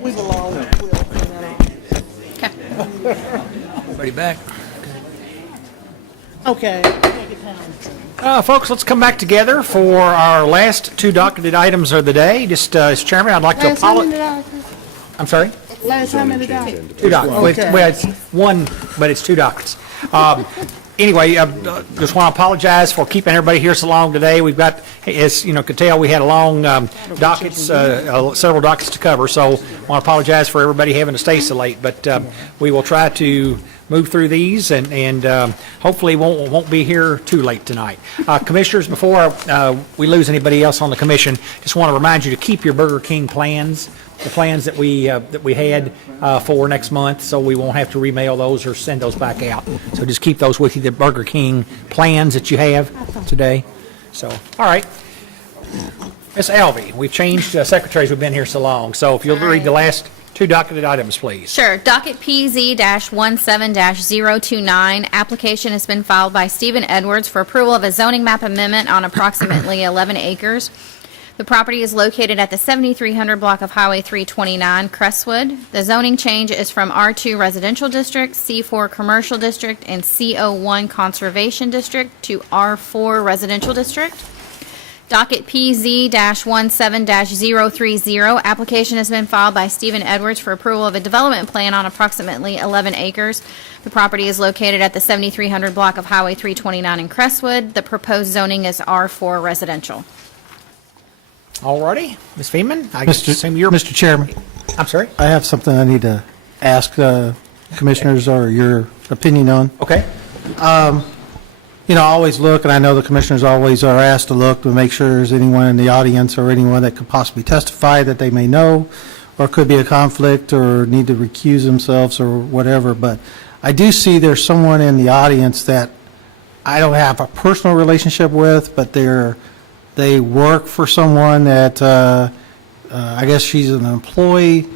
We will all clean that off. Everybody back. Okay. Folks, let's come back together for our last two docketed items of the day. Just as chairman, I'd like to apologize. I'm sorry? Last time in the day. Two dockets. Okay. Well, it's one, but it's two dockets. Anyway, just want to apologize for keeping everybody here so long today. We've got, as you know, could tell, we had a long dockets, several dockets to cover. So I want to apologize for everybody having to stay so late. But we will try to move through these and hopefully won't be here too late tonight. Commissioners, before we lose anybody else on the commission, just want to remind you to keep your Burger King plans. The plans that we had for next month, so we won't have to remail those or send those back out. So just keep those with you, the Burger King plans that you have today. So, all right. Ms. Alvey, we've changed secretaries. We've been here so long. So if you'll read the last two docketed items, please. Sure. Docket PZ-17-029. Application has been filed by Stephen Edwards for approval of a zoning map amendment on approximately 11 acres. The property is located at the 7300 block of Highway 329, Crestwood. The zoning change is from R2 Residential District, C4 Commercial District, and CO1 Conservation District to R4 Residential District. Docket PZ-17-030. Application has been filed by Stephen Edwards for approval of a development plan on approximately 11 acres. The property is located at the 7300 block of Highway 329 in Crestwood. The proposed zoning is R4 Residential. All righty. Ms. Feeman? Mr. Chairman, I'm sorry? I have something I need to ask commissioners or your opinion on. Okay. I always look, and I know the commissioners always are asked to look to make sure there's anyone in the audience or anyone that could possibly testify that they may know, or could be a conflict or need to recuse themselves or whatever. But I do see there's someone in the audience that I don't have a personal relationship with, but they work for someone that I guess she's an employee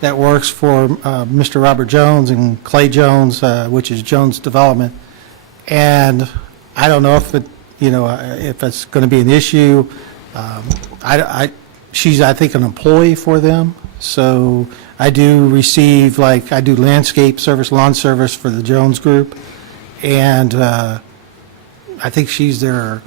that works for Mr. Robert Jones and Clay Jones, which is Jones Development. And I don't know if it's going to be an issue. She's, I think, an employee for them. So I do receive, I do landscape service, lawn service for the Jones Group. And I think she's their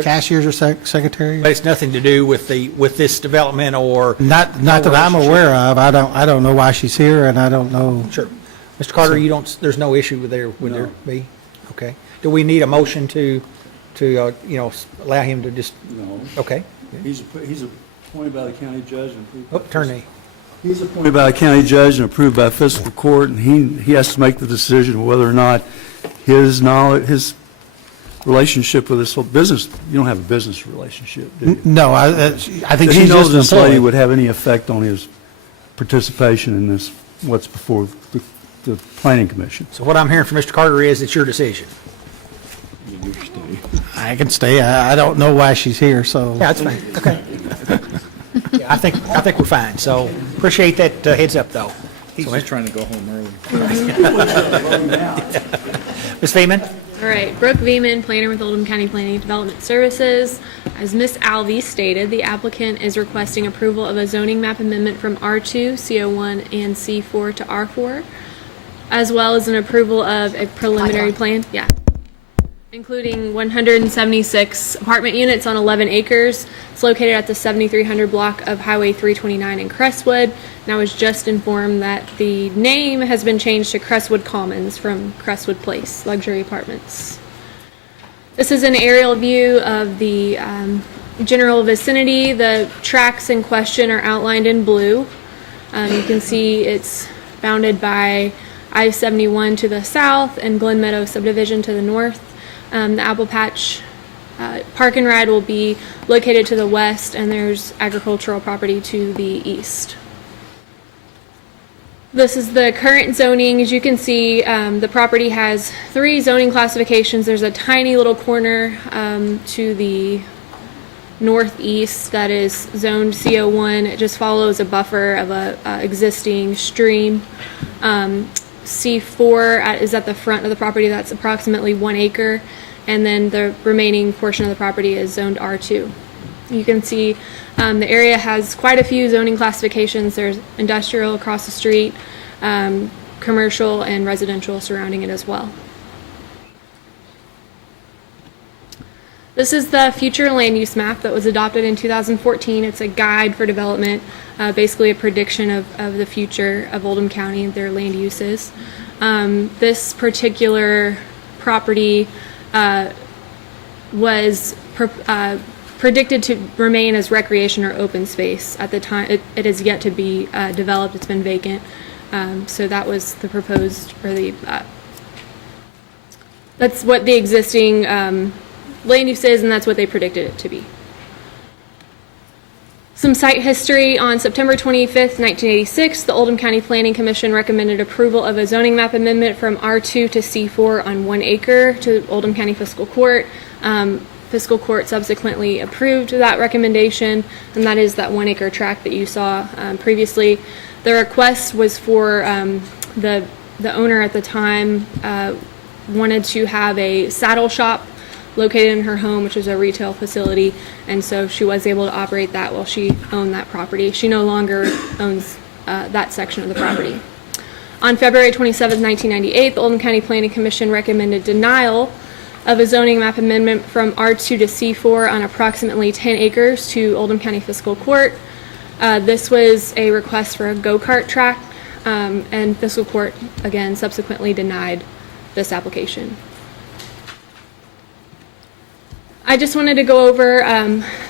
cashiers or secretary. But it's nothing to do with this development or not that I'm aware of. I don't know why she's here, and I don't know. Sure, Mr. Carter, there's no issue with there be? Okay. Do we need a motion to allow him to just? No. Okay. He's appointed by the county judge and approved. He's appointed by the county judge and approved by fiscal court, and he has to make the decision whether or not his relationship with this whole business. You don't have a business relationship, do you? No, I think He she's knows just an this lady employee. would have any effect on his participation in this, what's before the planning commission. So what I'm hearing from Mr. Carter is it's your decision. I can stay. I don't know why she's here, so. Yeah, that's fine. Okay. Yeah, I think we're fine. So appreciate that heads up, though. He's just trying to go home early. Ms. Feeman? All right, Brooke Veman, planner with Oldham County Planning Development Services. As Ms. Alvey stated, the applicant is requesting approval of a zoning map amendment from R2, CO1, and C4 to R4, as well as an approval of a preliminary plan. Yeah. Including 176 apartment units on 11 acres. It's located at the 7300 block of Highway 329 in Crestwood. And I was just informed that the name has been changed to Crestwood Commons from Crestwood Place Luxury Apartments. This is an aerial view of the general vicinity. The tracks in question are outlined in blue. You can see it's bounded by I-71 to the south and Glen Meadow subdivision to the north. The Apple Patch Park and Ride will be located to the west, and there's agricultural property to the east. This is the current zoning. As you can see, the property has 3 zoning classifications. There's a tiny little corner to the northeast that is zoned CO1. It just follows a buffer of a existing stream. C4 is at the front of the property. That's approximately 1 acre, and then the remaining portion of the property is zoned R2. You can see the area has quite a few zoning classifications. There's industrial across the street, commercial and residential surrounding it as well. This is the future land use map that was adopted in 2014. It's a guide for development, basically a prediction of the future of Oldham County and their land uses. This particular property was predicted to remain as recreation or open space at the time. It is yet to be developed. It's been vacant. So that was the proposed, or the that's what the existing land use is, and that's what they predicted it to be. Some site history. On September 25th, 1986, the Oldham County Planning Commission recommended approval of a zoning map amendment from R2 to C4 on 1 acre to Oldham County Fiscal Court. Fiscal Court subsequently approved that recommendation, and that is that 1 acre tract that you saw previously. The request was for the owner at the time wanted to have a saddle shop located in her home, which is a retail facility, and so she was able to operate that while she owned that property. She no longer owns that section of the property. On February 27, 1998, the Oldham County Planning Commission recommended denial of a zoning map amendment from R2 to C4 on approximately 10 acres to Oldham County Fiscal Court. This was a request for a go-kart track, and Fiscal Court, again, subsequently denied this application. I just wanted to go over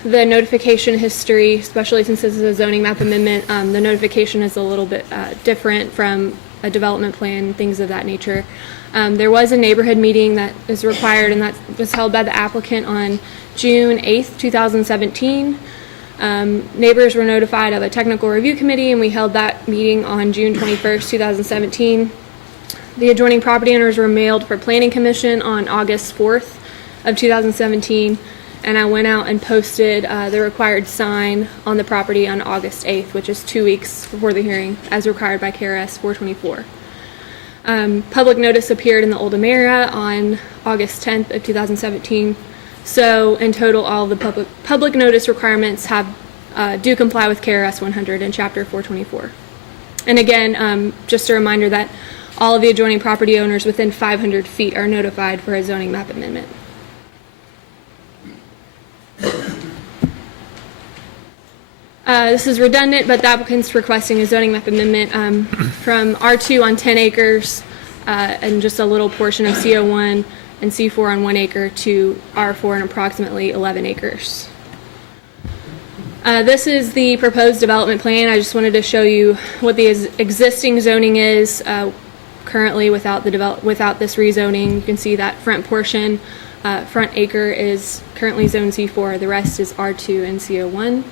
the notification history, especially since this is a zoning map amendment. The notification is a little bit different from a development plan, things of that nature. There was a neighborhood meeting that is required, and that was held by the applicant on June 8th, 2017. Neighbors were notified of a technical review committee, and we held that meeting on June 21st, 2017. The adjoining property owners were mailed for Planning Commission on August 4th of 2017, and I went out and posted the required sign on the property on August 8th, which is 2 weeks before the hearing, as required by KRS 424. Public notice appeared in the Oldham area on August 10th of 2017. So in total, all the public notice requirements do comply with KRS 100 and Chapter 424. And again, just a reminder that all of the adjoining property owners within 500 feet are notified for a zoning map amendment. This is redundant, but the applicant's requesting a zoning map amendment from R2 on 10 acres and just a little portion of CO1 and C4 on 1 acre to R4 on approximately 11 acres. This is the proposed development plan. I just wanted to show you what the existing zoning is currently without this rezoning. You can see that front portion, front acre is currently zone C4. The rest is R2 and CO1.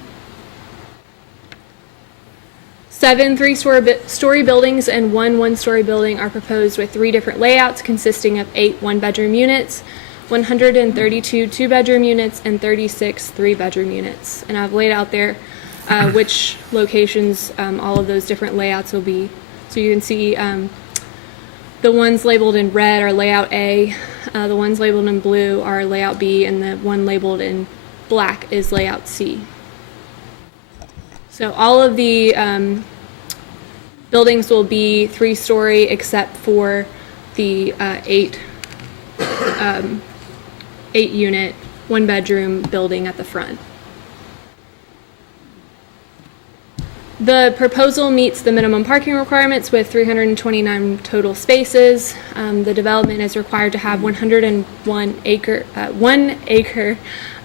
7 three-story buildings and 1 one-story building are proposed with 3 different layouts consisting of 8 one-bedroom units, 132 two-bedroom units, and 36 three-bedroom units. And I've laid out there which locations all of those different layouts will be. So you can see the ones labeled in red are layout A, the ones labeled in blue are layout B, and the one labeled in black is layout C. So all of the buildings will be 3-story except for the 8-unit, 1-bedroom building at the front. The proposal meets the minimum parking requirements with 329 total spaces. The development is required to have 1 acre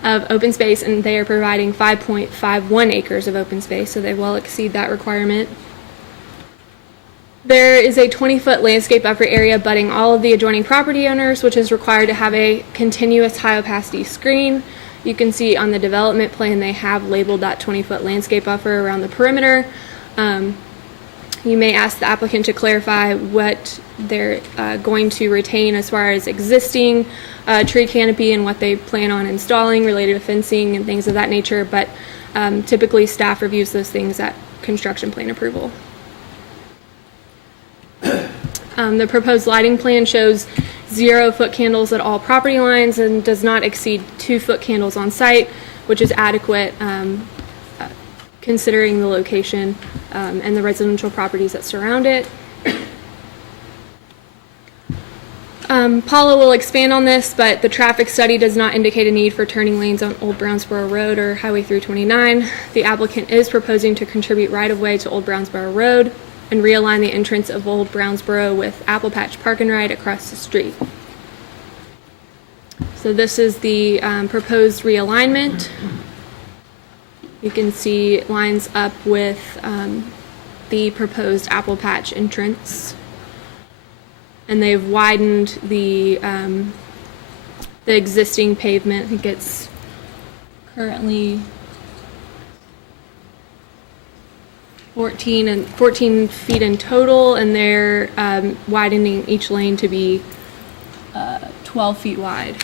of open space, and they are providing 5.51 acres of open space, so they well exceed that requirement. There is a 20-foot landscape buffer area abutting all of the adjoining property owners, which is required to have a continuous high-opacity screen. You can see on the development plan they have labeled that 20-foot landscape buffer around the perimeter. You may ask the applicant to clarify what they're going to retain as far as existing tree canopy and what they plan on installing related to fencing and things of that nature, but typically staff reviews those things at construction plan approval. The proposed lighting plan shows 0 foot candles at all property lines and does not exceed 2 foot candles on site, which is adequate considering the location and the residential properties that surround it. Paula will expand on this, but the traffic study does not indicate a need for turning lanes on Old Brownsboro Road or Highway 329. The applicant is proposing to contribute right-of-way to Old Brownsboro Road and realign the entrance of Old Brownsboro with Apple Patch Park and Ride across the street. So this is the proposed realignment. You can see it lines up with the proposed Apple Patch entrance. And they've widened the existing pavement. I think it's currently 14 feet in total, and they're widening each lane to be 12 feet wide.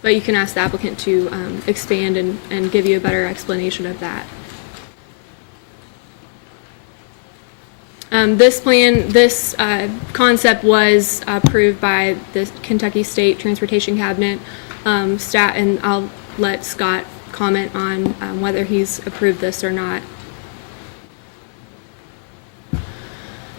But you can ask the applicant to expand and give you a better explanation of that. This concept was approved by the Kentucky State Transportation Cabinet staff, and I'll let Scott comment on whether he's approved this or not.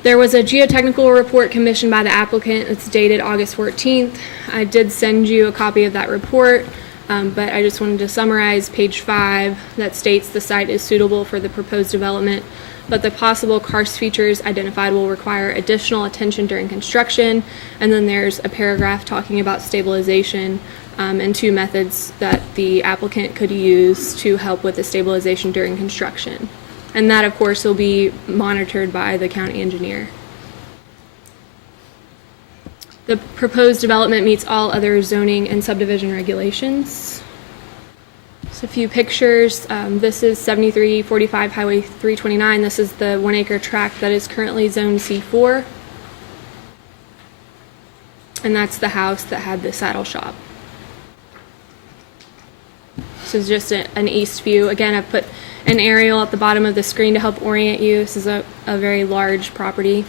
There was a geotechnical report commissioned by the applicant. It's dated August 14th. I did send you a copy of that report, but I just wanted to summarize page 5 that states the site is suitable for the proposed development, but the possible karst features identified will require additional attention during construction. And then there's a paragraph talking about stabilization and 2 methods that the applicant could use to help with the stabilization during construction. And that, of course, will be monitored by the county engineer. The proposed development meets all other zoning and subdivision regulations. So a few pictures. This is 7345 Highway 329. This is the 1 acre tract that is currently zone C4. And that's the house that had the saddle shop. This is just an east view. Again, I've put an aerial at the bottom of the screen to help orient you. This is a very large property.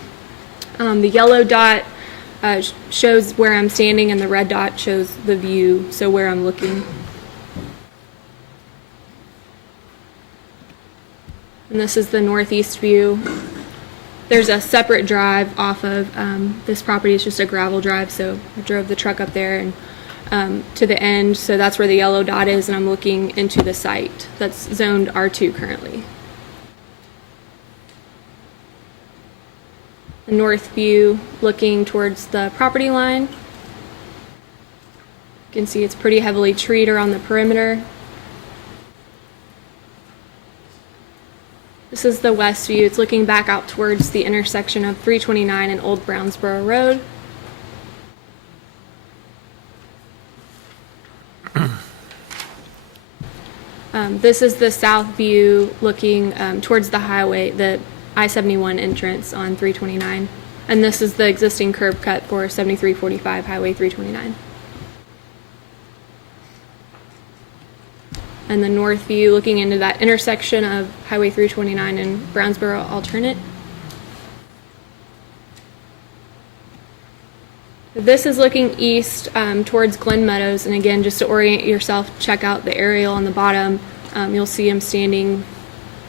The yellow dot shows where I'm standing, and the red dot shows the view, so where I'm looking. And this is the northeast view. There's a separate drive off of this property. It's just a gravel drive, so I drove the truck up there and to the end, so that's where the yellow dot is, and I'm looking into the site that's zoned R2 currently. The north view looking towards the property line. You can see it's pretty heavily treed around the perimeter. This is the west view. It's looking back out towards the intersection of 329 and Old Brownsboro Road. This is the south view looking towards the highway, the I-71 entrance on 329. And this is the existing curb cut for 7345 Highway 329. And the north view looking into that intersection of Highway 329 and Brownsboro Alternate. This is looking east towards Glen Meadows, and again, just to orient yourself, check out the aerial on the bottom. You'll see him standing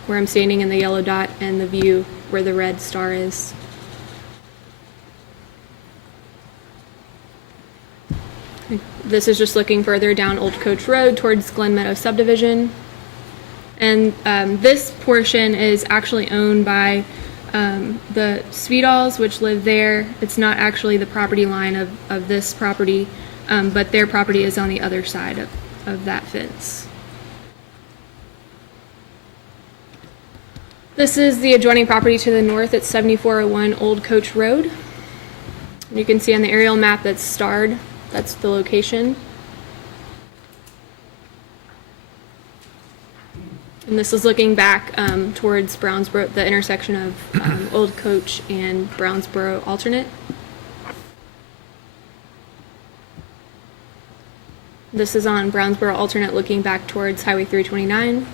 where I'm standing in the yellow dot, and the view where the red star is. This is just looking further down Old Coach Road towards Glen Meadows subdivision. And this portion is actually owned by the Sweetals, which live there. It's not actually the property line of this property, but their property is on the other side of that fence. This is the adjoining property to the north. It's 7401 Old Coach Road. You can see on the aerial map that's starred, that's the location. And this is looking back towards Brownsboro, the intersection of Old Coach and Brownsboro Alternate. This is on Brownsboro Alternate looking back towards Highway 329.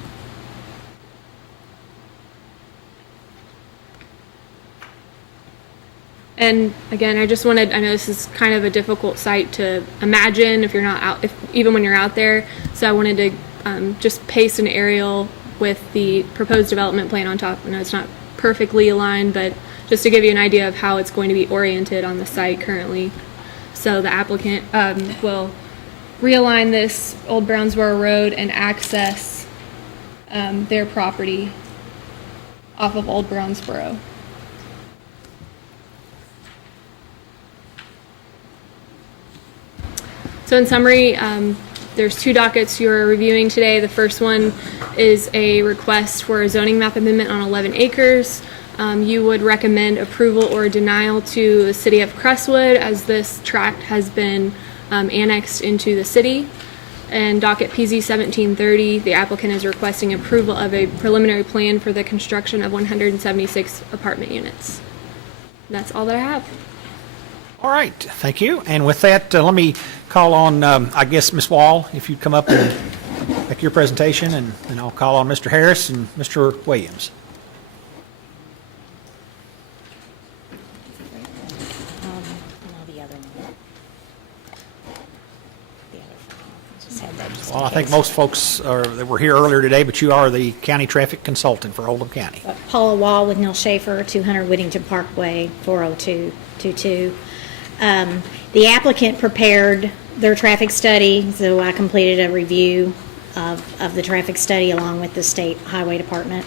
And again, I just wanted, I know this is kind of a difficult site to imagine if you're not out, even when you're out there. So I wanted to just paste an aerial with the proposed development plan on top. I know it's not perfectly aligned, but just to give you an idea of how it's going to be oriented on the site currently. So the applicant will realign this Old Brownsboro Road and access their property off of Old Brownsboro. So in summary, there's two dockets you're reviewing today. The first one is a request for a zoning map amendment on 11 acres. You would recommend approval or denial to the city of Crestwood, as this tract has been annexed into the city. And docket PZ 1730, the applicant is requesting approval of a preliminary plan for the construction of 176 apartment units. That's all that I have. All right, thank you. And with that, let me call on, I guess, Ms. Wall, if you'd come up and make your presentation, and I'll call on Mr. Harris and Mr. Williams. Well, I think most folks that were here earlier today, but you are the county traffic consultant for Oldham County. Paula Wall with Neil Schaefer, 200 Whittington Parkway, 40222. The applicant prepared their traffic study, so I completed a review of the traffic study along with the State Highway Department.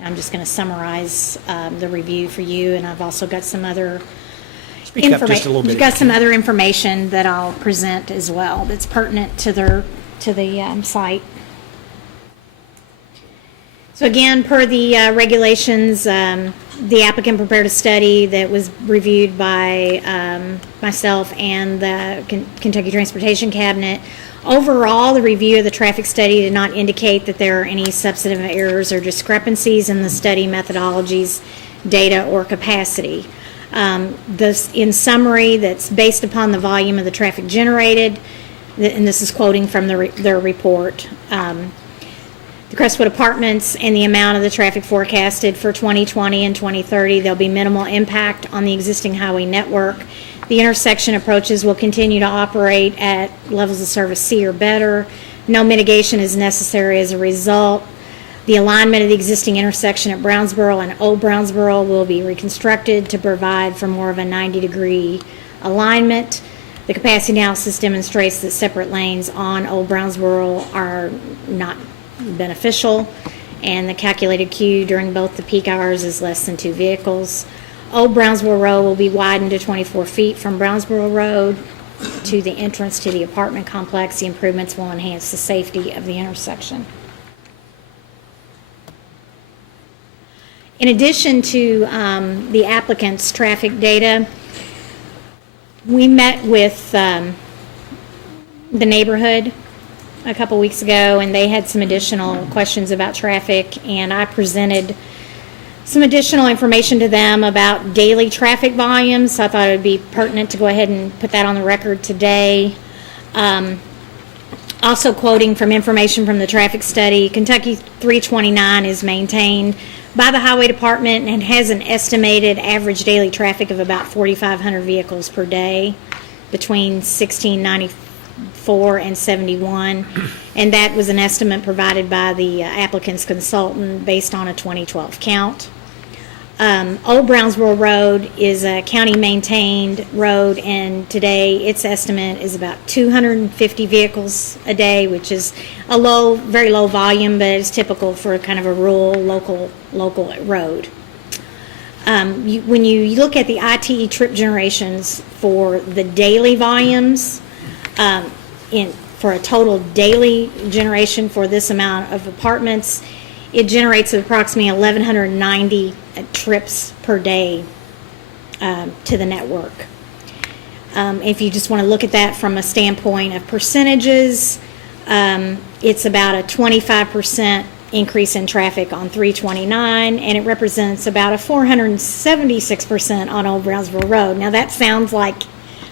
I'm just going to summarize the review for you, and I've also got some other Speak up just a little bit. You've got some other information that I'll present as well that's pertinent to the site. So again, per the regulations, the applicant prepared a study that was reviewed by myself and the Kentucky Transportation Cabinet. Overall, the review of the traffic study did not indicate that there are any substantive errors or discrepancies in the study methodologies, data, or capacity. In summary, that's based upon the volume of the traffic generated, and this is quoting from their report. The Crestwood Apartments and the amount of the traffic forecasted for 2020 and 2030, there'll be minimal impact on the existing highway network. The intersection approaches will continue to operate at levels of service C or better. No mitigation is necessary as a result. The alignment of the existing intersection at Brownsboro and Old Brownsboro will be reconstructed to provide for more of a 90-degree alignment. The capacity analysis demonstrates that separate lanes on Old Brownsboro are not beneficial, and the calculated queue during both the peak hours is less than 2 vehicles. Old Brownsboro Road will be widened to 24 feet from Brownsboro Road to the entrance to the apartment complex. The improvements will enhance the safety of the intersection. In addition to the applicant's traffic data, we met with the neighborhood a couple weeks ago, and they had some additional questions about traffic, and I presented some additional information to them about daily traffic volumes. So I thought it would be pertinent to go ahead and put that on the record today. Also quoting from information from the traffic study, Kentucky 329 is maintained by the Highway Department and has an estimated average daily traffic of about 4,500 vehicles per day between 1694 and 71, and that was an estimate provided by the applicant's consultant based on a 2012 count. Old Brownsboro Road is a county-maintained road, and today its estimate is about 250 vehicles a day, which is a very low volume, but it's typical for kind of a rural, local road. When you look at the ITE trip generations for the daily volumes, for a total daily generation for this amount of apartments, it generates approximately 1,190 trips per day to the network. If you just want to look at that from a standpoint of percentages, it's about a 25% increase in traffic on 329, and it represents about a 476% on Old Brownsboro Road. Now that sounds like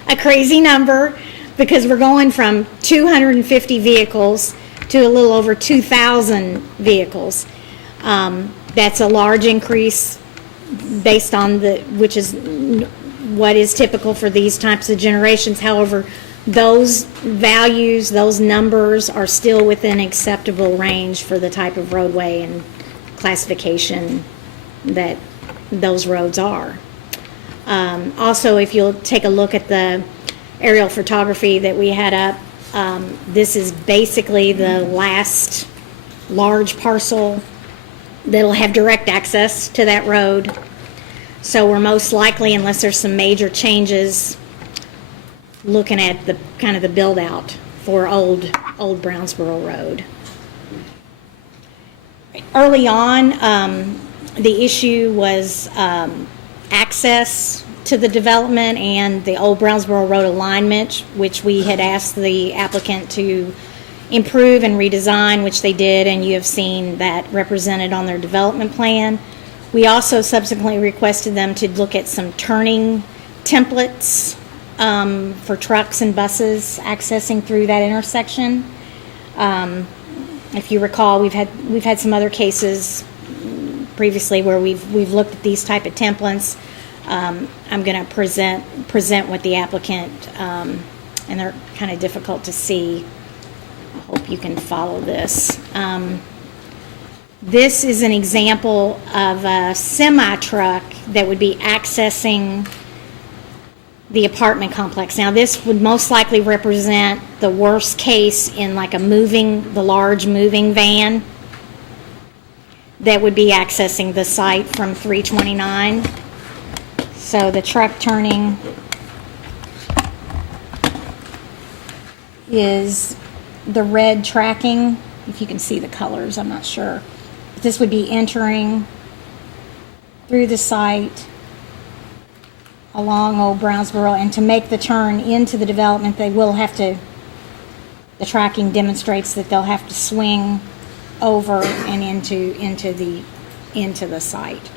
a crazy number because we're going from 250 vehicles to a little over 2,000 vehicles. That's a large increase based on which is what is typical for these types of generations. However, those values, those numbers are still within acceptable range for the type of roadway and classification that those roads are. Also, if you'll take a look at the aerial photography that we had up, this is basically the last large parcel that'll have direct access to that road. So we're most likely, unless there's some major changes, looking at the kind of the build out for old Brownsboro Road. Early on, the issue was access to the development and the old Brownsboro Road alignment, which we had asked the applicant to improve and redesign, which they did, and you have seen that represented on their development plan. We also subsequently requested them to look at some turning templates for trucks and buses accessing through that intersection. If you recall, we've had some other cases previously where we've looked at these type of templates. I'm going to present what the applicant, and they're kind of difficult to see. I hope you can follow this. This is an example of a semi-truck that would be accessing the apartment complex. Now, this would most likely represent the worst case in like the large moving van that would be accessing the site from 329. So the truck turning is the red tracking. If you can see the colors, I'm not sure. This would be entering through the site along Old Brownsboro, and to make the turn into the development, they will have to, the tracking demonstrates that they'll have to swing over and into the site.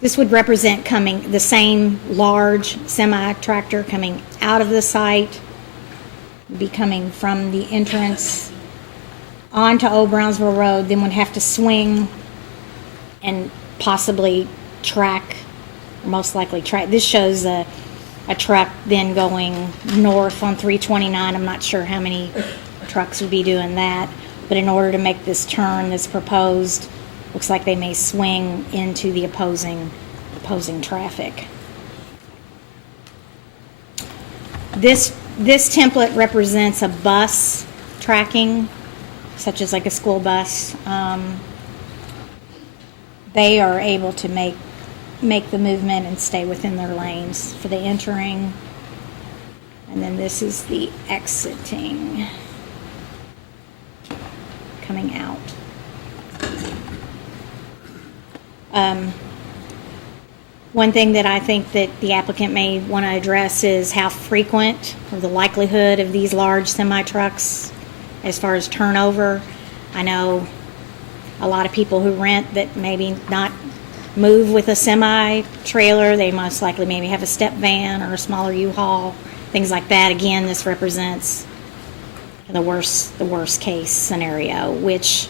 This would represent the same large semi-tractor coming out of the site, be coming from the entrance onto Old Brownsville Road, then would have to swing and possibly track, most likely track. This shows a truck then going north on 329. I'm not sure how many trucks would be doing that, but in order to make this turn that's proposed, looks like they may swing into the opposing traffic. This template represents a bus tracking, such as like a school bus. They are able to make the movement and stay within their lanes for the entering. And then this is the exiting, coming out. One thing that I think that the applicant may want to address is how frequent, or the likelihood of these large semi-trucks as far as turnover. I know a lot of people who rent that maybe not move with a semi-trailer. They most likely maybe have a step van or a smaller U-Haul, things like that. Again, this represents the worst case scenario, which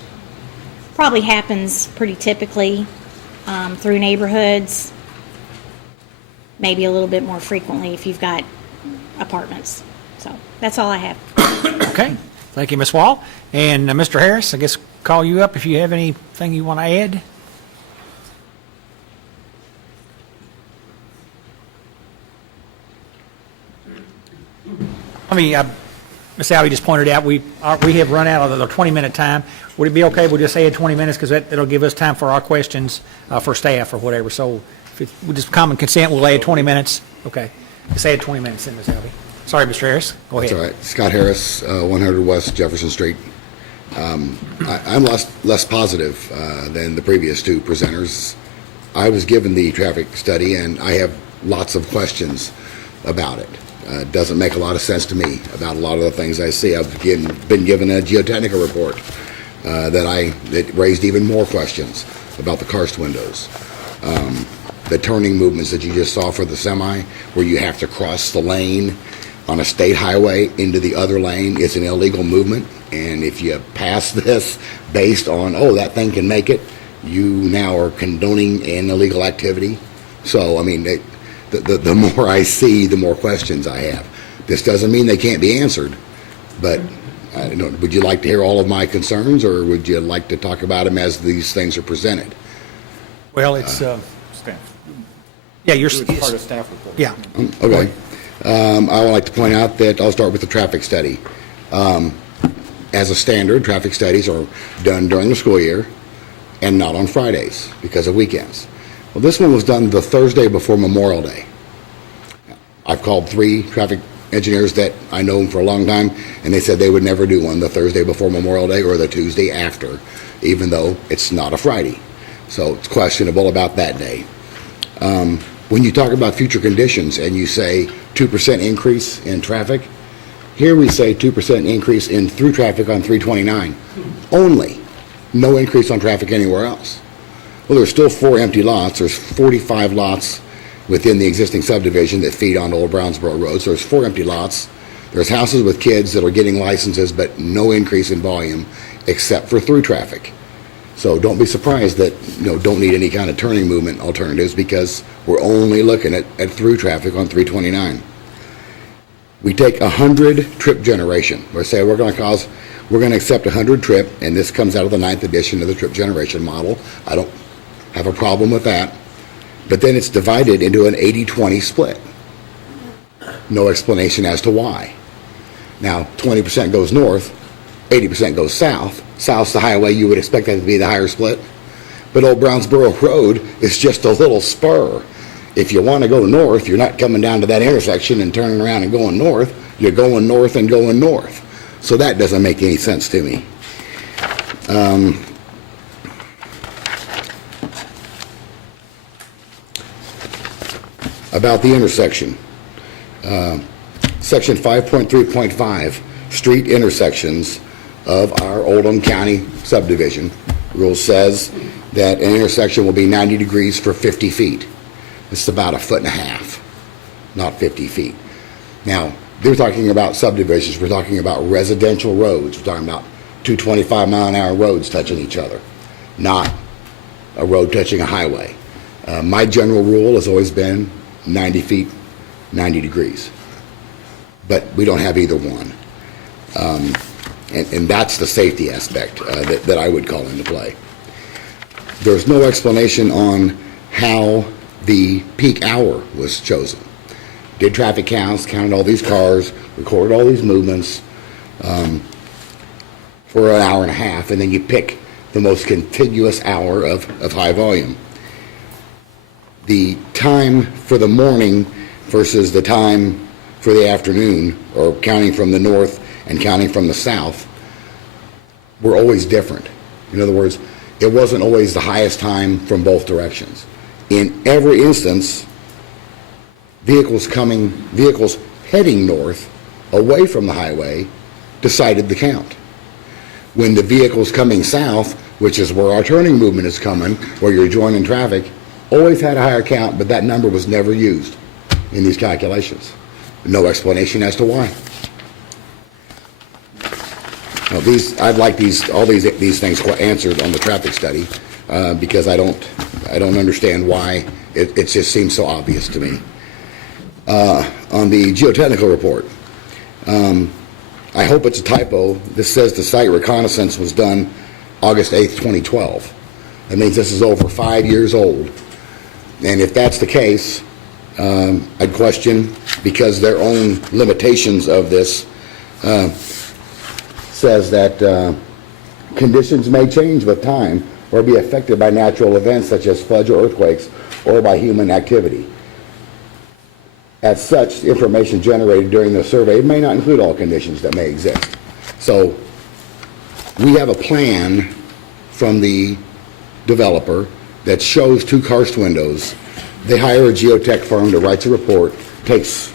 probably happens pretty typically through neighborhoods, maybe a little bit more frequently if you've got apartments. So that's all I have. Okay. Thank you, Ms. Wall. And Mr. Harris, I guess call you up if you have anything you want to add. Ms. Albee just pointed out we have run out of the 20-minute time. Would it be okay if we just add 20 minutes, because that'll give us time for our questions for staff or whatever? So if we just common consent, we'll add 20 minutes. Okay. Just add 20 minutes in, Ms. Albee. Sorry, Mr. Harris. Go ahead. That's all right. Scott Harris, 100 West Jefferson Street. I'm less positive than the previous two presenters. I was given the traffic study, and I have lots of questions about it. It doesn't make a lot of sense to me about a lot of the things I see. I've been given a geotechnical report that raised even more questions about the karst windows. The turning movements that you just saw for the semi, where you have to cross the lane on a state highway into the other lane, is an illegal movement. And if you pass this based on, that thing can make it, you now are condoning an illegal activity. So, I mean, the more I see, the more questions I have. This doesn't mean they can't be answered, but I don't know, would you like to hear all of my concerns, or would you like to talk about them as these things are presented? Well, it's, Staff. yeah, you're, It's part of staff report. yeah. Okay. I would like to point out that I'll start with the traffic study. As a standard, traffic studies are done during the school year and not on Fridays because of weekends. Well, this one was done the Thursday before Memorial Day. I've called 3 traffic engineers that I know for a long time, and they said they would never do one the Thursday before Memorial Day or the Tuesday after, even though it's not a Friday. So it's questionable about that day. When you talk about future conditions and you say 2% increase in traffic, here we say 2% increase in through traffic on 329 only. No increase on traffic anywhere else. Well, there's still 4 empty lots. There's 45 lots within the existing subdivision that feed onto Old Brownsboro Road. So there's 4 empty lots. There's houses with kids that are getting licenses, but no increase in volume except for through traffic. So don't be surprised that, don't need any kind of turning movement alternatives, because we're only looking at through traffic on 329. We take 100 trip generation. We say we're going to accept 100 trip, and this comes out of the 9th edition of the trip generation model. I don't have a problem with that. But then it's divided into an 80-20 split. No explanation as to why. Now, 20% goes north, 80% goes south. South's the highway. You would expect that to be the higher split. But Old Brownsboro Road is just a little spur. If you want to go north, you're not coming down to that intersection and turning around and going north. You're going north and going north. So that doesn't make any sense to me. About the intersection. Section 5.3.5, street intersections of our Oldham County subdivision rule says that an intersection will be 90 degrees for 50 feet. It's about 1.5 feet, not 50 feet. Now, they're talking about subdivisions. We're talking about residential roads. We're talking about 225-mile-an-hour roads touching each other, not a road touching a highway. My general rule has always been 90 feet, 90 degrees. But we don't have either one. And that's the safety aspect that I would call into play. There's no explanation on how the peak hour was chosen. Did traffic counts, counted all these cars, recorded all these movements for an hour and a half, and then you pick the most contiguous hour of high volume. The time for the morning versus the time for the afternoon, or counting from the north and counting from the south, were always different. In other words, it wasn't always the highest time from both directions. In every instance, vehicles heading north away from the highway decided the count. When the vehicles coming south, which is where our turning movement is coming, where you're joining traffic, always had a higher count, but that number was never used in these calculations. No explanation as to why. Now, I'd like all these things answered on the traffic study, because I don't understand why it just seems so obvious to me. On the geotechnical report, I hope it's a typo. This says the site reconnaissance was done August 8th, 2012. That means this is over 5 years old. And if that's the case, I'd question, because their own limitations of this says that conditions may change with time or be affected by natural events such as floods or earthquakes or by human activity. As such, the information generated during the survey may not include all conditions that may exist. So we have a plan from the developer that shows 2 karst windows. They hire a geotech firm that writes a report, takes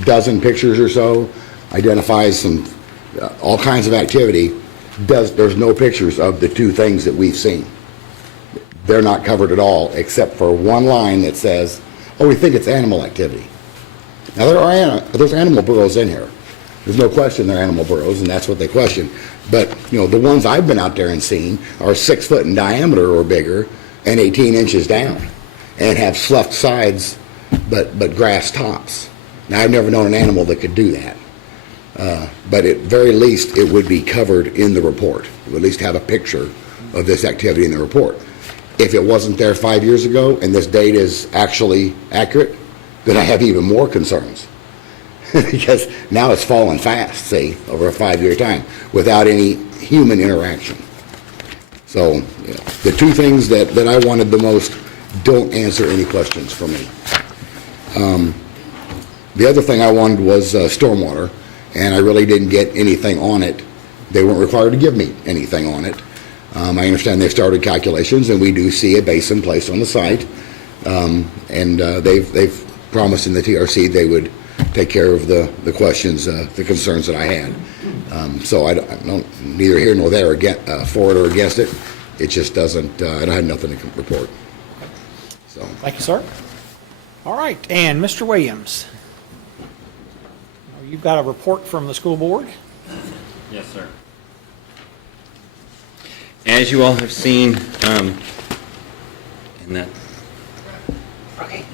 a dozen pictures or so, identifies all kinds of activity. There's no pictures of the 2 things that we've seen. They're not covered at all, except for one line that says, oh, we think it's animal activity. Now, there's animal burrows in here. There's no question they're animal burrows, and that's what they question. But, the ones I've been out there and seen are 6 foot in diameter or bigger and 18 inches down, and have sloughed sides but grass tops. Now, I've never known an animal that could do that. But at very least, it would be covered in the report. It would at least have a picture of this activity in the report. If it wasn't there 5 years ago and this date is actually accurate, then I have even more concerns. Because now it's fallen fast, see, over a 5-year time, without any human interaction. So, you know, the two things that I wanted the most don't answer any questions for me. The other thing I wanted was stormwater, and I really didn't get anything on it. They weren't required to give me anything on it. I understand they've started calculations, and we do see a basin placed on the site, and they've promised in the TRC they would take care of the questions, the concerns that I had. So I don't neither here nor there for it or against it. It just doesn't. I had nothing to report. So Thank you, sir. All right, and Mr. Williams, you've got a report from the school board. Yes, sir. As you all have seen, in that. Okay.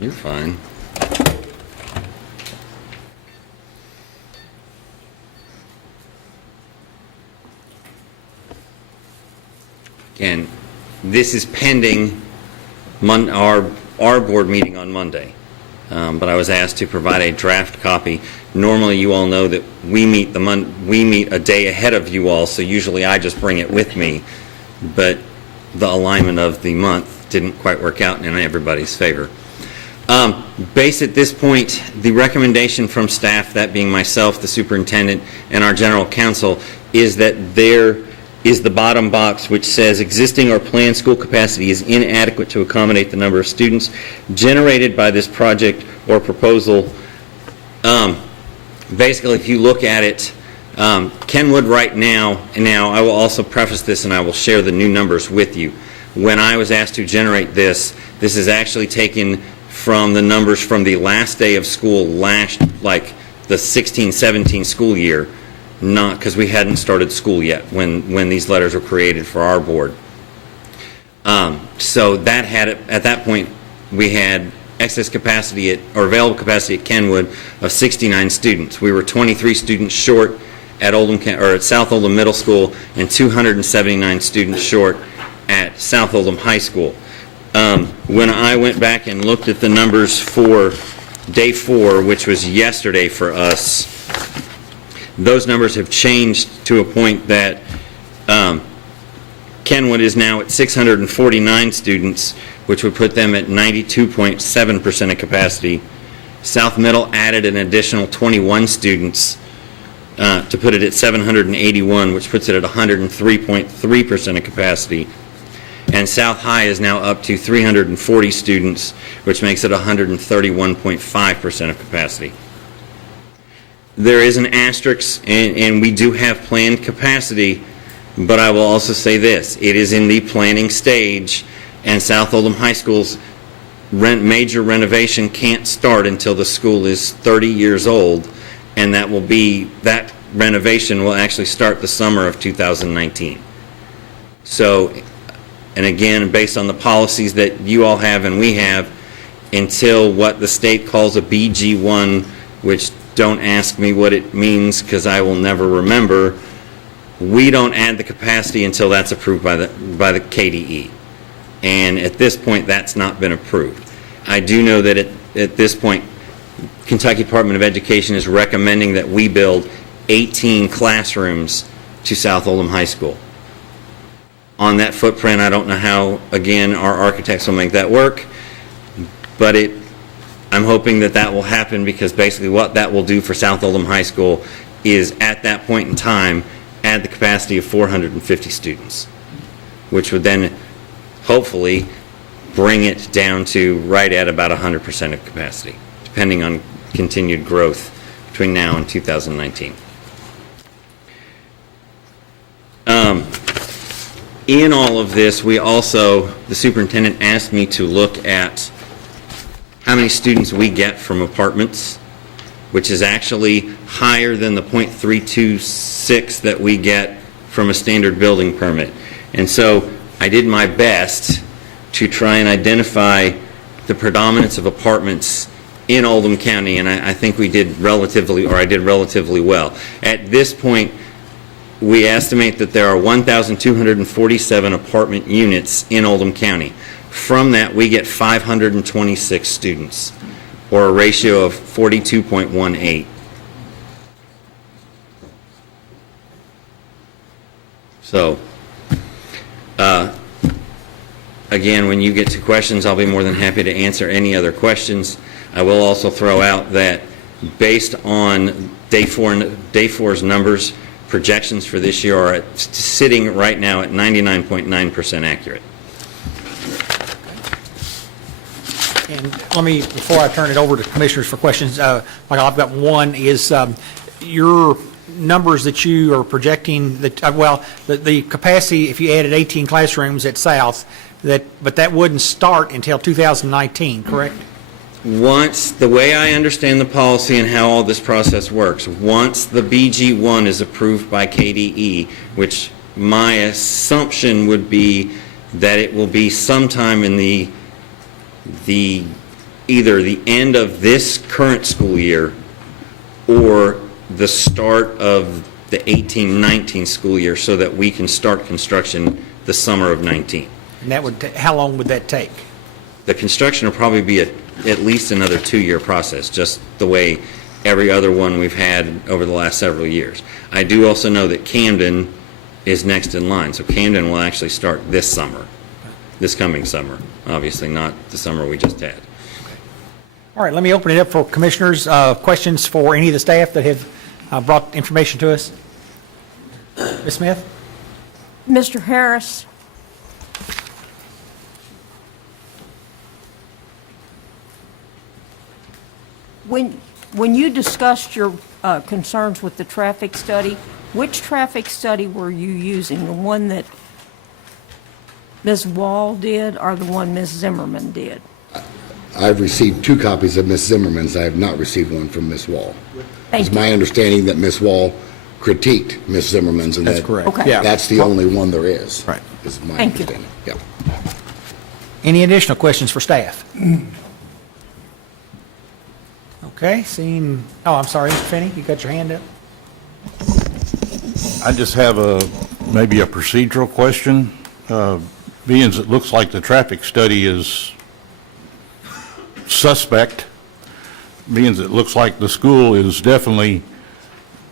You're fine. Again, this is pending our board meeting on Monday, but I was asked to provide a draft copy. Normally, you all know that we meet a day ahead of you all, so usually I just bring it with me, but the alignment of the month didn't quite work out in everybody's favor. Based at this point, the recommendation from staff, that being myself, the superintendent, and our general counsel, is that there is the bottom box which says existing or planned school capacity is inadequate to accommodate the number of students generated by this project or proposal. Basically, if you look at it, Kenwood right now, and now I will also preface this and I will share the new numbers with you. When I was asked to generate this is actually taken from the numbers from the last day of school last, like the 16-17 school year, not because we hadn't started school yet when these letters were created for our board. So that had, at that point, we had excess capacity or available capacity at Kenwood of 69 students. We were 23 students short at Oldham or at South Oldham Middle School and 279 students short at South Oldham High School. When I went back and looked at the numbers for day 4, which was yesterday for us, those numbers have changed to a point that Kenwood is now at 649 students, which would put them at 92.7% of capacity. South Middle added an additional 21 students to put it at 781, which puts it at 103.3% of capacity. And South High is now up to 340 students, which makes it 131.5% of capacity. There is an asterisk, and we do have planned capacity, but I will also say this. It is in the planning stage, and South Oldham High School's major renovation can't start until the school is 30 years old, and that renovation will actually start the summer of 2019. So, and again, based on the policies that you all have and we have, until what the state calls a BG1, which don't ask me what it means because I will never remember, we don't add the capacity until that's approved by the KDE. And at this point, that's not been approved. I do know that at this point, Kentucky Department of Education is recommending that we build 18 classrooms to South Oldham High School. On that footprint, I don't know how, again, our architects will make that work, but I'm hoping that will happen, because basically what that will do for South Oldham High School is, at that point in time, add the capacity of 450 students, which would then hopefully bring it down to right at about 100% of capacity, depending on continued growth between now and 2019. In all of this, the superintendent asked me to look at how many students we get from apartments, which is actually higher than the .326 that we get from a standard building permit. And so I did my best to try and identify the predominance of apartments in Oldham County, and I think we did relatively, or I did relatively well. At this point, we estimate that there are 1,247 apartment units in Oldham County. From that, we get 526 students, or a ratio of 42.18. So, again, when you get to questions, I'll be more than happy to answer any other questions. I will also throw out that based on day four's numbers, projections for this year are sitting right now at 99.9% accurate. And let me, before I turn it over to commissioners for questions, Michael, I've got one, is your numbers that you are projecting, that the capacity, if you added 18 classrooms at South, but that wouldn't start until 2019, correct? Once, the way I understand the policy and how all this process works, once the BG1 is approved by KDE, which my assumption would be that it will be sometime in either the end of this current school year or the start of the 18-19 school year, so that we can start construction the summer of 19. And that would, how long would that take? The construction will probably be at least another 2-year process, just the way every other one we've had over the last several years. I do also know that Camden is next in line, so Camden will actually start this summer, this coming summer, obviously not the summer we just had. All right, let me open it up for commissioners. Questions for any of the staff that have brought information to us? Ms. Smith? Mr. Harris, when you discussed your concerns with the traffic study, which traffic study were you using? The one that Ms. Wall did or the one Ms. Zimmerman did? I've received 2 copies of Ms. Zimmerman's. I have not received one from Ms. Wall. It's my understanding that Ms. Wall critiqued Ms. Zimmerman's, and That's correct. Okay. Yeah. that's the only one there is. Right. Is my Thank you. understanding. Yep. Any additional questions for staff? Okay, seeing, I'm sorry, Mr. Finney, you got your hand up? I just have maybe a procedural question. Being as it looks like the traffic study is suspect, being as it looks like the school is definitely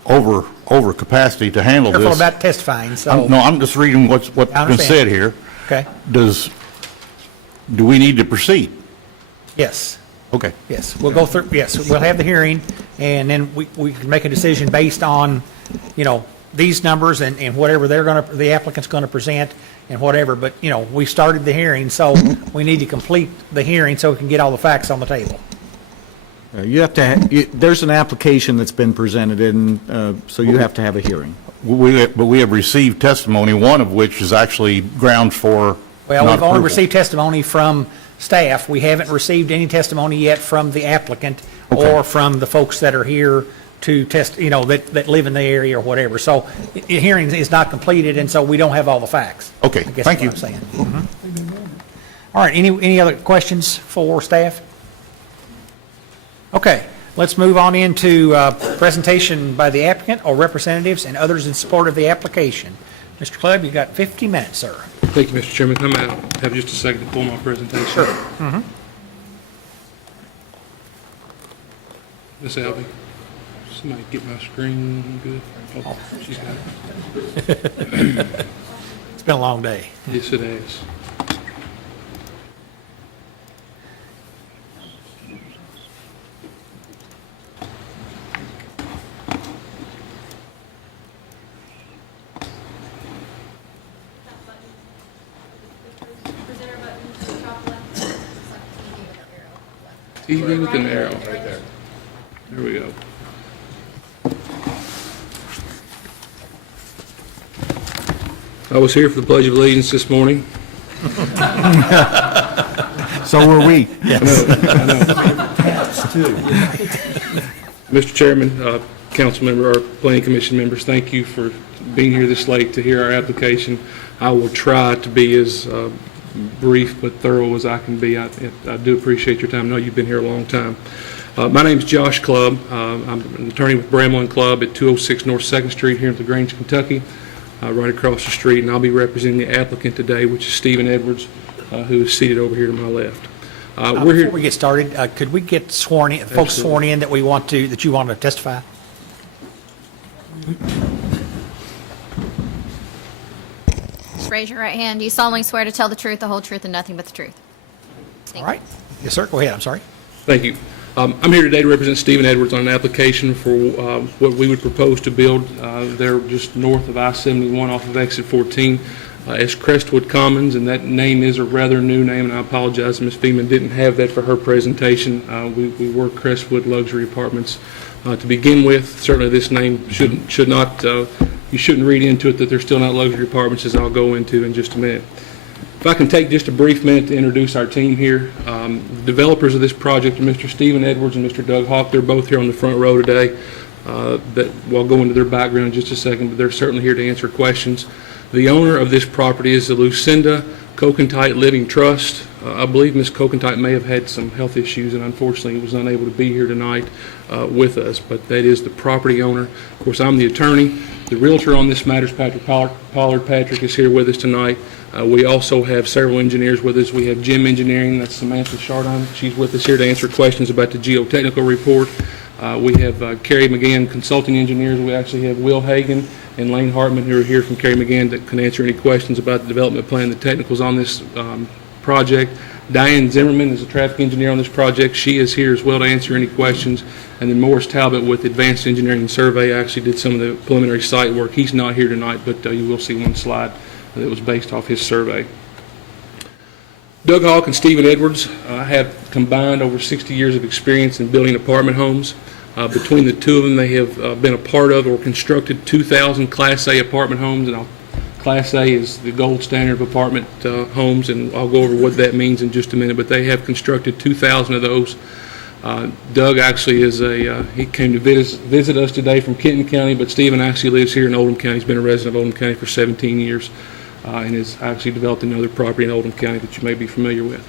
over capacity to handle Careful this. about testifying, so. I'm just reading what's been understand. said here. Okay, Do we need to proceed? yes, Okay. yes, we'll go through, yes, we'll have the hearing, and then we can make a decision based on, these numbers and whatever the applicant's gonna present and whatever, but, we started the hearing, so we need to complete the hearing so we can get all the facts on the table. You have to, there's an application that's been presented in, so you have to have a hearing. But we have received testimony, one of which is actually grounds for Well, not we've only approval. received testimony from staff. We haven't received any testimony yet from the applicant or from the folks that are here to test, that live in the area or whatever. So the hearing is not completed, and so we don't have all the facts. Okay, I guess thank is you. what I'm saying. Mhm. All right, any other questions for staff? Okay, let's move on into presentation by the applicant or representatives and others in support of the application. Mr. Clubb, you've got 50 minutes, sir. Thank you, Mr. Chairman. I'm out. Have just a second to pull my presentation. Sure. Mm-hmm. Miss Albee, somebody get my screen good. Oh, she's got it. It's been a long day. Yes, it is. TV with an arrow. Right there. There we go. I was here for the Pledge of Allegiance this morning. So were we. I know. Mr. Chairman, council member, or planning commission members, thank you for being here this late to hear our application. I will try to be as brief but thorough as I can be. I do appreciate your time. I know you've been here a long time. My name is Josh Clubb. I'm an attorney with Bramlin Clubb at 206 North 2nd Street here in LaGrange, Kentucky, right across the street, and I'll be representing the applicant today, which is Stephen Edwards, who is seated over here to my left. We're here. Before we get started, could we get sworn in, folks sworn in that you want to testify? Just raise your right hand. Do you solemnly swear to tell the truth, the whole truth, and nothing but the truth? All right. Yes, sir. Go ahead. I'm sorry. Thank you. I'm here today to represent Stephen Edwards on an application for what we would propose to build there just north of I-71 off of exit 14 as Crestwood Commons, and that name is a rather new name, and I apologize, Ms. Feeman didn't have that for her presentation. We were Crestwood Luxury Apartments to begin with. Certainly this name should not, you shouldn't read into it that they're still not luxury apartments, as I'll go into in just a minute. If I can take just a brief minute to introduce our team here. The developers of this project are Mr. Stephen Edwards and Mr. Doug Hawk. They're both here on the front row today. We'll go into their background in just a second, but they're certainly here to answer questions. The owner of this property is the Lucinda Kokentite Living Trust. I believe Ms. Kokentite may have had some health issues and unfortunately was unable to be here tonight with us, but that is the property owner. Of course, I'm the attorney. The realtor on this matter is Patrick Pollard. Patrick is here with us tonight. We also have several engineers with us. We have Jim Engineering, that's Samantha Chardon. She's with us here to answer questions about the geotechnical report. We have Kerry McGann Consulting Engineers. We actually have Will Hagan and Lane Hartman who are here from Kerry McGann that can answer any questions about the development plan, the technicals on this project. Diane Zimmerman is a traffic engineer on this project. She is here as well to answer any questions. And then Morris Talbot with Advanced Engineering and Survey actually did some of the preliminary site work. He's not here tonight, but you will see one slide that was based off his survey. Doug Hawk and Stephen Edwards have combined over 60 years of experience in building apartment homes. Between the two of them, they have been a part of or constructed 2,000 Class A apartment homes, and Class A is the gold standard of apartment homes, and I'll go over what that means in just a minute, but they have constructed 2,000 of those. Doug actually is he came to visit us today from Kenton County, but Stephen actually lives here in Oldham County. He's been a resident of Oldham County for 17 years and has actually developed another property in Oldham County that you may be familiar with.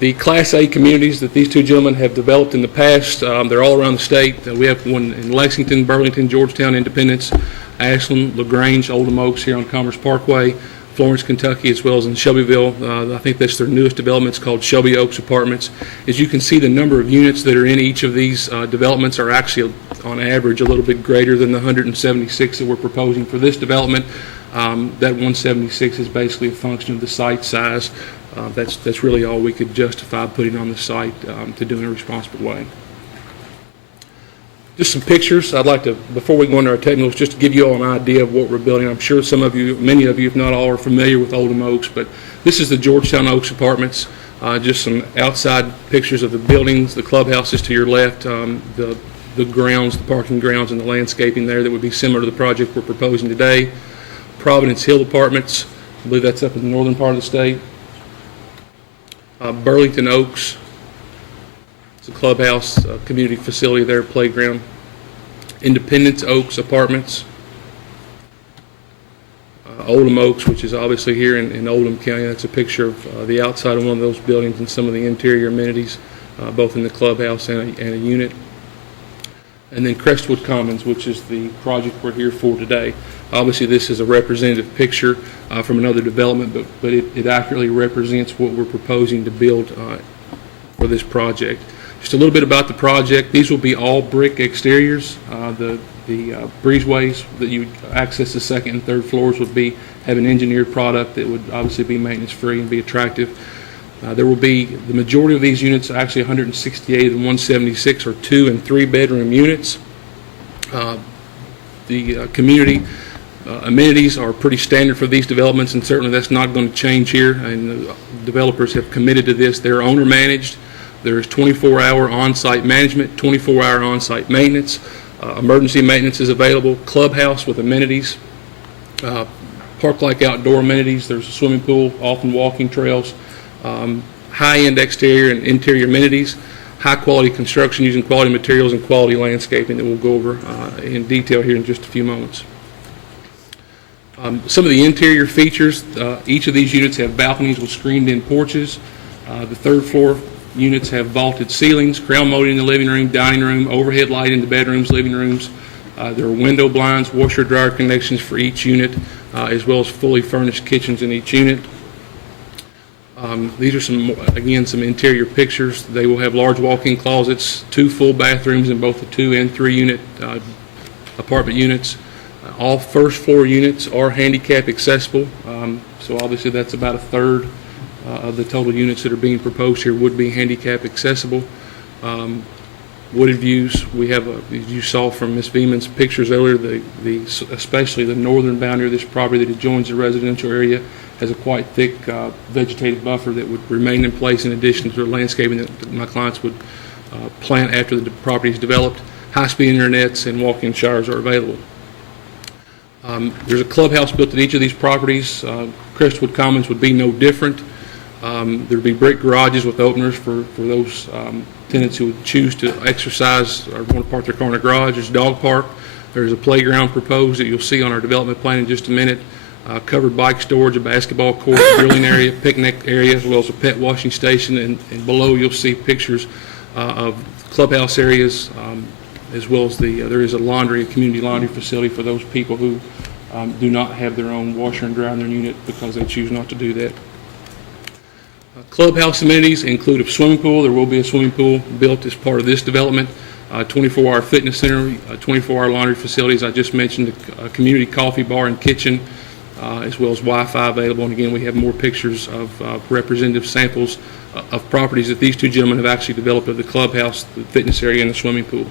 The Class A communities that these two gentlemen have developed in the past, they're all around the state. We have one in Lexington, Burlington, Georgetown, Independence, Ashland, LaGrange, Oldham Oaks here on Commerce Parkway, Florence, Kentucky, as well as in Shelbyville. I think that's their newest development. It's called Shelby Oaks Apartments. As you can see, the number of units that are in each of these developments are actually, on average, a little bit greater than the 176 that we're proposing for this development. That 176 is basically a function of the site size. That's really all we could justify putting on the site to do in a responsible way. Just some pictures. I'd like to, before we go into our technicals, just to give you all an idea of what we're building. I'm sure some of you, many of you, if not all, are familiar with Oldham Oaks, but this is the Georgetown Oaks Apartments. Just some outside pictures of the buildings, the clubhouses to your left, the grounds, the parking grounds, and the landscaping there that would be similar to the project we're proposing today. Providence Hill Apartments. I believe that's up in the northern part of the state. Burlington Oaks. It's a clubhouse, community facility there, playground. Independence Oaks Apartments. Oldham Oaks, which is obviously here in Oldham County. That's a picture of the outside of one of those buildings and some of the interior amenities, both in the clubhouse and a unit. And then Crestwood Commons, which is the project we're here for today. Obviously, this is a representative picture from another development, but it accurately represents what we're proposing to build for this project. Just a little bit about the project. These will be all brick exteriors. The breezeways that you would access the second and third floors would have an engineered product that would obviously be maintenance free and be attractive. There will be, the majority of these units, actually 168 and 176, are 2 and 3 bedroom units. The community amenities are pretty standard for these developments, and certainly that's not going to change here, and the developers have committed to this. They're owner managed. There's 24-hour on-site management, 24-hour on-site maintenance. Emergency maintenance is available. Clubhouse with amenities. Park-like outdoor amenities. There's a swimming pool, often walking trails. High-end exterior and interior amenities. high-quality construction using quality materials and quality landscaping that we'll go over in detail here in just a few moments. Some of the interior features, each of these units have balconies with screened-in porches. The third floor units have vaulted ceilings, crown molding in the living room, dining room, overhead light in the bedrooms, living rooms. There are window blinds, washer-dryer connections for each unit, as well as fully furnished kitchens in each unit. These are some interior pictures. They will have large walk-in closets, 2 full bathrooms in both the 2 and 3 unit apartment units. All first floor units are handicap accessible, so obviously that's about a third of the total units that are being proposed here would be handicap accessible. Wooded views, we have, as you saw from Ms. Beeman's pictures earlier, especially the northern boundary of this property that adjoins the residential area has a quite thick vegetative buffer that would remain in place in addition to the landscaping that my clients would plant after the property is developed. High-speed internets and walk-in showers are available. There's a clubhouse built at each of these properties. Crestwood Commons would be no different. There'd be brick garages with openers for those tenants who would choose to exercise or want to park their car in a garage. There's a dog park. There's a playground proposed that you'll see on our development plan in just a minute. Covered bike storage, a basketball court, grilling area, picnic area, as well as a pet washing station. And below you'll see pictures of clubhouse areas, as well as there is a community laundry facility for those people who do not have their own washer and dryer in their unit because they choose not to do that. Clubhouse amenities include a swimming pool. There will be a swimming pool built as part of this development. 24-hour fitness center, 24-hour laundry facilities. I just mentioned a community coffee bar and kitchen, as well as Wi-Fi available. And again, we have more pictures of representative samples of properties that these two gentlemen have actually developed of the clubhouse, the fitness area, and the swimming pool.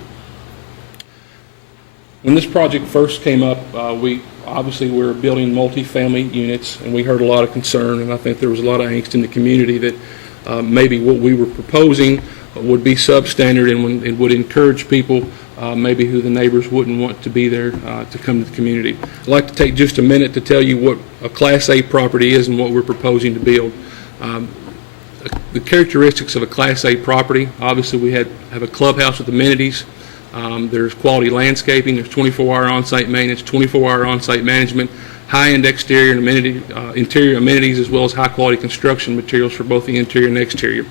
When this project first came up, we were building multifamily units, and we heard a lot of concern, and I think there was a lot of angst in the community that maybe what we were proposing would be substandard and would encourage people maybe who the neighbors wouldn't want to be there to come to the community. I'd like to take just a minute to tell you what a Class A property is and what we're proposing to build. The characteristics of a Class A property, obviously we have a clubhouse with amenities. There's quality landscaping, there's 24-hour on-site maintenance, 24-hour on-site management, high-end exterior and interior amenities, as well as high-quality construction materials for both the interior and exterior.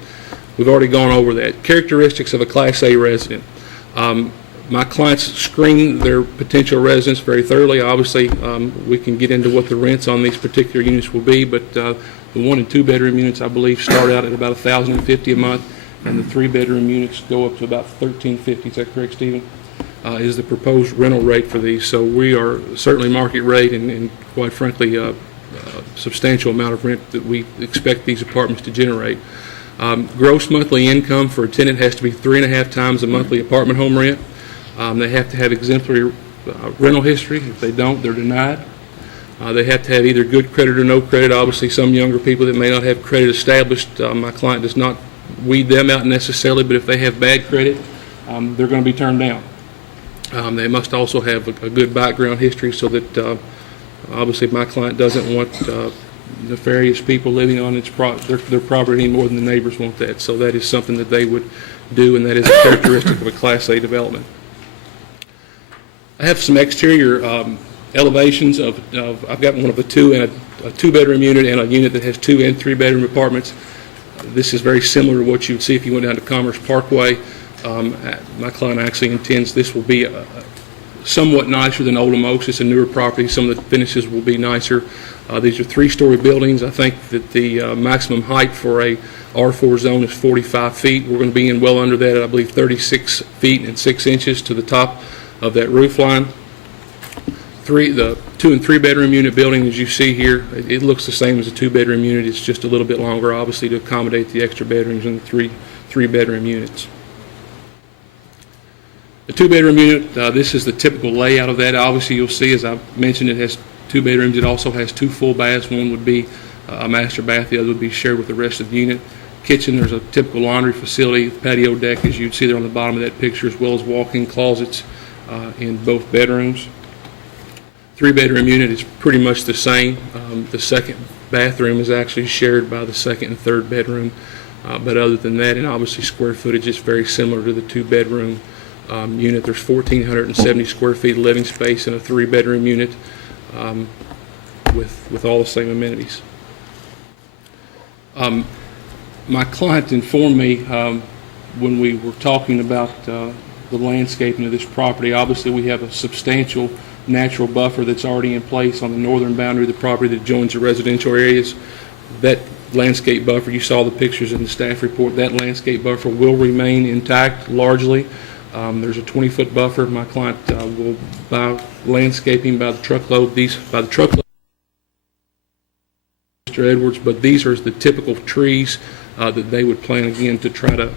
We've already gone over that. Characteristics of a Class A resident. My clients screen their potential residents very thoroughly. Obviously, we can get into what the rents on these particular units will be, but the 1 and 2 bedroom units, I believe, start out at about $1,050 a month. And the 3-bedroom units go up to about $1,350. Is that correct, Stephen? Is the proposed rental rate for these. So we are certainly market rate and quite frankly, a substantial amount of rent that we expect these apartments to generate. Gross monthly income for a tenant has to be 3.5 times the monthly apartment home rent. They have to have exemplary rental history. If they don't, they're denied. They have to have either good credit or no credit. Obviously, some younger people that may not have credit established, my client does not weed them out necessarily, but if they have bad credit, they're going to be turned down. They must also have a good background history so that obviously my client doesn't want nefarious people living on their property any more than the neighbors want that. So that is something that they would do, and that is a characteristic of a Class A development. I have some exterior elevations of I've got one of a 2 and a 2-bedroom unit and a unit that has 2 and 3-bedroom apartments. This is very similar to what you would see if you went down to Commerce Parkway. My client actually intends this will be somewhat nicer than Oldham Oaks. It's a newer property. Some of the finishes will be nicer. These are 3-story buildings. I think that the maximum height for a R4 zone is 45 feet. We're going to be in well under that at, I believe, 36 feet and 6 inches to the top of that roof line. The 2 and 3-bedroom unit building, as you see here, it looks the same as a 2-bedroom unit. It's just a little bit longer, obviously, to accommodate the extra bedrooms in the 3-bedroom units. The 2-bedroom unit, this is the typical layout of that. Obviously, you'll see, as I mentioned, it has 2 bedrooms. It also has 2 full baths. One would be a master bath. The other would be shared with the rest of the unit. Kitchen, there's a typical laundry facility, patio deck, as you'd see there on the bottom of that picture, as well as walk-in closets in both bedrooms. 3-bedroom unit is pretty much the same. The second bathroom is actually shared by the 2nd and 3rd bedroom. But other than that, and obviously square footage is very similar to the two-bedroom unit. There's 1,470 square feet of living space in a three-bedroom unit with all the same amenities. My client informed me when we were talking about the landscaping of this property. Obviously, we have a substantial natural buffer that's already in place on the northern boundary of the property that joins the residential areas. That landscape buffer, you saw the pictures in the staff report, that landscape buffer will remain intact largely. There's a 20-foot buffer. My client will buy landscaping by the truckload, Mr. Edwards, but these are the typical trees that they would plant, again, to try to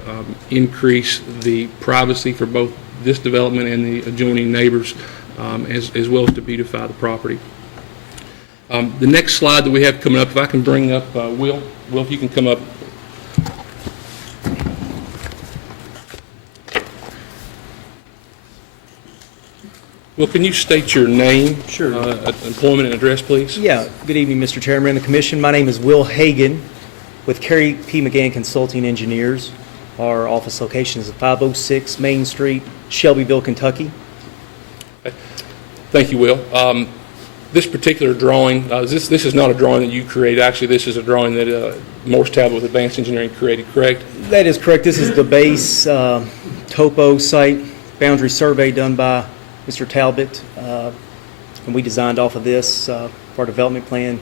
increase the privacy for both this development and the adjoining neighbors, as well as to beautify the property. The next slide that we have coming up, if I can bring up Will, if you can come up. Well, can you state your name, Sure. Employment and address, please? Yeah, good evening, Mr. Chairman and the Commission. My name is Will Hagan with Kerry P. McGann Consulting Engineers. Our office location is at 506 Main Street, Shelbyville, Kentucky. Okay. Thank you, Will. This particular drawing, this is not a drawing that you created. Actually, this is a drawing that Morse Talbot with Advanced Engineering created, correct? That is correct. This is the base topo site boundary survey done by Mr. Talbot, and we designed off of this for our development plan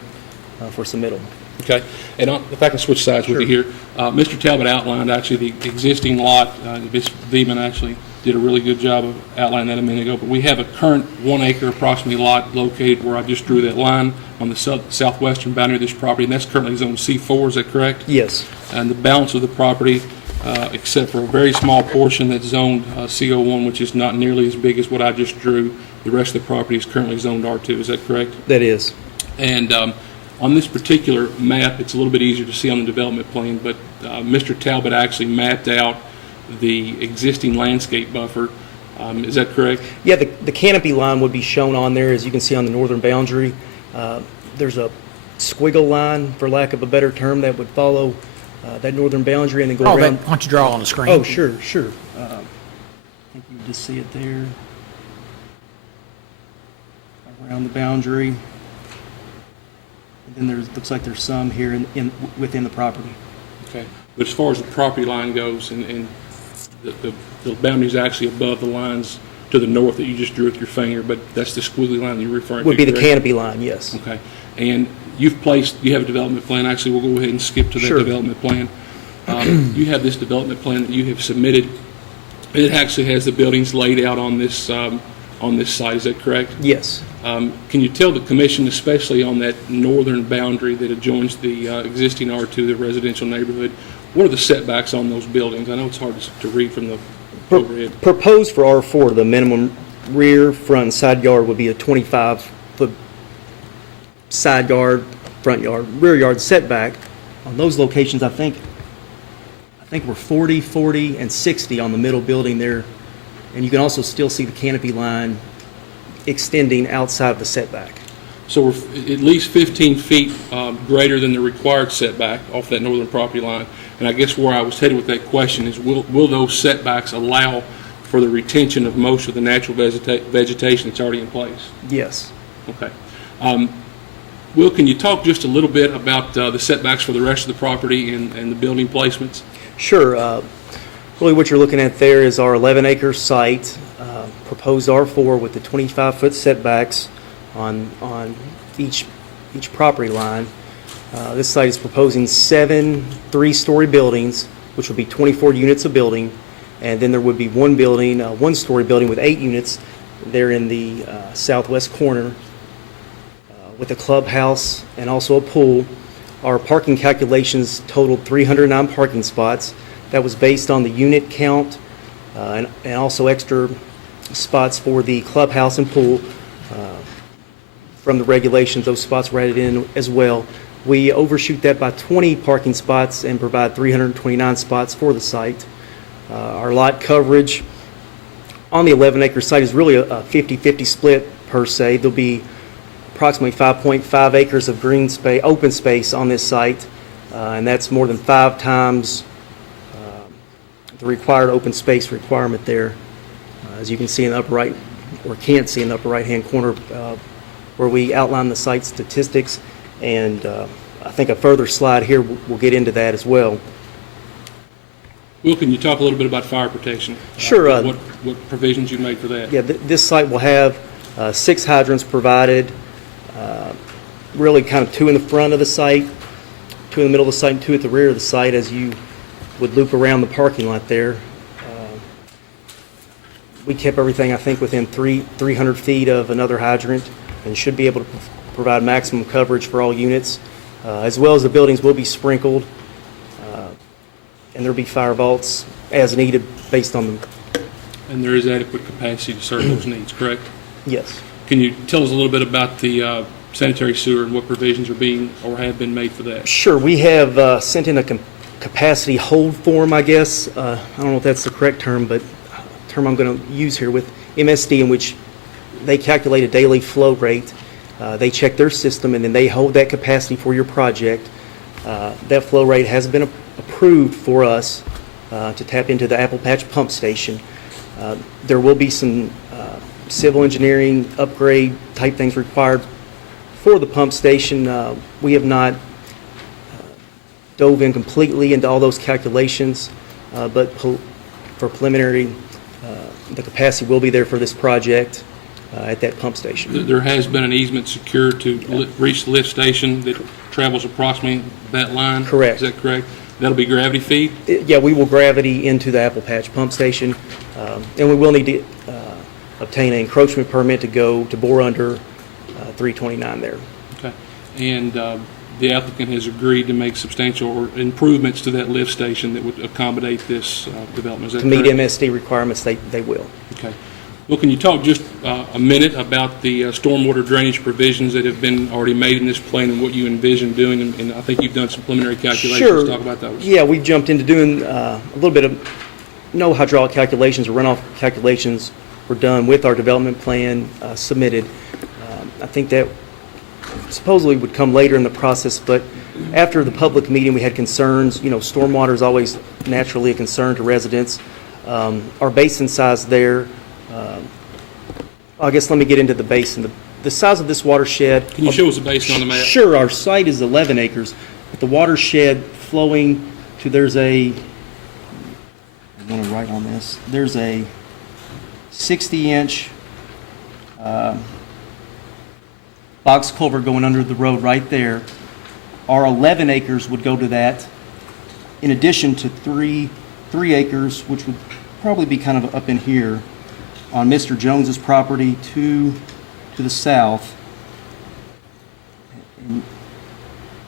for submittal. Okay, and if I can switch sides with you here, Mr. Talbot outlined actually the existing lot. Ms. Veman actually did a really good job of outlining that a minute ago, but we have a current 1 acre approximately lot located where I just drew that line on the southwestern boundary of this property, and that's currently zone C4, is that correct? Yes. And the balance of the property, except for a very small portion that's zoned CO1, which is not nearly as big as what I just drew, the rest of the property is currently zoned R2, is that correct? That is. And on this particular map, it's a little bit easier to see on the development plan, but Mr. Talbot actually mapped out the existing landscape buffer. Is that correct? Yeah, the canopy line would be shown on there, as you can see on the northern boundary. There's a squiggle line, for lack of a better term, that would follow that northern boundary and then go around. Why don't you draw on the screen? Oh, sure. I think you just see it there. Around the boundary. And then looks like there's some here within the property. Okay. But as far as the property line goes, and the boundary is actually above the lines to the north that you just drew with your finger, but that's the squiggly line you're referring to. Would be the correct? canopy line, yes. Okay. And you have a development plan. Actually, we'll go ahead and skip to that Sure. development plan. You have this development plan that you have submitted. It actually has the buildings laid out on this site. Is that correct? Yes. Can you tell the commission, especially on that northern boundary that adjoins the existing R2, the residential neighborhood, what are the setbacks on those buildings? I know it's hard to read from the overhead. Proposed for R4, the minimum rear, front, and side yard would be a 25-foot side yard, front yard, rear yard setback. On those locations, I think we're 40, 40, and 60 on the middle building there. And you can also still see the canopy line extending outside of the setback. So we're at least 15 feet greater than the required setback off that northern property line. And I guess where I was headed with that question is, will those setbacks allow for the retention of most of the natural vegetation that's already in place? Yes. Okay. Will, can you talk just a little bit about the setbacks for the rest of the property and the building placements? Sure. Really what you're looking at there is our 11-acre site, proposed R4 with the 25-foot setbacks on each property line. This site is proposing 7 3-story buildings, which will be 24 units of building, and then there would be one building, a 1-story building with 8 units there in the southwest corner with a clubhouse and also a pool. Our parking calculations totaled 309 parking spots. That was based on the unit count and also extra spots for the clubhouse and pool. From the regulations, those spots were added in as well. We overshoot that by 20 parking spots and provide 329 spots for the site. Our lot coverage on the 11-acre site is really a 50-50 split per se. There'll be approximately 5.5 acres of green space, open space on this site, and that's more than 5 times the required open space requirement there. As you can see in the upper right, or can't see in the upper right-hand corner, where we outline the site statistics, and I think a further slide here will get into that as well. Will, can you talk a little bit about fire protection? Sure. What provisions you made for that? Yeah, this site will have 6 hydrants provided, really kind of 2 in the front of the site, 2 in the middle of the site, and 2 at the rear of the site as you would loop around the parking lot there. We kept everything, I think, within 300 feet of another hydrant and should be able to provide maximum coverage for all units, as well as the buildings will be sprinkled, and there'll be fire vaults as needed based on them. And there is adequate capacity to serve those needs, correct? Yes. Can you tell us a little bit about the sanitary sewer and what provisions are being or have been made for that? Sure. We have sent in a capacity hold form, I guess. I don't know if that's the correct term, but term I'm going to use here with MSD, in which they calculate a daily flow rate. They check their system, and then they hold that capacity for your project. That flow rate has been approved for us to tap into the Apple Patch pump station. There will be some civil engineering upgrade type things required for the pump station. We have not dove in completely into all those calculations, but for preliminary, the capacity will be there for this project at that pump station. There has been an easement secured to reach the lift station that travels approximately that line? Correct. Is that correct? That'll be gravity feed? Yeah, we will gravity into the Apple Patch pump station, and we will need to obtain an encroachment permit to bore under 329 there. Okay. And the applicant has agreed to make substantial improvements to that lift station that would accommodate this development. Is that To meet correct? MSD requirements, they will. Okay. Well, can you talk just a minute about the stormwater drainage provisions that have been already made in this plan and what you envision doing? And I think you've done some preliminary calculations. Sure. Talk about those. Yeah, we've jumped into doing a little bit of no hydraulic calculations or runoff calculations were done with our development plan submitted. I think that supposedly would come later in the process, but after the public meeting, we had concerns. You know, stormwater is always naturally a concern to residents. Our basin size there, I guess let me get into the basin. The size of this watershed. Can you show us the basin on the map? Sure. Our site is 11 acres, but the watershed flowing to, I want to write on this, there's a 60-inch box culvert going under the road right there. Our 11 acres would go to that, in addition to three acres, which would probably be kind of up in here on Mr. Jones's property to the south. And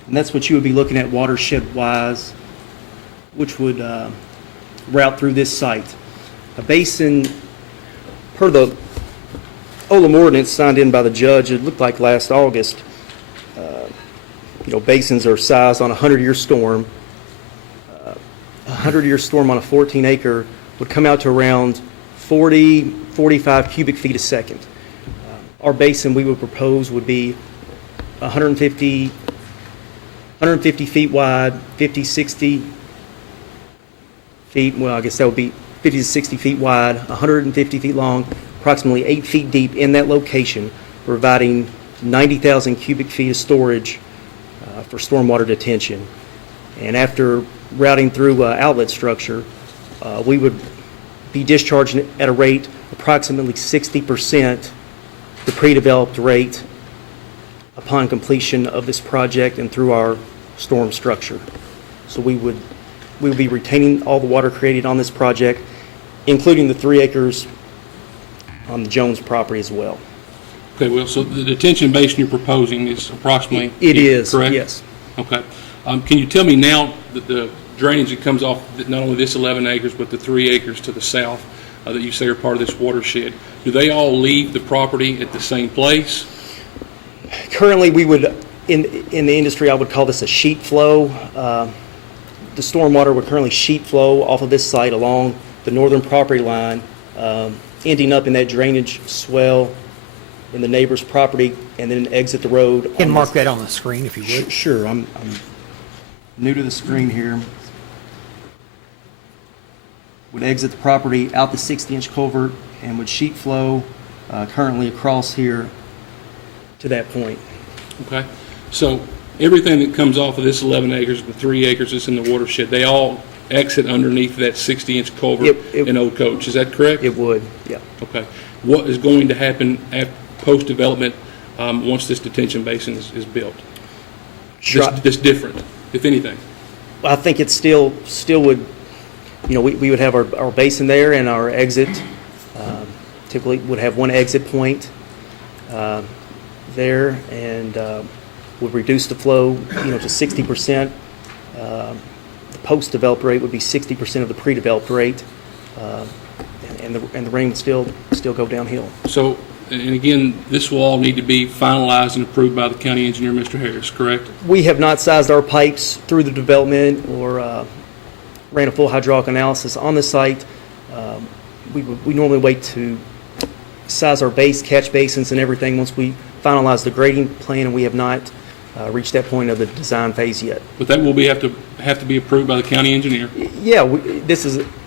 that's what you would be looking at watershed-wise, which would route through this site. A basin, per the Oldham ordinance signed in by the judge, it looked like last August, basins are sized on a 100-year storm. A 100-year storm on a 14-acre would come out to around 45 cubic feet a second. Our basin we would propose would be 150 feet wide, 50, 60 feet, well, I guess that would be 50 to 60 feet wide, 150 feet long, approximately 8 feet deep in that location, providing 90,000 cubic feet of storage for stormwater detention. And after routing through outlet structure, we would be discharging at a rate approximately 60% the pre-developed rate upon completion of this project and through our storm structure. So we would be retaining all the water created on this project, including the 3 acres on the Jones property as well. Okay, well, so the detention basin you're proposing is approximately... It is, correct? yes. Okay. Can you tell me now that the drainage that comes off not only this 11 acres, but the 3 acres to the south that you say are part of this watershed, do they all leave the property at the same place? Currently, we would, in the industry, I would call this a sheet flow. The stormwater would currently sheet flow off of this site along the northern property line, ending up in that drainage swell in the neighbor's property, and then exit the road. You can mark that on the screen if you would. Sure. I'm new to the screen here. would exit the property out the 60-inch culvert and would sheet flow currently across here to that point. Okay? So everything that comes off of this 11 acres, the 3 acres that's in the watershed, they all exit underneath that 60-inch culvert in Old Coach. Is that correct? It would, yeah. Okay. What is going to happen post-development once this detention basin is built? This different, if anything? I think it still would, we would have our basin there and our exit. Typically would have one exit point there, and would reduce the flow, to 60%. The post-developed rate would be 60% of the pre-developed rate, and the rain would still go downhill. So, and again, this will all need to be finalized and approved by the county engineer, Mr. Harris, correct? We have not sized our pipes through the development or ran a full hydraulic analysis on the site. We normally wait to size our base catch basins and everything once we finalize the grading plan, and we have not reached that point of the design phase yet. But that will have to be approved by the county engineer. Yeah,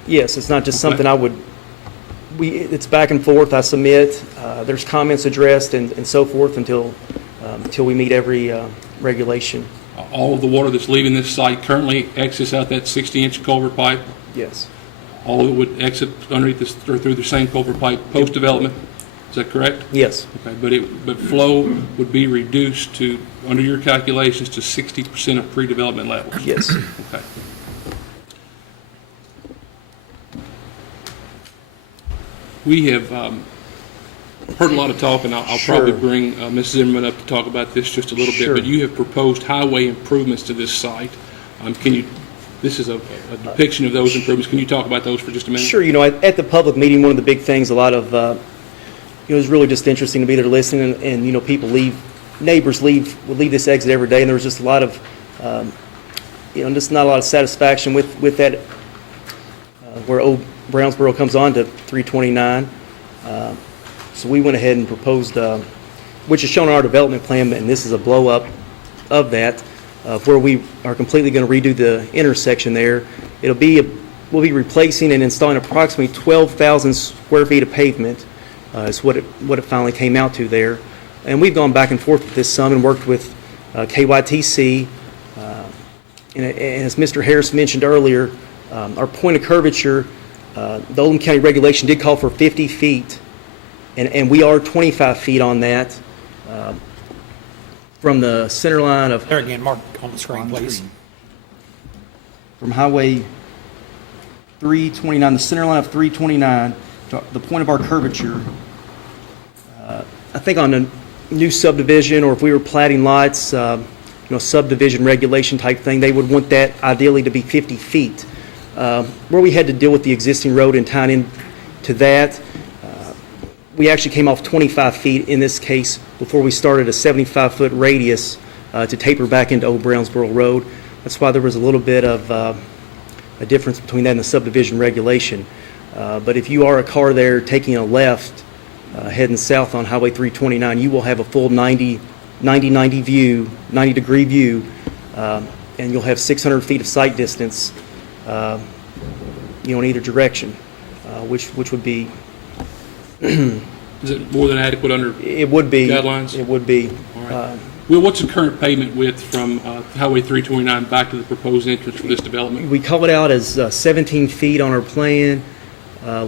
yes. It's not just something I would. It's back and forth. I submit. There's comments addressed and so forth until we meet every regulation. All of the water that's leaving this site currently exits out that 60-inch culvert pipe. Yes. All of it would exit underneath this or through the same culvert pipe post-development. Is that correct? Yes. Okay, but flow would be reduced to, under your calculations, to 60% of pre-development levels. Yes. Okay. We have heard a lot of talk, and I'll probably bring Ms. Zimmerman up to talk about this just a little bit. But you have proposed highway improvements to this site. This is a depiction of those improvements. Can you talk about those for just a minute? Sure. At the public meeting, one of the big things, a lot of, it was really just interesting to be there listening, and people neighbors would leave this exit every day, and there was just a lot of, just not a lot of satisfaction with that, where Old Brownsboro comes on to 329. So we went ahead and proposed, which is shown on our development plan, and this is a blow up of that, where we are completely going to redo the intersection there. We'll be replacing and installing approximately 12,000 square feet of pavement. Is what it finally came out to there. And we've gone back and forth with this some and worked with KYTC. And as Mr. Harris mentioned earlier, our point of curvature, the Oldham County regulation did call for 50 feet, and we are 25 feet on that from the center line of... There again, mark on the screen, please. From Highway 329, the center line of 329, to the point of our curvature. I think on a new subdivision, or if we were platting lots, subdivision regulation type thing, they would want that ideally to be 50 feet. Where we had to deal with the existing road and tying into that, we actually came off 25 feet in this case before we started a 75-foot radius to taper back into Old Brownsboro Road. That's why there was a little bit of a difference between that and the subdivision regulation. But if you are a car there taking a left, heading south on Highway 329, you will have a full 90 degree view, and you'll have 600 feet of sight distance, in either direction, which would be... Is it more than adequate under it would be guidelines? It would be. All right. Well, what's the current pavement width from Highway 329 back to the proposed entrance for this development? We call it out as 17 feet on our plan.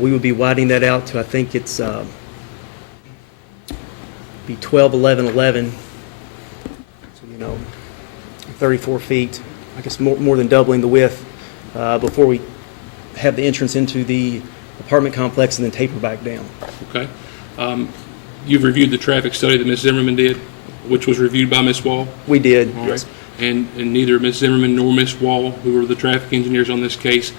We would be widening that out to, I think it's be 12, 11, 11. So, 34 feet. I guess more than doubling the width before we have the entrance into the apartment complex and then taper back down. Okay. You've reviewed the traffic study that Ms. Zimmerman did, which was reviewed by Ms. Wall? We did, All yes. right. And neither Ms. Zimmerman nor Ms. Wall, who are the traffic engineers on this case,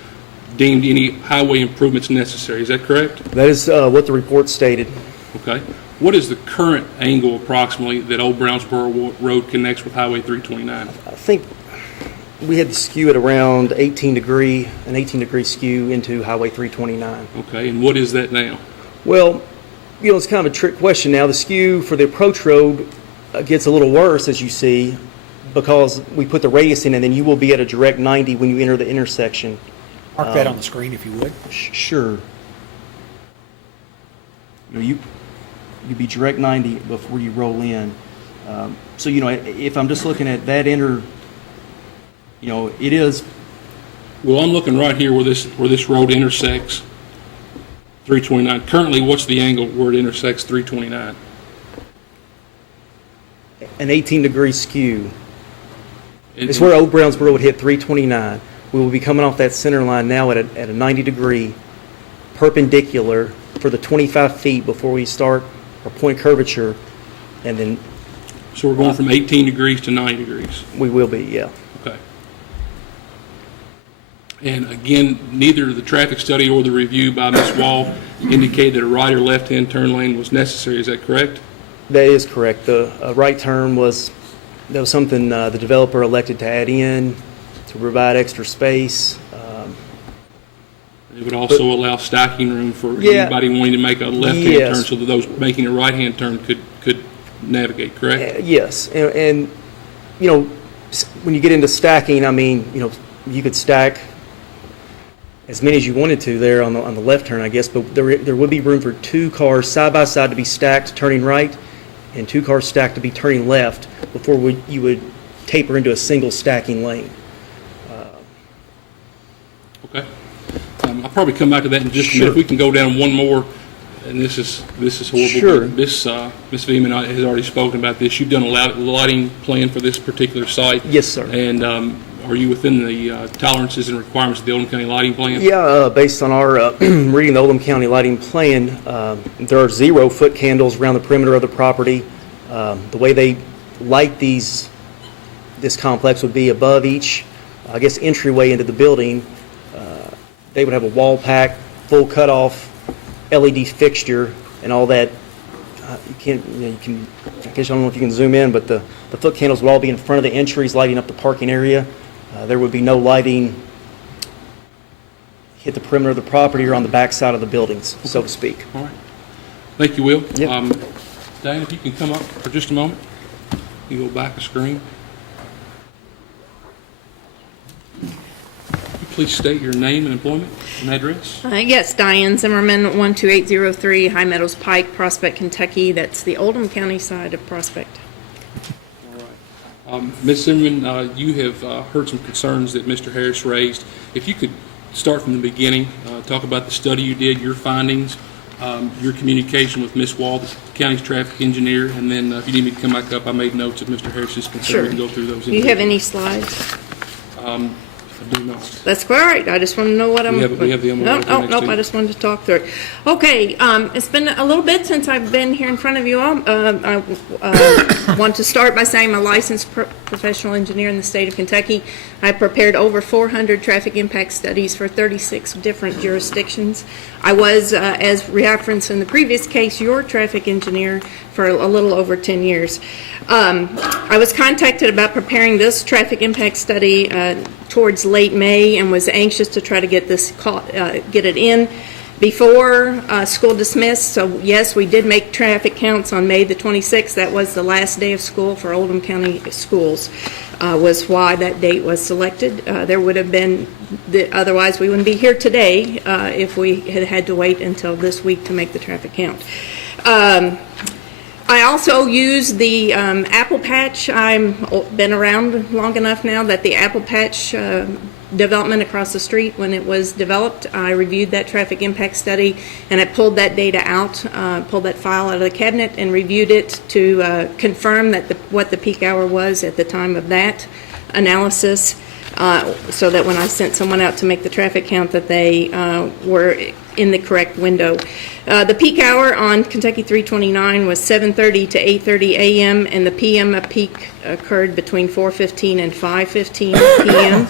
deemed any highway improvements necessary. Is that correct? That is what the report stated. Okay. What is the current angle approximately that Old Brownsboro Road connects with Highway 329? I think we had the skew at around an 18 degree skew into Highway 329. Okay, and what is that now? Well, it's kind of a trick question now. The skew for the approach road gets a little worse, as you see, because we put the radius in, and then you will be at a direct 90 when you enter the intersection. Mark that on the screen if you would. Sure. You'd be direct 90 before you roll in. So, if I'm just looking at that it is. Well, I'm looking right here where this road intersects 329. Currently, what's the angle where it intersects 329? An 18-degree skew. It's where Old Brownsboro would hit 329. We will be coming off that center line now at a 90-degree perpendicular for the 25 feet before we start our point curvature, and then. So we're going from 18 degrees to 90 degrees. We will be, yeah. Okay. And again, neither the traffic study or the review by Ms. Wall indicated that a right or left-hand turn lane was necessary. Is that correct? That is correct. The right turn was something the developer elected to add in to provide extra space. It would also allow stacking room for anybody wanting to make a left-hand turn, so that those making a right-hand turn could navigate, correct? Yes. And when you get into stacking, I mean, you could stack as many as you wanted to there on the left turn, I guess, but there would be room for 2 cars side by side to be stacked turning right, and 2 cars stacked to be turning left before you would taper into a single stacking lane. Okay. I'll probably come back to that in just a minute. If we can go down one more, and this is horrible. Sure. But Ms. Veman has already spoken about this. You've done a lighting plan for this particular site. Yes, sir. And are you within the tolerances and requirements of the Oldham County lighting plan? Yeah, based on our reading the Oldham County lighting plan, there are 0 foot candles around the perimeter of the property. The way they light this complex would be above each, entryway into the building. They would have a wall pack, full cutoff LED fixture, and all that. I guess I don't know if you can zoom in, but the foot candles would all be in front of the entries, lighting up the parking area. There would be no lighting hit the perimeter of the property or on the back side of the buildings, so to speak. All right. Thank you, Will. Yep. Diane, if you can come up for just a moment. You go back a screen. Please state your name and employment and address. Yes, Diane Zimmerman, 12803 High Meadows Pike, Prospect, Kentucky. That's the Oldham County side of Prospect. All right. Ms. Zimmerman, you have heard some concerns that Mr. Harris raised. If you could start from the beginning, talk about the study you did, your findings, your communication with Ms. Wall, the county's traffic engineer, and then if you need me to come back up, I made notes of Mr. Harris's concerns. Sure. We can go through those. Do you have any slides? I do not. That's all right. I just want to know what I'm... We have the envelope right next to you. I just wanted to talk through it. Okay, it's been a little bit since I've been here in front of you all. I want to start by saying I'm a licensed professional engineer in the state of Kentucky. I prepared over 400 traffic impact studies for 36 different jurisdictions. I was, as referenced in the previous case, your traffic engineer for a little over 10 years. I was contacted about preparing this traffic impact study towards late May and was anxious to try to get it in before school dismissed. So yes, we did make traffic counts on May the 26th. That was the last day of school for Oldham County schools, was why that date was selected. There would have been, otherwise we wouldn't be here today if we had to wait until this week to make the traffic count. I also use the Apple Patch. I've been around long enough now that the Apple Patch development across the street, when it was developed, I reviewed that traffic impact study and I pulled that data out, pulled that file out of the cabinet and reviewed it to confirm that what the peak hour was at the time of that analysis, so that when I sent someone out to make the traffic count that they were in the correct window. The peak hour on Kentucky 329 was 7:30 to 8:30 a.m. and the p.m. peak occurred between 4:15 and 5:15 p.m.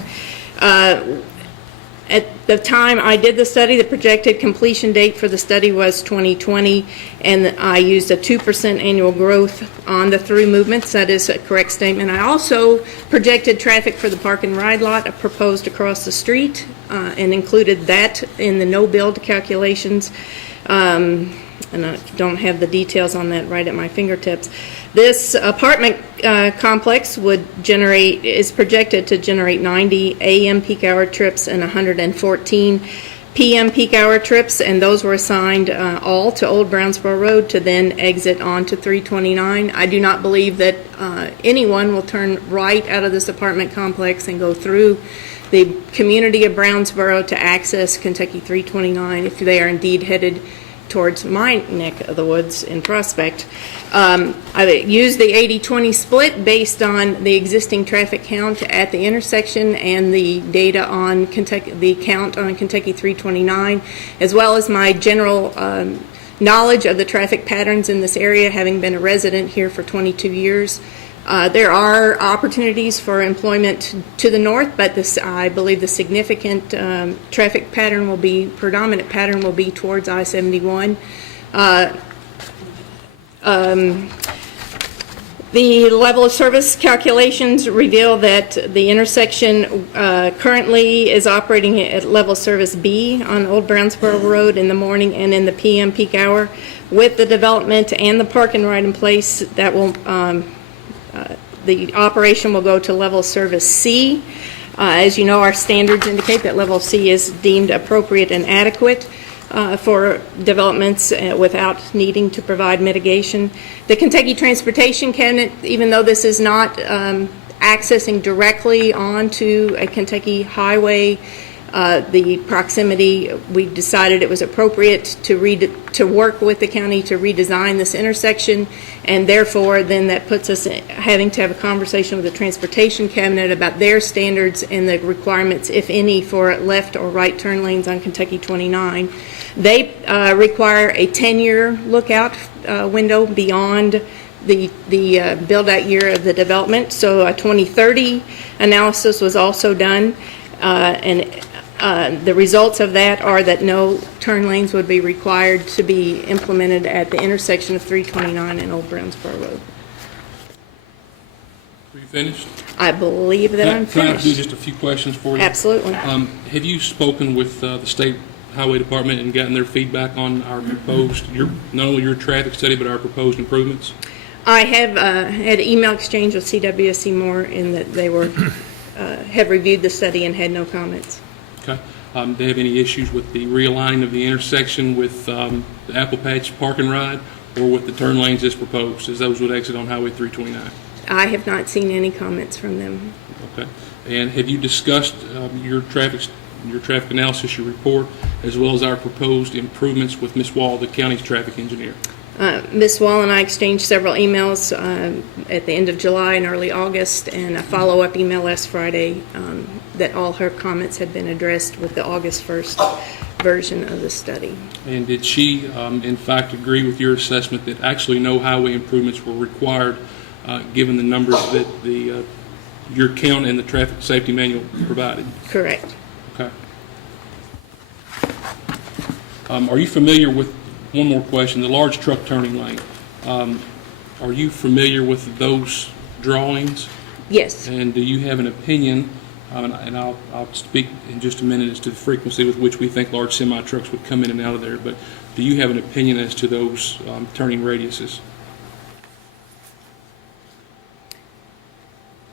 At the time I did the study, the projected completion date for the study was 2020, and I used a 2% annual growth on the through movements. That is a correct statement. I also projected traffic for the park and ride lot proposed across the street and included that in the no-build calculations. and I don't have the details on that right at my fingertips. This apartment complex is projected to generate 90 a.m. peak hour trips and 114 p.m. peak hour trips, and those were assigned all to Old Brownsboro Road to then exit onto 329. I do not believe that anyone will turn right out of this apartment complex and go through the community of Brownsboro to access Kentucky 329 if they are indeed headed towards my neck of the woods in Prospect. I used the 80-20 split based on the existing traffic count at the intersection and the data on the count on Kentucky 329, as well as my general knowledge of the traffic patterns in this area, having been a resident here for 22 years. There are opportunities for employment to the north, but I believe the significant traffic pattern predominant pattern will be towards I-71. The level of service calculations reveal that the intersection currently is operating at level service B on Old Brownsboro Road in the morning and in the PM peak hour. With the development and the park and ride in place, that will the operation will go to level service C. As you know, our standards indicate that level C is deemed appropriate and adequate for developments without needing to provide mitigation. The Kentucky Transportation Cabinet, even though this is not accessing directly onto a Kentucky highway, the proximity, we decided it was appropriate to work with the county to redesign this intersection, and therefore then that puts us having to have a conversation with the Transportation Cabinet about their standards and the requirements, if any, for left or right turn lanes on Kentucky 29. They require a 10-year lookout window beyond the build-out year of the development, so a 2030 analysis was also done, and the results of that are that no turn lanes would be required to be implemented at the intersection of 329 and Old Brownsboro Road. Are you finished? I believe that I'm Can I finished. do just a few questions for you? Absolutely. Have you spoken with the State Highway Department and gotten their feedback on our proposed, not only your traffic study, but our proposed improvements? I have had email exchange with CWSC Moore in that they have reviewed the study and had no comments. Okay. Do they have any issues with the realigning of the intersection with the Apple Patch Park and Ride, or with the turn lanes as proposed, as those would exit on Highway 329? I have not seen any comments from them. Okay. And have you discussed your traffic analysis, your report, as well as our proposed improvements with Ms. Wall, the county's traffic engineer? Ms. Wall and I exchanged several emails at the end of July and early August, and a follow-up email last Friday that all her comments had been addressed with the August 1st version of the study. And did she, in fact, agree with your assessment that actually no highway improvements were required, given the numbers that your count and the traffic safety manual provided? Correct. Okay. Are you familiar with, one more question, the large truck turning lane? Are you familiar with those drawings? Yes. And do you have an opinion, and I'll speak in just a minute as to the frequency with which we think large semi-trucks would come in and out of there, but do you have an opinion as to those turning radiuses?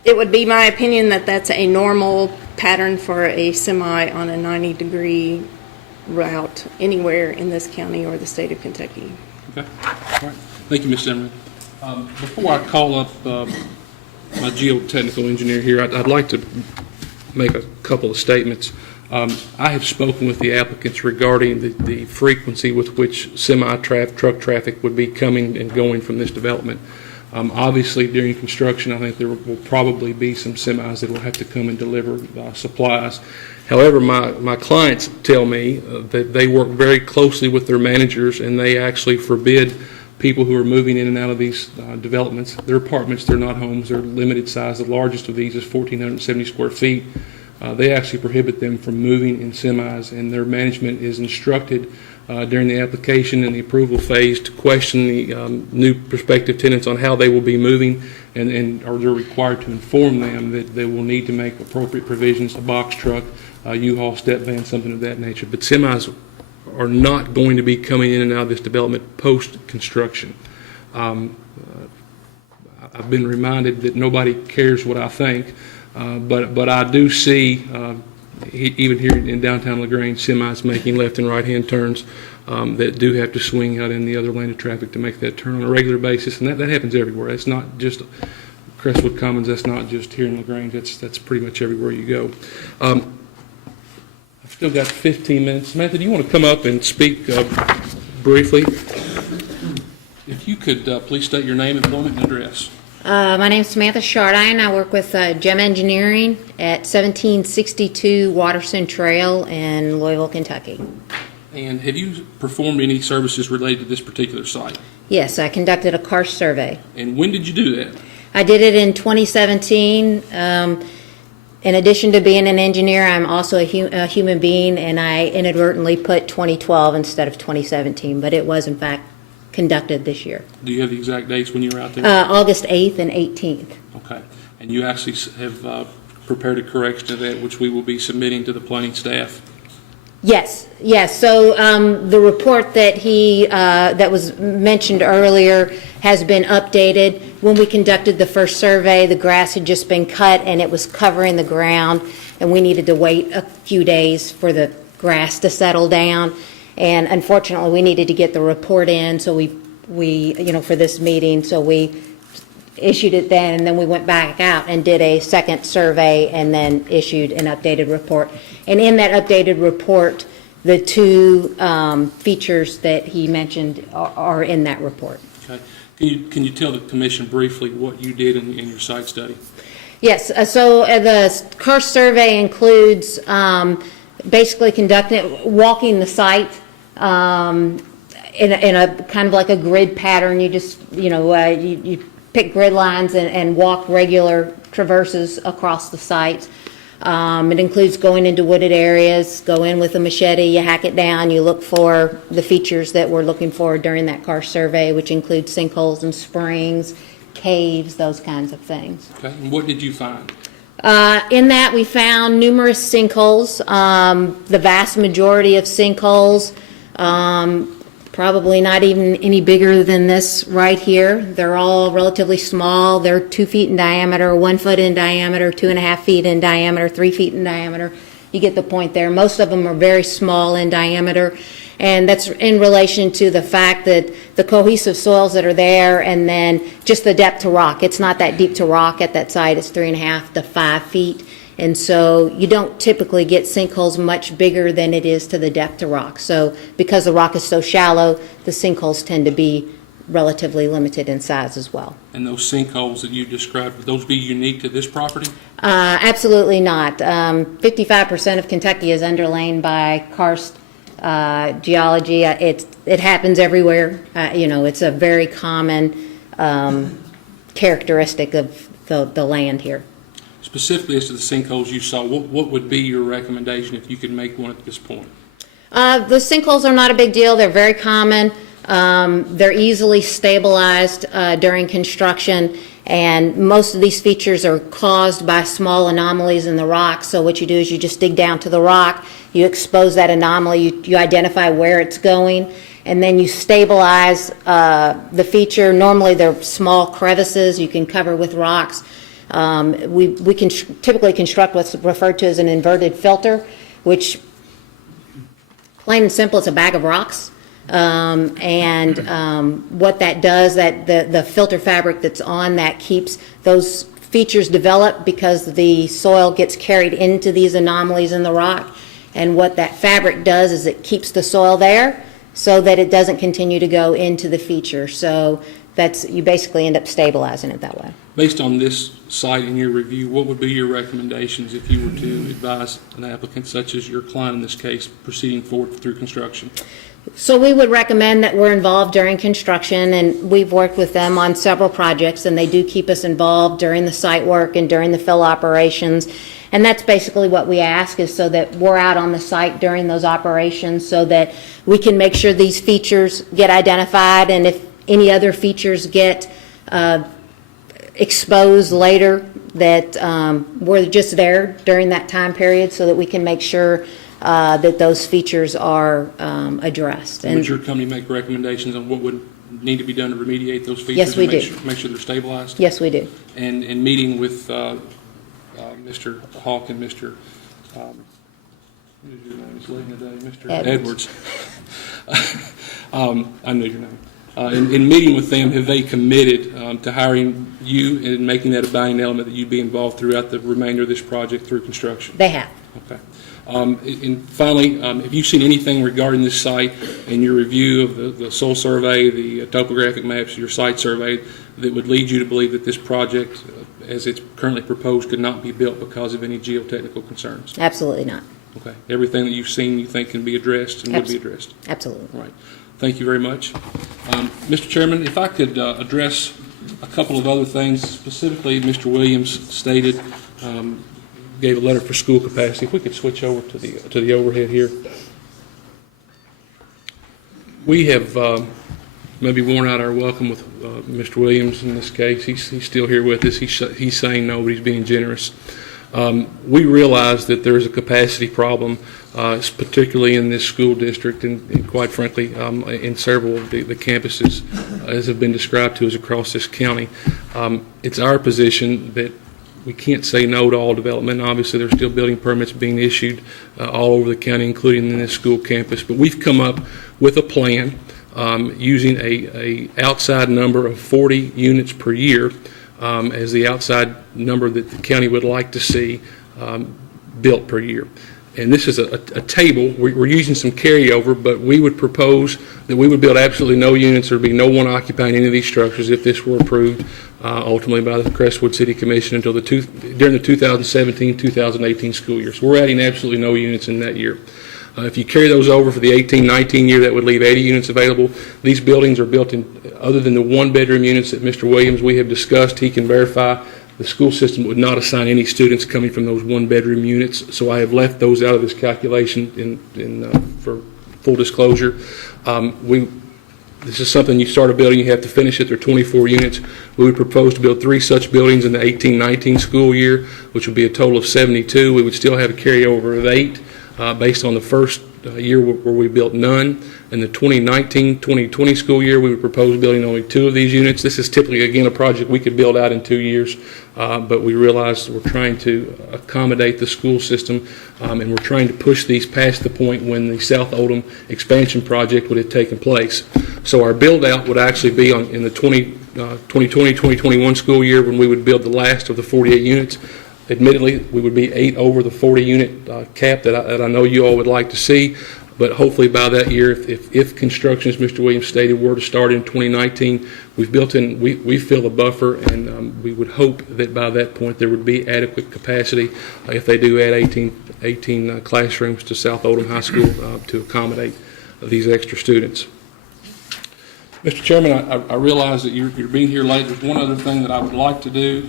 It would be my opinion that that's a normal pattern for a semi on a 90-degree route anywhere in this county or the state of Kentucky. Okay. All right. Thank you, Ms. Zimmerman. Before I call up my geotechnical engineer here, I'd like to make a couple of statements. I have spoken with the applicants regarding the frequency with which truck traffic would be coming and going from this development. Obviously, during construction, I think there will probably be some semis that will have to come and deliver supplies. However, my clients tell me that they work very closely with their managers, and they actually forbid people who are moving in and out of these developments. They're apartments, they're not homes, they're limited size. The largest of these is 1,470 square feet. They actually prohibit them from moving in semis, and their management is instructed during the application and the approval phase to question the new prospective tenants on how they will be moving, and or they're required to inform them that they will need to make appropriate provisions, a box truck, U-Haul, step van, something of that nature. But semis are not going to be coming in and out of this development post-construction. I've been reminded that nobody cares what I think, but I do see, even here in downtown LaGrange, semis making left and right-hand turns that do have to swing out in the other lane of traffic to make that turn on a regular basis, and that happens everywhere. It's not just Crestwood Commons, that's not just here in LaGrange, that's pretty much everywhere you go. I've still got 15 minutes. Samantha, do you want to come up and speak briefly? If you could please state your name, employment, and address. My name is Samantha Chardine. I work with Gem Engineering at 1762 Watterson Trail in Louisville, Kentucky. And have you performed any services related to this particular site? Yes, I conducted a karst survey. And when did you do that? I did it in 2017. In addition to being an engineer, I'm also a human being, and I inadvertently put 2012 instead of 2017, but it was, in fact, conducted this year. Do you have the exact dates when you were out there? August 8th and 18th. Okay. And you actually have prepared a correction to that, which we will be submitting to the planning staff? Yes, yes. So the report that that was mentioned earlier has been updated. When we conducted the first survey, the grass had just been cut and it was covering the ground, and we needed to wait a few days for the grass to settle down. And unfortunately, we needed to get the report in, so we for this meeting, so we issued it then, and then we went back out and did a second survey and then issued an updated report. And in that updated report, the two features that he mentioned are in that report. Okay. Can you tell the commission briefly what you did in your site study? Yes. So the karst survey includes basically walking the site in a kind of like a grid pattern. You just you pick grid lines and walk regular traverses across the site. It includes going into wooded areas, go in with a machete, you hack it down, you look for the features that we're looking for during that karst survey, which includes sinkholes and springs, caves, those kinds of things. Okay. And what did you find? In that, we found numerous sinkholes, the vast majority of sinkholes, probably not even any bigger than this right here. They're all relatively small. They're 2 feet in diameter, 1 foot in diameter, 2.5 feet in diameter, 3 feet in diameter. You get the point there. Most of them are very small in diameter, and that's in relation to the fact that the cohesive soils that are there, and then just the depth to rock. It's not that deep to rock at that site. It's 3.5 to 5 feet. And so you don't typically get sinkholes much bigger than it is to the depth to rock. So because the rock is so shallow, the sinkholes tend to be relatively limited in size as well. And those sinkholes that you described, would those be unique to this property? Absolutely not. 55% of Kentucky is underlain by karst geology. It happens everywhere. It's a very common characteristic of the land here. Specifically as to the sinkholes you saw, what would be your recommendation if you could make one at this point? The sinkholes are not a big deal. They're very common. They're easily stabilized during construction, and most of these features are caused by small anomalies in the rock. So what you do is you just dig down to the rock, you expose that anomaly, you identify where it's going, and then you stabilize the feature. Normally they're small crevices you can cover with rocks. We can typically construct what's referred to as an inverted filter, which, plain and simple, it's a bag of rocks. What that does, that the filter fabric that's on that keeps those features developed because the soil gets carried into these anomalies in the rock. And what that fabric does is it keeps the soil there so that it doesn't continue to go into the feature. So you basically end up stabilizing it that way. Based on this site in your review, what would be your recommendations if you were to advise an applicant such as your client in this case proceeding forward through construction? So we would recommend that we're involved during construction, and we've worked with them on several projects, and they do keep us involved during the site work and during the fill operations. And that's basically what we ask, is so that we're out on the site during those operations so that we can make sure these features get identified, and if any other features get exposed later, that we're just there during that time period so that we can make sure that those features are addressed. Would your company make recommendations on what would need to be done to remediate those features? Yes, we and do. Make sure they're stabilized? Yes, we do. And in meeting with Mr. Hawk and Mr. What is your name? He's leaving today, Mr. Edwards. I know your name. In meeting with them, have they committed to hiring you and making that a binding element that you'd be involved throughout the remainder of this project through construction? They have. Okay. And finally, have you seen anything regarding this site in your review of the soil survey, the topographic maps, your site survey, that would lead you to believe that this project, as it's currently proposed, could not be built because of any geotechnical concerns? Absolutely not. Okay. Everything that you've seen you think can be addressed and would be addressed? Absolutely. All right. Thank you very much. Mr. Chairman, if I could address a couple of other things. Specifically, Mr. Williams stated, gave a letter for school capacity. If we could switch over to the overhead here. We have maybe worn out our welcome with Mr. Williams in this case. He's still here with us. He's saying no, but he's being generous. We realize that there is a capacity problem, particularly in this school district and quite frankly in several of the campuses as have been described to us across this county. It's our position that we can't say no to all development. Obviously, there's still building permits being issued all over the county, including in this school campus. But we've come up with a plan using a outside number of 40 units per year as the outside number that the county would like to see built per year. And this is a table. We're using some carryover, but we would propose that we would build absolutely no units. There would be no one occupying any of these structures if this were approved ultimately by the Crestwood City Commission until during the 2017-2018 school year. So we're adding absolutely no units in that year. If you carry those over for the 18-19 year, that would leave 80 units available. These buildings are built in, other than the one-bedroom units that Mr. Williams we have discussed, he can verify the school system would not assign any students coming from those one-bedroom units. So I have left those out of this calculation for full disclosure. This is something you start a building, you have to finish it. There are 24 units. We would propose to build 3 such buildings in the 18-19 school year, which would be a total of 72. We would still have a carryover of 8 based on the first year where we built none. In the 2019-2020 school year, we would propose building only 2 of these units. This is typically, again, a project we could build out in 2 years, but we realized we're trying to accommodate the school system, and we're trying to push these past the point when the South Oldham expansion project would have taken place. So our build-out would actually be in the 2020-2021 school year when we would build the last of the 48 units. Admittedly, we would be 8 over the 40-unit cap that I know you all would like to see. But hopefully by that year, if construction, as Mr. Williams stated, were to start in 2019, we've built in, we fill a buffer, and we would hope that by that point there would be adequate capacity if they do add 18 classrooms to South Oldham High School to accommodate these extra students. Mr. Chairman, I realize that you're being here late. There's one other thing that I would like to do.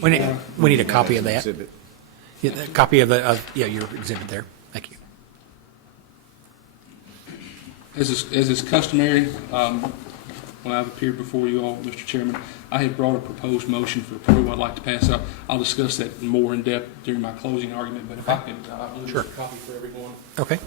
We need a copy of that. Yeah, a copy of your exhibit there. Thank you. As is customary, when I've appeared before you all, Mr. Chairman, I have brought a proposed motion for approval I'd like to pass out. I'll discuss that more in depth during my closing argument, but if I could leave a copy for everyone. Okay.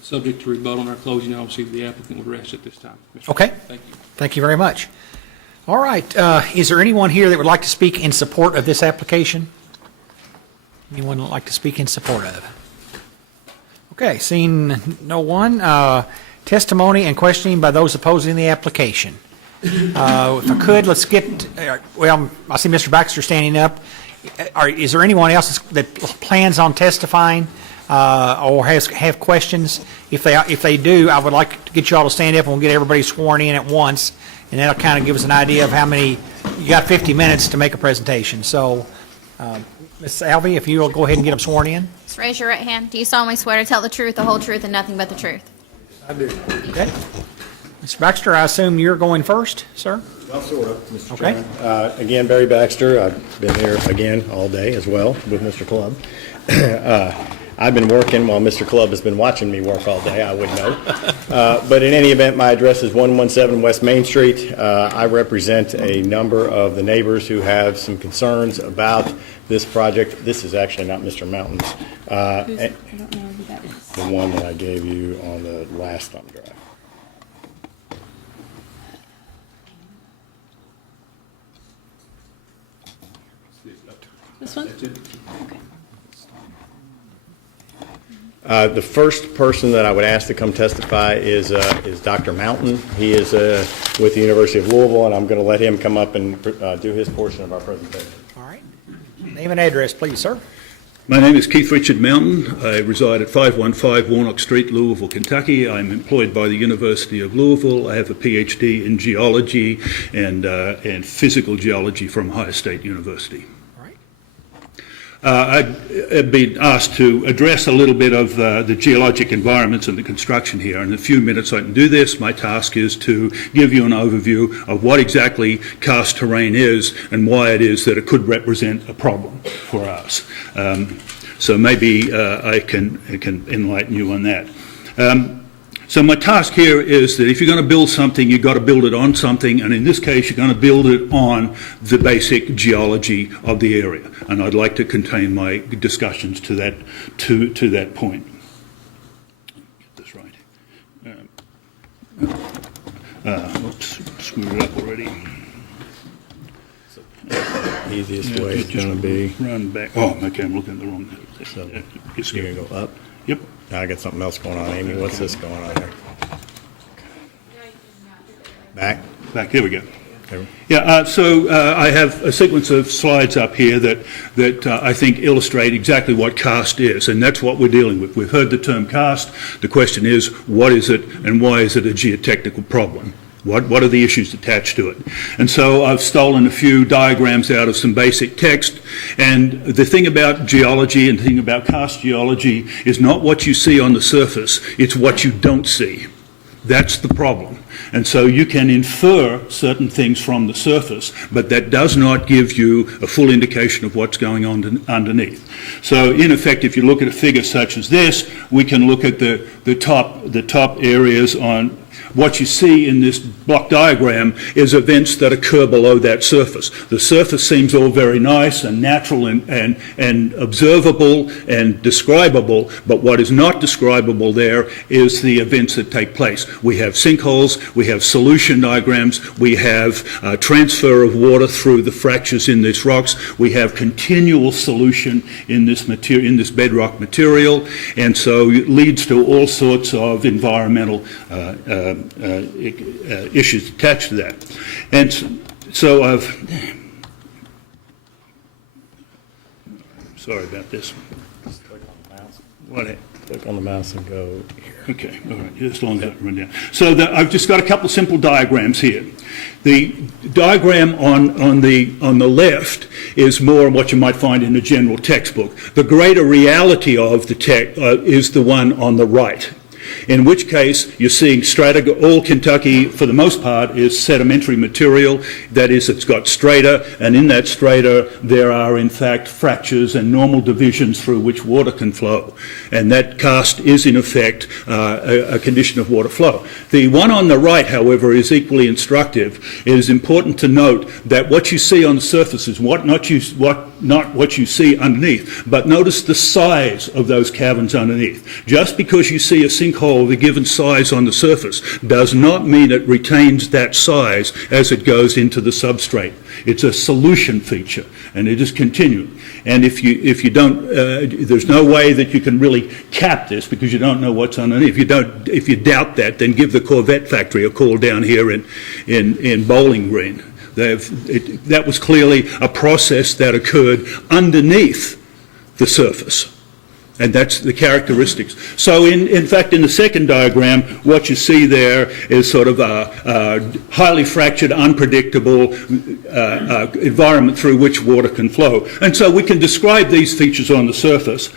Subject to rebuttal in our closing, obviously the applicant would rest at this time. Mr. Okay. Thank you. Thank you very much. All right. Is there anyone here that would like to speak in support of this application? Anyone would like to speak in support of? Okay. Seeing no one. Testimony and questioning by those opposing the application. If I could, let's get, well, I see Mr. Baxter standing up. Is there anyone else that plans on testifying or have questions? If they do, I would like to get you all to stand up and we'll get everybody sworn in at once, and that'll kind of give us an idea of how many. You got 50 minutes to make a presentation. So, Ms. Alvey, if you will go ahead and get them sworn in. Just raise your right hand. Do you solemnly swear to tell the truth, the whole truth, and nothing but the truth? I do. Okay. Mr. Baxter, I assume you're going first, sir? Well, sort of, Mr. Okay. Chairman. Again, Barry Baxter. I've been here again all day as well with Mr. Clubb. I've been working while Mr. Clubb has been watching me work all day, I wouldn't know. But in any event, my address is 117 West Main Street. I represent a number of the neighbors who have some concerns about this project. This is actually not Mr. Mountain's. I don't know who that is. The one that I gave you on the last thumb drive. This one? The first person that I would ask to come testify is Dr. Mountain. He is with the University of Louisville, and I'm going to let him come up and do his portion of our presentation. All right. Name and address, please, sir. My name is Keith Richard Mountain. I reside at 515 Warnock Street, Louisville, Kentucky. I'm employed by the University of Louisville. I have a PhD in geology and physical geology from Ohio State University. I've been asked to address a little bit of the geologic environments and the construction here. In a few minutes I can do this. My task is to give you an overview of what exactly karst terrain is and why it is that it could represent a problem for us. So maybe I can enlighten you on that. So my task here is that if you're going to build something, you've got to build it on something, and in this case, you're going to build it on the basic geology of the area. And I'd like to contain my discussions to that point. Get this right. Oops, screwed it up already. Easiest way is going to be run back. Oh, okay, I'm looking at the wrong thing. So you're going to go up. Yep. Now I got something else going on, Amy. What's this going on here? Back. Here we go. Yeah, so I have a sequence of slides up here that I think illustrate exactly what karst is, and that's what we're dealing with. We've heard the term karst. The question is, what is it, and why is it a geotechnical problem? What are the issues attached to it? And so I've stolen a few diagrams out of some basic text. And the thing about geology and the thing about karst geology is not what you see on the surface, it's what you don't see. That's the problem. And so you can infer certain things from the surface, but that does not give you a full indication of what's going on underneath. So in effect, if you look at a figure such as this, we can look at the top areas on what you see in this block diagram is events that occur below that surface. The surface seems all very nice and natural and observable and describable, but what is not describable there is the events that take place. We have sinkholes, we have solution diagrams, we have transfer of water through the fractures in these rocks, we have continual solution in this bedrock material, and so it leads to all sorts of environmental issues attached to that. And so I've, sorry about this. Just click on the mouse. Click on the mouse and go here. Okay, all right, as long as I run down. So I've just got a couple simple diagrams here. The diagram on the left is more what you might find in a general textbook. The greater reality of the text is the one on the right. In which case, you're seeing strata. All Kentucky, for the most part, is sedimentary material. That is, it's got strata, and in that strata, there are, in fact, fractures and normal divisions through which water can flow. And that karst is, in effect, a condition of water flow. The one on the right, however, is equally instructive. It is important to note that what you see on the surface is not what you see underneath, but notice the size of those caverns underneath. Just because you see a sinkhole of a given size on the surface does not mean it retains that size as it goes into the substrate. It's a solution feature, and it is continuing. And if you don't, there's no way that you can really cap this because you don't know what's underneath. If you doubt that, then give the Corvette factory a call down here in Bowling Green. That was clearly a process that occurred underneath the surface. And that's the characteristics. So in fact, in the second diagram, what you see there is sort of a highly fractured, unpredictable environment through which water can flow. And so we can describe these features on the surface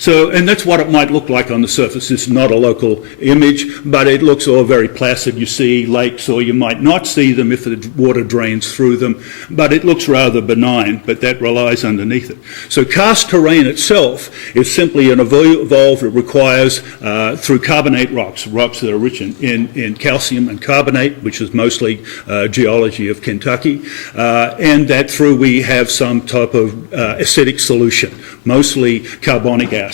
So, and that's what it might look like on the surface. It's not a local image, but it looks all very placid. You see lakes, or you might not see them if the water drains through them, but it looks rather benign, but that relies underneath it. So karst terrain itself is simply an evolve. It requires, through carbonate rocks that are rich in calcium and carbonate, which is mostly geology of Kentucky, and that through we have some type of acidic solution, mostly carbonic acid.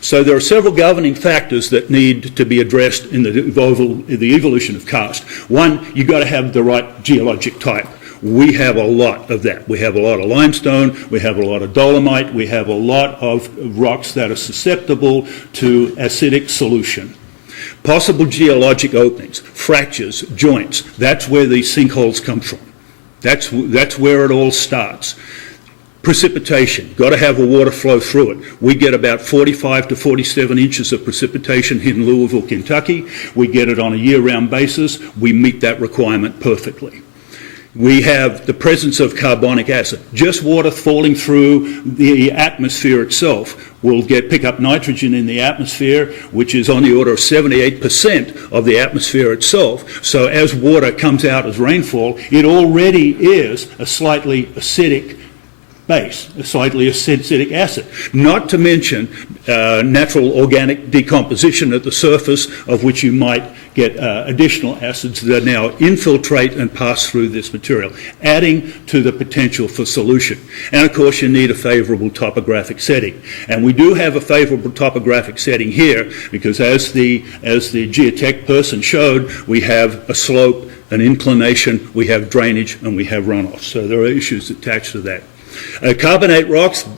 So there are several governing factors that need to be addressed in the evolution of karst. One, you've got to have the right geologic type. We have a lot of that. We have a lot of limestone, we have a lot of dolomite, we have a lot of rocks that are susceptible to acidic solution. Possible geologic openings, fractures, joints, that's where these sinkholes come from. That's where it all starts. Precipitation, got to have a water flow through it. We get about 45 to 47 inches of precipitation in Louisville, Kentucky. We get it on a year-round basis. We meet that requirement perfectly. We have the presence of carbonic acid. Just water falling through the atmosphere itself will pick up nitrogen in the atmosphere, which is on the order of 78% of the atmosphere itself. So as water comes out as rainfall, it already is a slightly acidic base, a slightly acidic acid, not to mention natural organic decomposition at the surface, of which you might get additional acids that now infiltrate and pass through this material, adding to the potential for solution. And of course you need a favourable topographic setting. And we do have a favourable topographic setting here, because as the geotech person showed, we have a slope, an inclination, we have drainage, and we have runoff. So there are issues attached to that. Carbonate rocks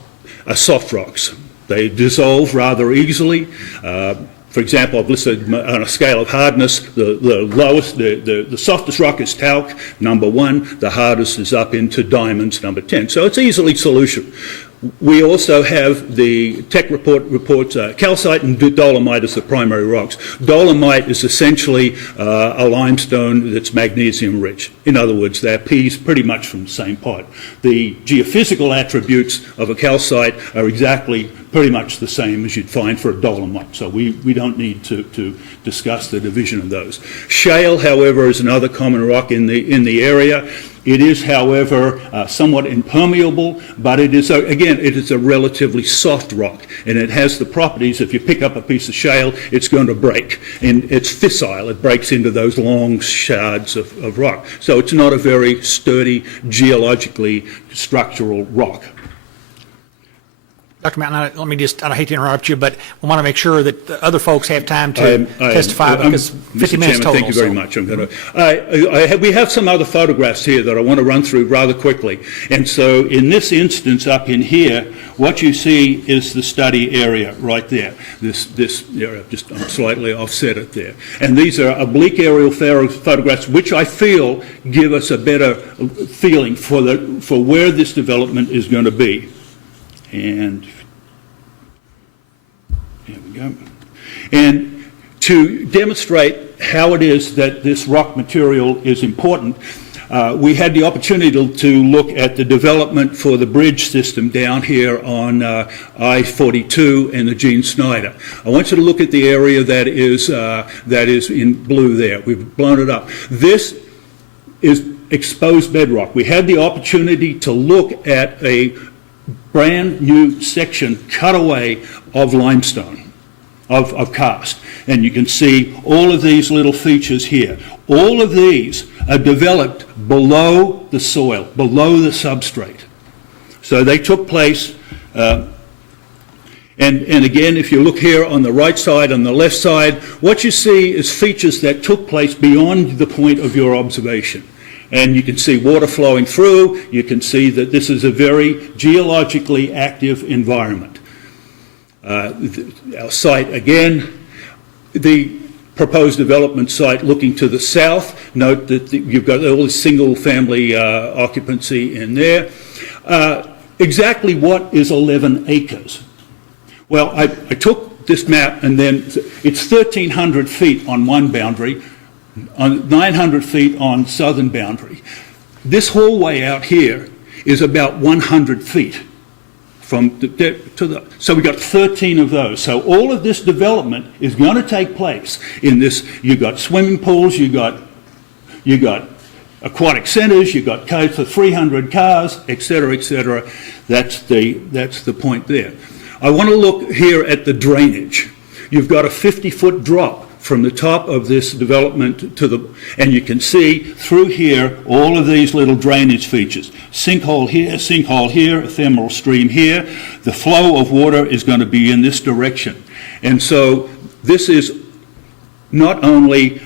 are soft rocks. They dissolve rather easily. For example, I've listed on a scale of hardness, the softest rock is talc, number 1. The hardest is up into diamonds, number 10. So it's easily solution. We also have the tech reports calcite and dolomite as the primary rocks. Dolomite is essentially a limestone that's magnesium rich. In other words, they're peas pretty much from the same pot. The geophysical attributes of a calcite are exactly pretty much the same as you'd find for a dolomite. So we don't need to discuss the division of those. Shale, however, is another common rock in the area. It is, however, somewhat impermeable, but it is, again, it is a relatively soft rock, and it has the properties, if you pick up a piece of shale, it's going to break, and it's fissile. It breaks into those long shards of rock. So it's not a very sturdy, geologically structural rock. Dr. Mountain, let me just, I hate to interrupt you, but we want to make sure that the other folks have time to testify, because 50 minutes total. Thank you very much. I'm going to, we have some other photographs here that I want to run through rather quickly. And so in this instance up in here, what you see is the study area right there. This area, just I'm slightly offset it there. And these are oblique aerial photographs, which I feel give us a better feeling for where this development is going to be. And here we go. And to demonstrate how it is that this rock material is important, we had the opportunity to look at the development for the bridge system down here on I-42 and the Gene Snyder. I want you to look at the area that is in blue there. We've blown it up. This is exposed bedrock. We had the opportunity to look at a brand new section cut away of limestone, of karst. And you can see all of these little features here. All of these are developed below the soil, below the substrate. So they took place, and again, if you look here on the right side, on the left side, what you see is features that took place beyond the point of your observation. And you can see water flowing through. You can see that this is a very geologically active environment. Our site, again, the proposed development site looking to the south. Note that you've got all this single-family occupancy in there. Exactly what is 11 acres? Well, I took this map, and then it's 1,300 feet on one boundary, on 900 feet on southern boundary. This hallway out here is about 100 feet so we got 13 of those. So all of this development is going to take place in this. You got swimming pools, you got aquatic centres, you've got codes for 300 cars, etc., etc. That's the point there. I want to look here at the drainage. You've got a 50-foot drop from the top of this development and you can see through here all of these little drainage features. Sinkhole here, ephemeral stream here. The flow of water is going to be in this direction. And so this is not only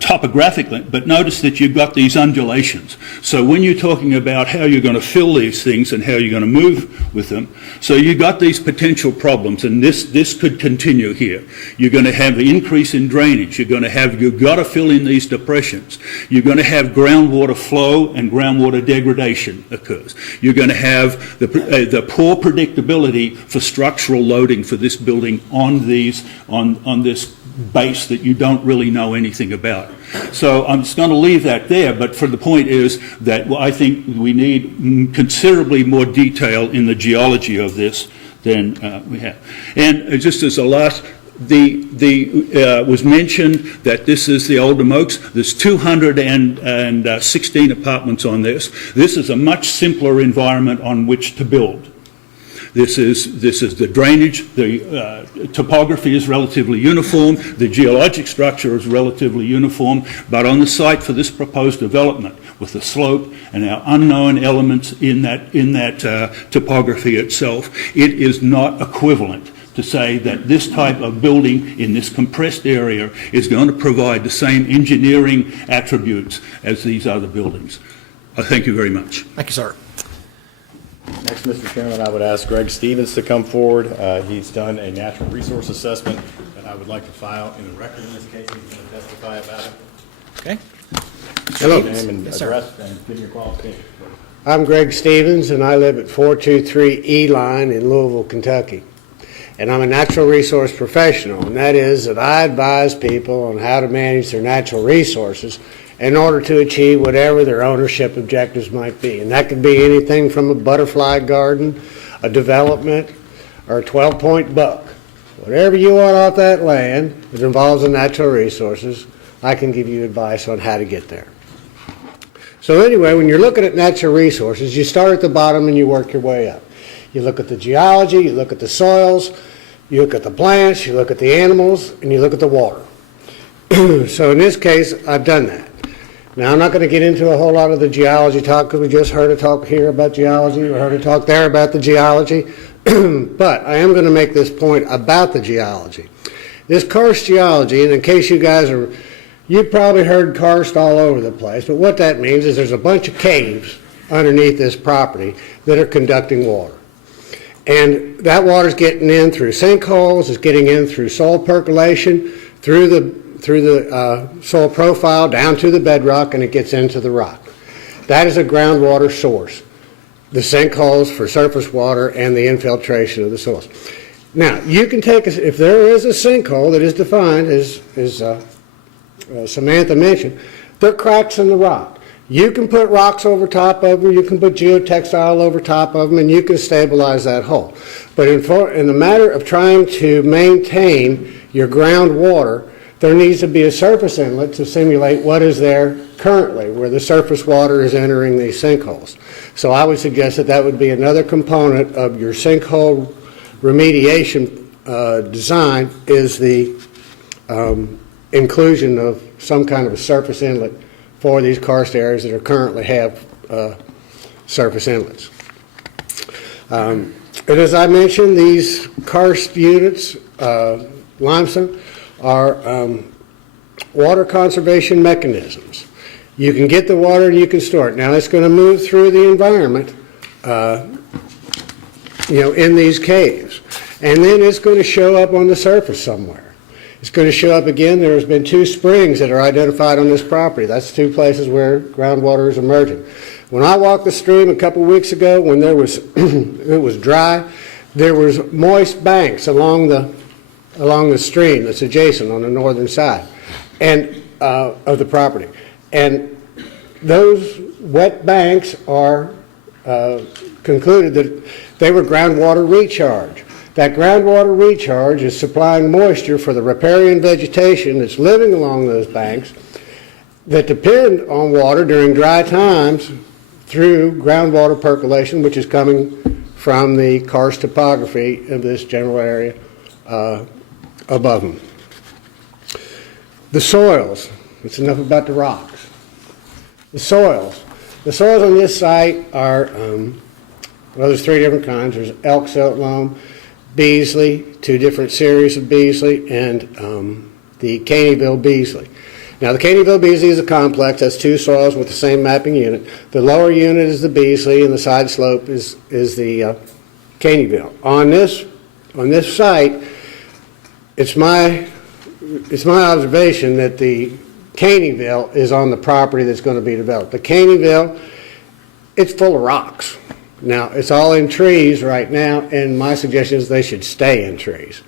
topographically, but notice that you've got these undulations. So when you're talking about how you're going to fill these things and how you're going to move with them, so you've got these potential problems, and this could continue here. You're going to have the increase in drainage. You've got to fill in these depressions. You're going to have groundwater flow and groundwater degradation occurs. You're going to have the poor predictability for structural loading for this building on this base that you don't really know anything about. So I'm just going to leave that there, but the point is that I think we need considerably more detail in the geology of this than we have. And just as a last, was mentioned that this is the Oldham Oaks. There's 216 apartments on this. This is a much simpler environment on which to build. This is the drainage. The topography is relatively uniform. The geologic structure is relatively uniform. But on the site for this proposed development, with the slope and our unknown elements in that topography itself, it is not equivalent to say that this type of building in this compressed area is going to provide the same engineering attributes as these other buildings. Thank you very much. Thank you, sir. Next, Mr. Chairman, I would ask Greg Stevens to come forward. He's done a natural resource assessment that I would like to file in the record in this case. He's going to testify about it. Okay. Hello. Name and address and give your qualifications. I'm Greg Stevens, and I live at 423 E-Line in Louisville, Kentucky. And I'm a natural resource professional, and that is that I advise people on how to manage their natural resources in order to achieve whatever their ownership objectives might be. And that could be anything from a butterfly garden, a development, or a 12-point buck. Whatever you want off that land that involves the natural resources, I can give you advice on how to get there. So anyway, when you're looking at natural resources, you start at the bottom and you work your way up. You look at the geology, you look at the soils, you look at the plants, you look at the animals, and you look at the water. So in this case, I've done that. Now, I'm not going to get into a whole lot of the geology talk because we just heard a talk here about geology. We heard a talk there about the geology. But I am going to make this point about the geology. This karst geology, and in case you've probably heard karst all over the place, but what that means is there's a bunch of caves underneath this property that are conducting water. And that water's getting in through sinkholes, it's getting in through soil percolation, through the soil profile down to the bedrock, and it gets into the rock. That is a groundwater source. The sinkholes for surface water and the infiltration of the soils. Now, you can take, if there is a sinkhole that is defined, as Samantha mentioned, there are cracks in the rock. You can put rocks over top of them, you can put geotextile over top of them, and you can stabilize that hole. But in the matter of trying to maintain your groundwater, there needs to be a surface inlet to simulate what is there currently, where the surface water is entering these sinkholes. So I would suggest that would be another component of your sinkhole remediation design, is the inclusion of some kind of a surface inlet for these karst areas that are currently have surface inlets. And as I mentioned, these karst units, limestone, are water conservation mechanisms. You can get the water and you can store it. Now it's going to move through the environment, in these caves, and then it's going to show up on the surface somewhere. It's going to show up again. There's been 2 springs that are identified on this property. That's 2 places where groundwater is emerging. When I walked the stream a couple weeks ago, when there was it was dry, there was moist banks along the stream that's adjacent on the northern side and of the property. And those wet banks are concluded that they were groundwater recharge. That groundwater recharge is supplying moisture for the riparian vegetation that's living along those banks that depend on water during dry times through groundwater percolation, which is coming from the karst topography of this general area above them. The soils. It's enough about the rocks. The soils. The soils on this site are, well, there's three different kinds. There's elk silt loam, Beasley, two different series of Beasley, and the Caneyville Beasley. Now, the Caneyville Beasley is a complex. That's two soils with the same mapping unit. The lower unit is the Beasley, and the side slope is the Caneyville. On this site, it's my observation that the Caneyville is on the property that's going to be developed. The Caneyville, it's full of rocks. Now, it's all in trees right now, and my suggestion is they should stay in trees.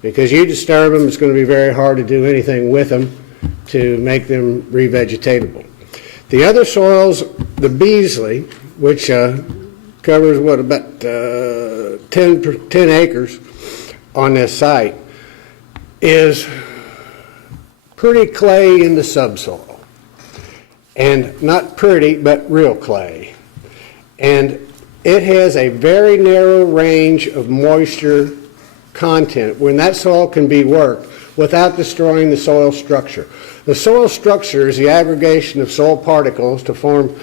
Because you disturb them, it's going to be very hard to do anything with them to make them revegetatable. The other soils, the Beasley, which covers, what, about 10 acres on this site, is pretty clay in the subsoil. And not pretty, but real clay. And it has a very narrow range of moisture content when that soil can be worked without destroying the soil structure. The soil structure is the aggregation of soil particles to form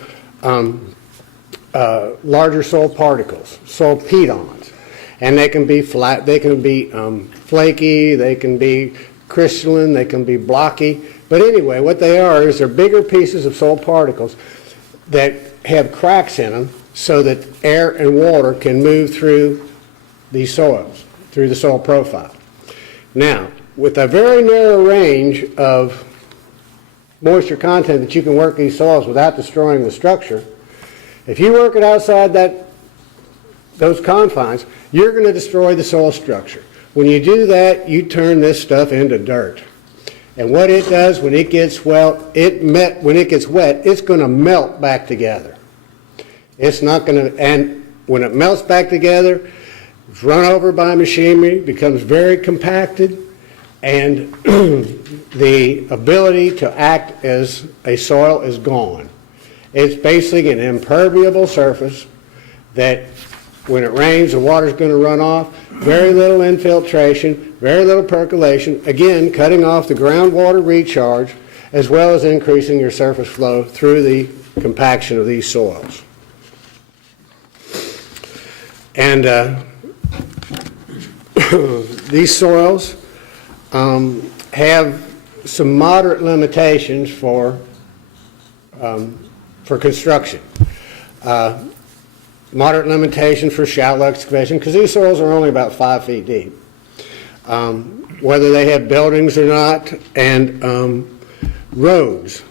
larger soil particles, soil pedons. And they can be flat, they can be flaky, they can be crystalline, they can be blocky. But anyway, what they are is they're bigger pieces of soil particles that have cracks in them so that air and water can move through these soils, through the soil profile. Now, with a very narrow range of moisture content that you can work these soils without destroying the structure, if you work it outside those confines, you're going to destroy the soil structure. When you do that, you turn this stuff into dirt. And what it does when it gets wet, it's going to melt back together. It's not going to, and when it melts back together, it's run over by machinery, becomes very compacted, and the ability to act as a soil is gone. It's basically an impermeable surface that when it rains, the water's going to run off. Very little infiltration, very little percolation, again, cutting off the groundwater recharge, as well as increasing your surface flow through the compaction of these soils. And these soils have some moderate limitations for construction. Moderate limitation for shallow excavation, because these soils are only about 5 feet deep. Whether they have buildings or not, and roads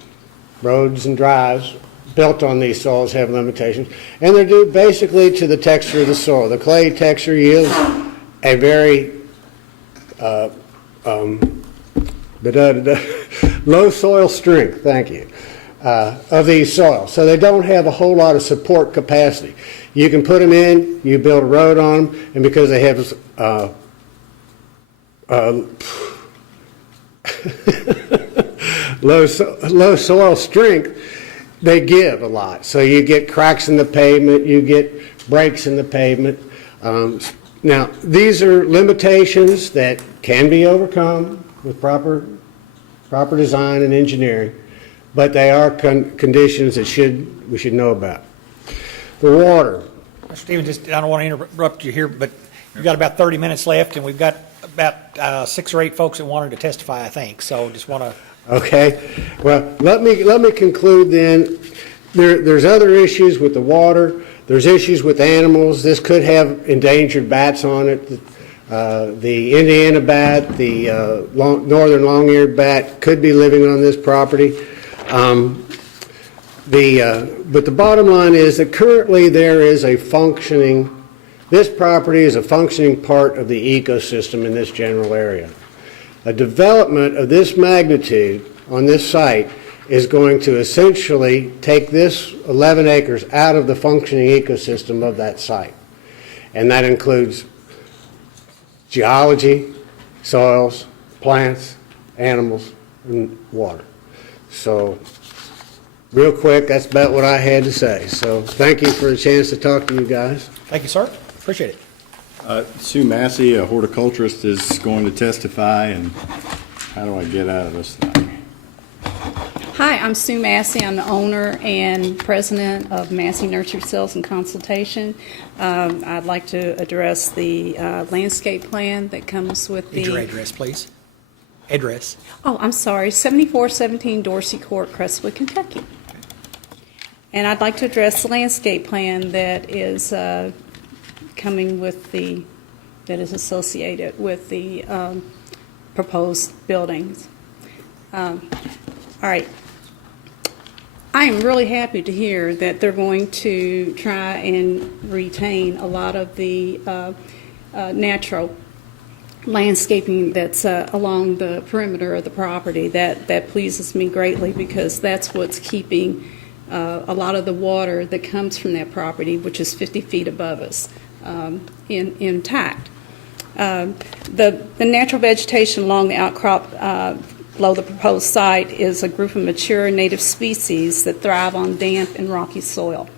and drives built on these soils have limitations, and they're due basically to the texture of the soil. The clay texture yields a very low soil strength, thank you, of these soils. So they don't have a whole lot of support capacity. You can put them in, you build a road on them, and because they have low soil strength, they give a lot. So you get cracks in the pavement, you get breaks in the pavement. Now, these are limitations that can be overcome with proper design and engineering, but they are conditions that we should know about. The water. Stephen, I don't want to interrupt you here, but you've got about 30 minutes left, and we've got about 6 or 8 folks that wanted to testify, I think. So just want to. Okay. Well, let me conclude then. There's other issues with the water. There's issues with animals. This could have endangered bats on it. The Indiana bat, the northern long-eared bat could be living on this property. But the bottom line is that currently there is this property is a functioning part of the ecosystem in this general area. A development of this magnitude on this site is going to essentially take this 11 acres out of the functioning ecosystem of that site. And that includes geology, soils, plants, animals, and water. So, real quick, that's about what I had to say. So, thank you for the chance to talk to you guys. Thank you, sir. Appreciate it. Sue Massey, a horticulturist, is going to testify, and how do I get out of this thing? Hi, I'm Sue Massey. I'm the owner and president of Massey Nursery Sales and Consultation. I'd like to address the landscape plan that comes with the... Need your address, please. Address. Oh, I'm sorry, 7417 Dorsey Court, Crestwood, Kentucky. And I'd like to address the landscape plan that is coming with the, that is associated with the proposed buildings. All right. I am really happy to hear that they're going to try and retain a lot of the natural landscaping that's along the perimeter of the property. That pleases me greatly, because that's what's keeping a lot of the water that comes from that property, which is 50 feet above us, intact. The natural vegetation along the outcrop below the proposed site is a group of mature native species that thrive on damp and rocky soil.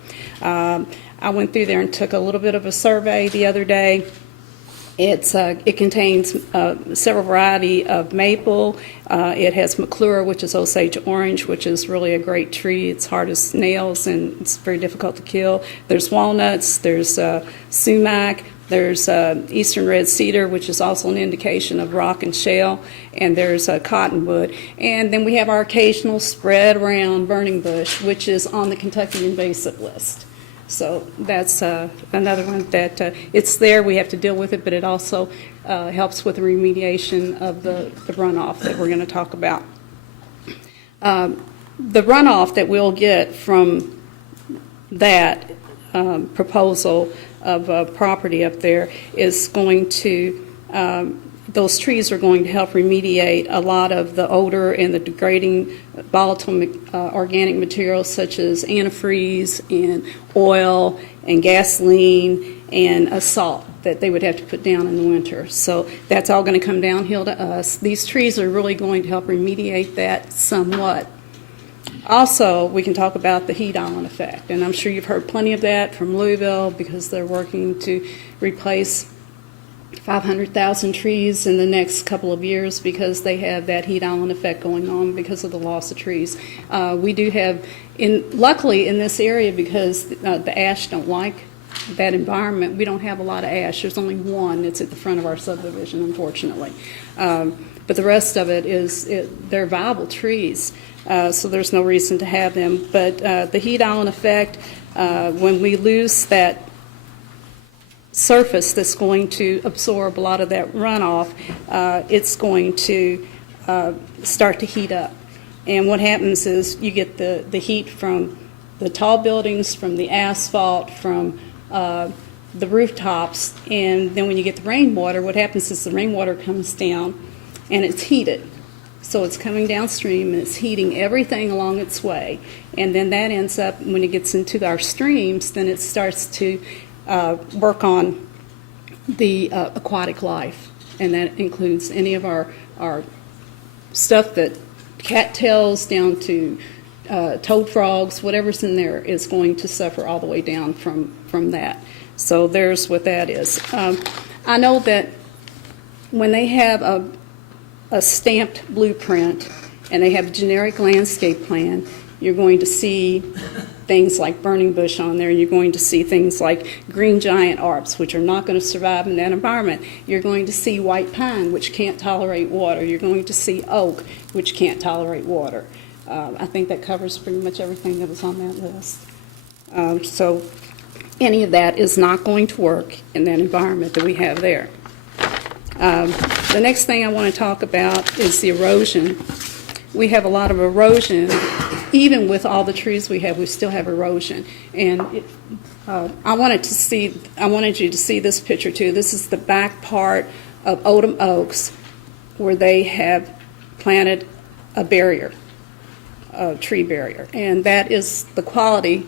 I went through there and took a little bit of a survey the other day. It contains several variety of maple. It has McClure, which is Osage orange, which is really a great tree. It's hard as nails and it's very difficult to kill. There's walnuts. There's sumac. There's eastern red cedar, which is also an indication of rock and shale, and there's cottonwood. And then we have our occasional spread around burning bush, which is on the Kentucky invasive list. So that's another one that it's there. We have to deal with it, but it also helps with the remediation of the runoff that we're going to talk about. The runoff that we'll get from that proposal of property up there is going to, those trees are going to help remediate a lot of the odor and the degrading volatile organic materials such as antifreeze and oil and gasoline and salt that they would have to put down in the winter. So that's all going to come downhill to us. These trees are really going to help remediate that somewhat. Also, we can talk about the heat island effect, and I'm sure you've heard plenty of that from Louisville, because they're working to replace 500,000 trees in the next couple of years because they have that heat island effect going on because of the loss of trees. We do have, luckily in this area, because the ash don't like that environment, we don't have a lot of ash. There's only one that's at the front of our subdivision, unfortunately. But the rest of it is, they're viable trees. So there's no reason to have them. But the heat island effect, when we lose that surface that's going to absorb a lot of that runoff, it's going to start to heat up. And what happens is you get the heat from the tall buildings, from the asphalt, from the rooftops, and then when you get the rainwater, what happens is the rainwater comes down and it's heated. So it's coming downstream and it's heating everything along its way. And then that ends up, when it gets into our streams, then it starts to work on the aquatic life. And that includes any of our stuff, that cattails down to toad frogs, whatever's in there is going to suffer all the way down from that. So there's what that is. I know that when they have a stamped blueprint and they have a generic landscape plan, you're going to see things like burning bush on there, and you're going to see things like green giant arps, which are not going to survive in that environment. You're going to see white pine, which can't tolerate water. You're going to see oak, which can't tolerate water. I think that covers pretty much everything that was on that list. So any of that is not going to work in that environment that we have there. The next thing I want to talk about is the erosion. We have a lot of erosion. Even with all the trees we have, we still have erosion. And I wanted you to see this picture too. This is the back part of Oldham Oaks, where they have planted a barrier tree barrier. And that is the quality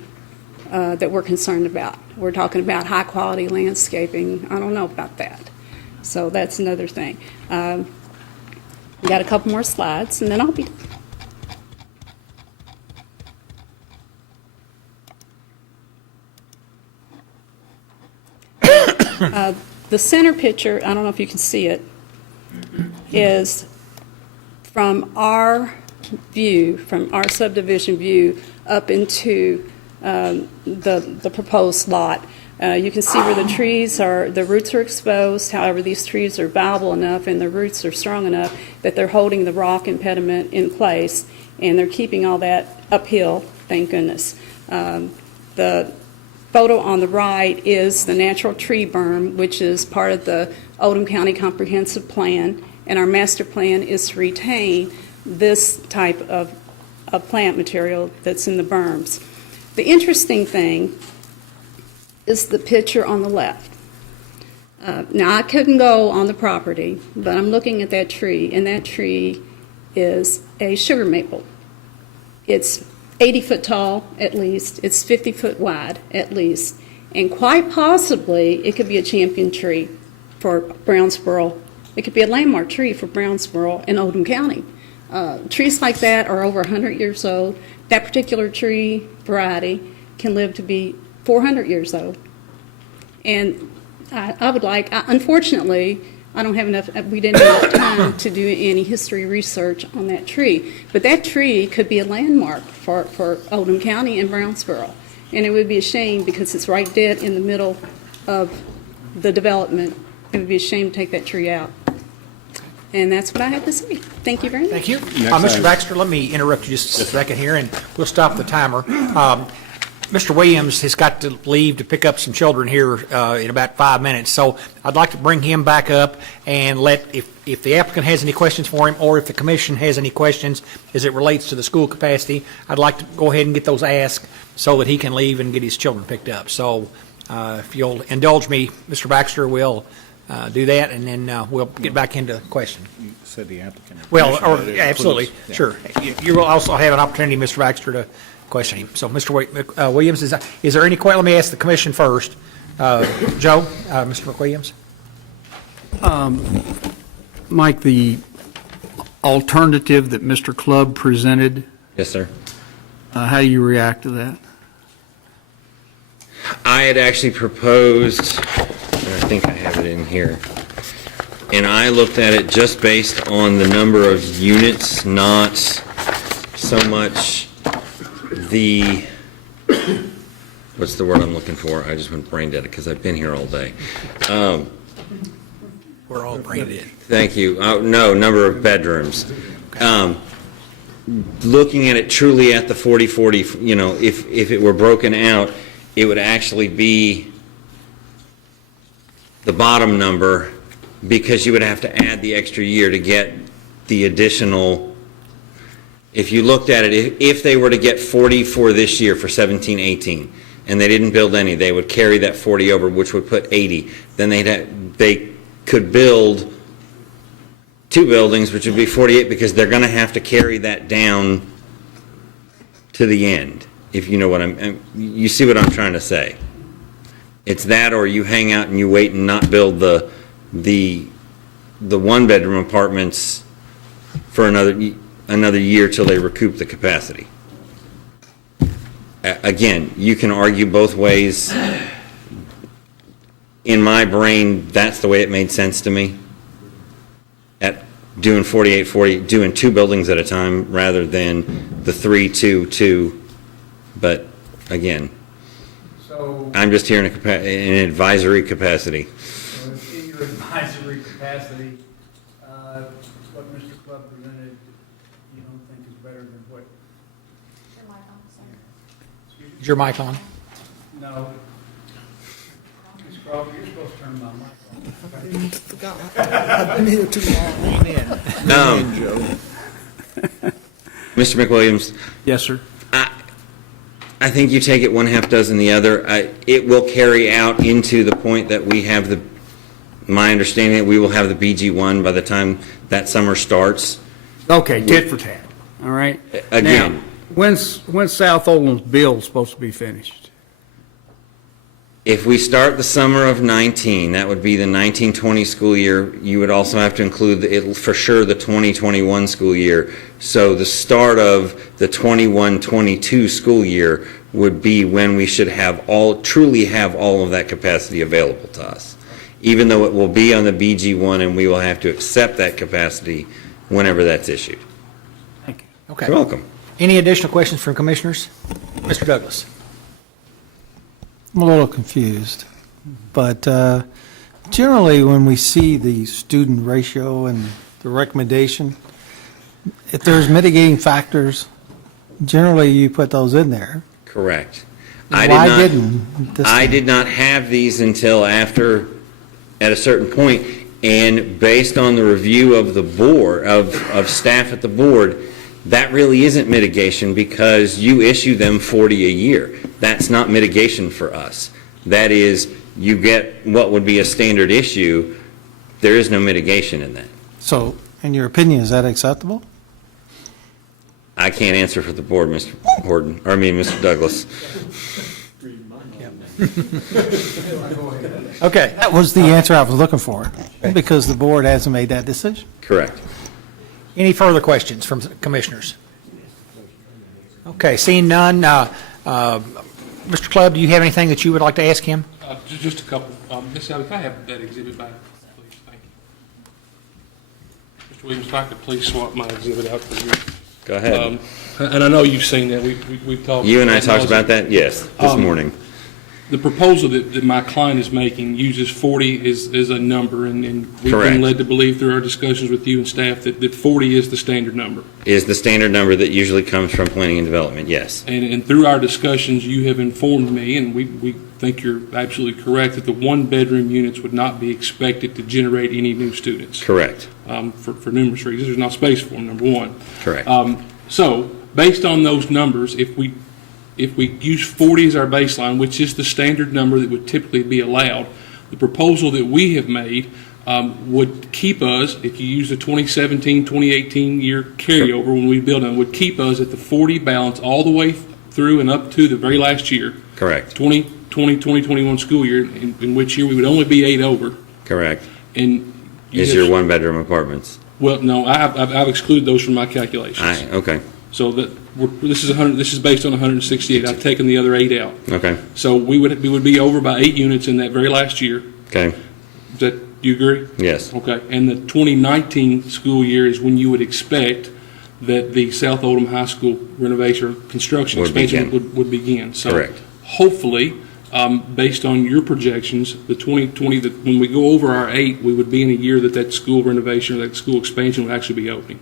that we're concerned about. We're talking about high-quality landscaping. I don't know about that. So that's another thing. We got a couple more slides, and then I'll be done. The center picture, I don't know if you can see it, is from our view, from our subdivision view, up into the proposed lot. You can see where the trees are, the roots are exposed. However, these trees are viable enough and the roots are strong enough that they're holding the rock impediment in place, and they're keeping all that uphill, thank goodness. The photo on the right is the natural tree berm, which is part of the Oldham County Comprehensive Plan, and our master plan is to retain this type of plant material that's in the berms. The interesting thing is the picture on the left. Now, I couldn't go on the property, but I'm looking at that tree, and that tree is a sugar maple. It's 80 foot tall, at least. It's 50 foot wide, at least. And quite possibly, it could be a champion tree for Brownsboro. It could be a landmark tree for Brownsboro and Oldham County. Trees like that are over 100 years old. That particular tree variety can live to be 400 years old. And I would like, unfortunately, I don't have enough, we didn't have enough time to do any history research on that tree. But that tree could be a landmark for Oldham County and Brownsboro. And it would be a shame because it's right dead in the middle of the development. It would be a shame to take that tree out. And that's what I have to say. Thank you very much. Thank you. Mr. Baxter, let me interrupt you just a second here, and we'll stop the timer. Mr. Williams has got to leave to pick up some children here in about 5 minutes, so I'd like to bring him back up and if the applicant has any questions for him, or if the commission has any questions as it relates to the school capacity, I'd like to go ahead and get those asked so that he can leave and get his children picked up. So if you'll indulge me, Mr. Baxter, we'll do that, and then we'll get back into question. You said the applicant. Well, absolutely, sure. You will also have an opportunity, Mr. Baxter, to question him. So, Mr. Williams, is there any question? Let me ask the commission first. Joe, Mr. McWilliams. Mike, the alternative that Mr. Clubb presented. Yes, sir. How do you react to that? I had actually proposed, and I think I have it in here, and I looked at it just based on the number of units, not so much the, what's the word I'm looking for? I just went brain dead because I've been here all day. We're all brain dead. Thank you. No, number of bedrooms. Looking at it truly at the 40-40, you know, if it were broken out, it would actually be the bottom number because you would have to add the extra year to get the additional. If you looked at it, if they were to get 40 for this year for 17-18, and they didn't build any, they would carry that 40 over, which would put 80. Then they could build 2 buildings, which would be 48, because they're going to have to carry that down to the end. If you know what you see what I'm trying to say. It's that, or you hang out and you wait and not build the 1-bedroom apartments for another year till they recoup the capacity. Again, you can argue both ways. In my brain, that's the way it made sense to me. At doing 48-40, doing 2 buildings at a time rather than the 3-2-2. But again, so I'm just here in an advisory capacity. So in your advisory capacity, what Mr. Clubb presented, you don't think is better than what? Is your mic on? No. Ms. Crawford, you're supposed to turn my mic on. I've been here too long. Mr. McWilliams. Yes, sir. I think you take it one half dozen the other. It will carry out into the point that we have my understanding that we will have the BG1 by the time that summer starts. Okay, tit for tat. All right. Again, When's South Oldham's build supposed to be finished? If we start the summer of 19, that would be the 1920 school year. You would also have to include, for sure, the 2021 school year. So the start of the 21-22 school year would be when we should truly have all of that capacity available to us, even though it will be on the BG1 and we will have to accept that capacity whenever that's issued. Thank you. Okay. You're welcome. Any additional questions from commissioners? Mr. Douglas? I'm a little confused, but generally when we see the student ratio and the recommendation, if there's mitigating factors, generally you put those in there. Correct. Why didn't this I did not have these until after, at a certain point, and based on the review of the board, of staff at the board, that really isn't mitigation because you issue them 40 a year. That's not mitigation for us. That is, you get what would be a standard issue. There is no mitigation in that. So, in your opinion, is that acceptable? I can't answer for the board, Mr. Horton, or I mean, Mr. Douglas. Okay. That was the answer I was looking for, because the board hasn't made that decision. Correct. Any further questions from commissioners? Okay, seeing none, Mr. Clubb, do you have anything that you would like to ask him? Just a couple. Ms. Sally, if I have that exhibit back, please, thank you. Mr. Williams, if I could please swap my exhibit out for you. Go ahead. And I know you've seen that. We've talked. You and I talked about that, yes, this morning. The proposal that my client is making uses 40 as a number, and we've Correct. been led to believe through our discussions with you and staff that 40 is the standard number. Is the standard number that usually comes from planning and development, yes. And through our discussions, you have informed me, and we think you're absolutely correct, that the one-bedroom units would not be expected to generate any new students. Correct. For numerous reasons. There's not space for them, number one. Correct. So, based on those numbers, if we use 40 as our baseline, which is the standard number that would typically be allowed, the proposal that we have made would keep us, if you use the 2017-2018 year carryover when we build them, would keep us at the 40 balance all the way through and up to the very last year. Correct. 2020-2021 school year, in which year we would only be 8 over. Correct. And Is your one-bedroom apartments? Well, no, I've excluded those from my calculations. Okay. So this is based on 168. I've taken the other 8 out. Okay. So we would be over by 8 units in that very last year. Okay. Do you agree? Yes. Okay. And the 2019 school year is when you would expect that the South Oldham High School renovation or construction expansion would begin. So correct. Hopefully, based on your projections, the 2020, that when we go over our 8, we would be in a year that school renovation or that school expansion would actually be opening.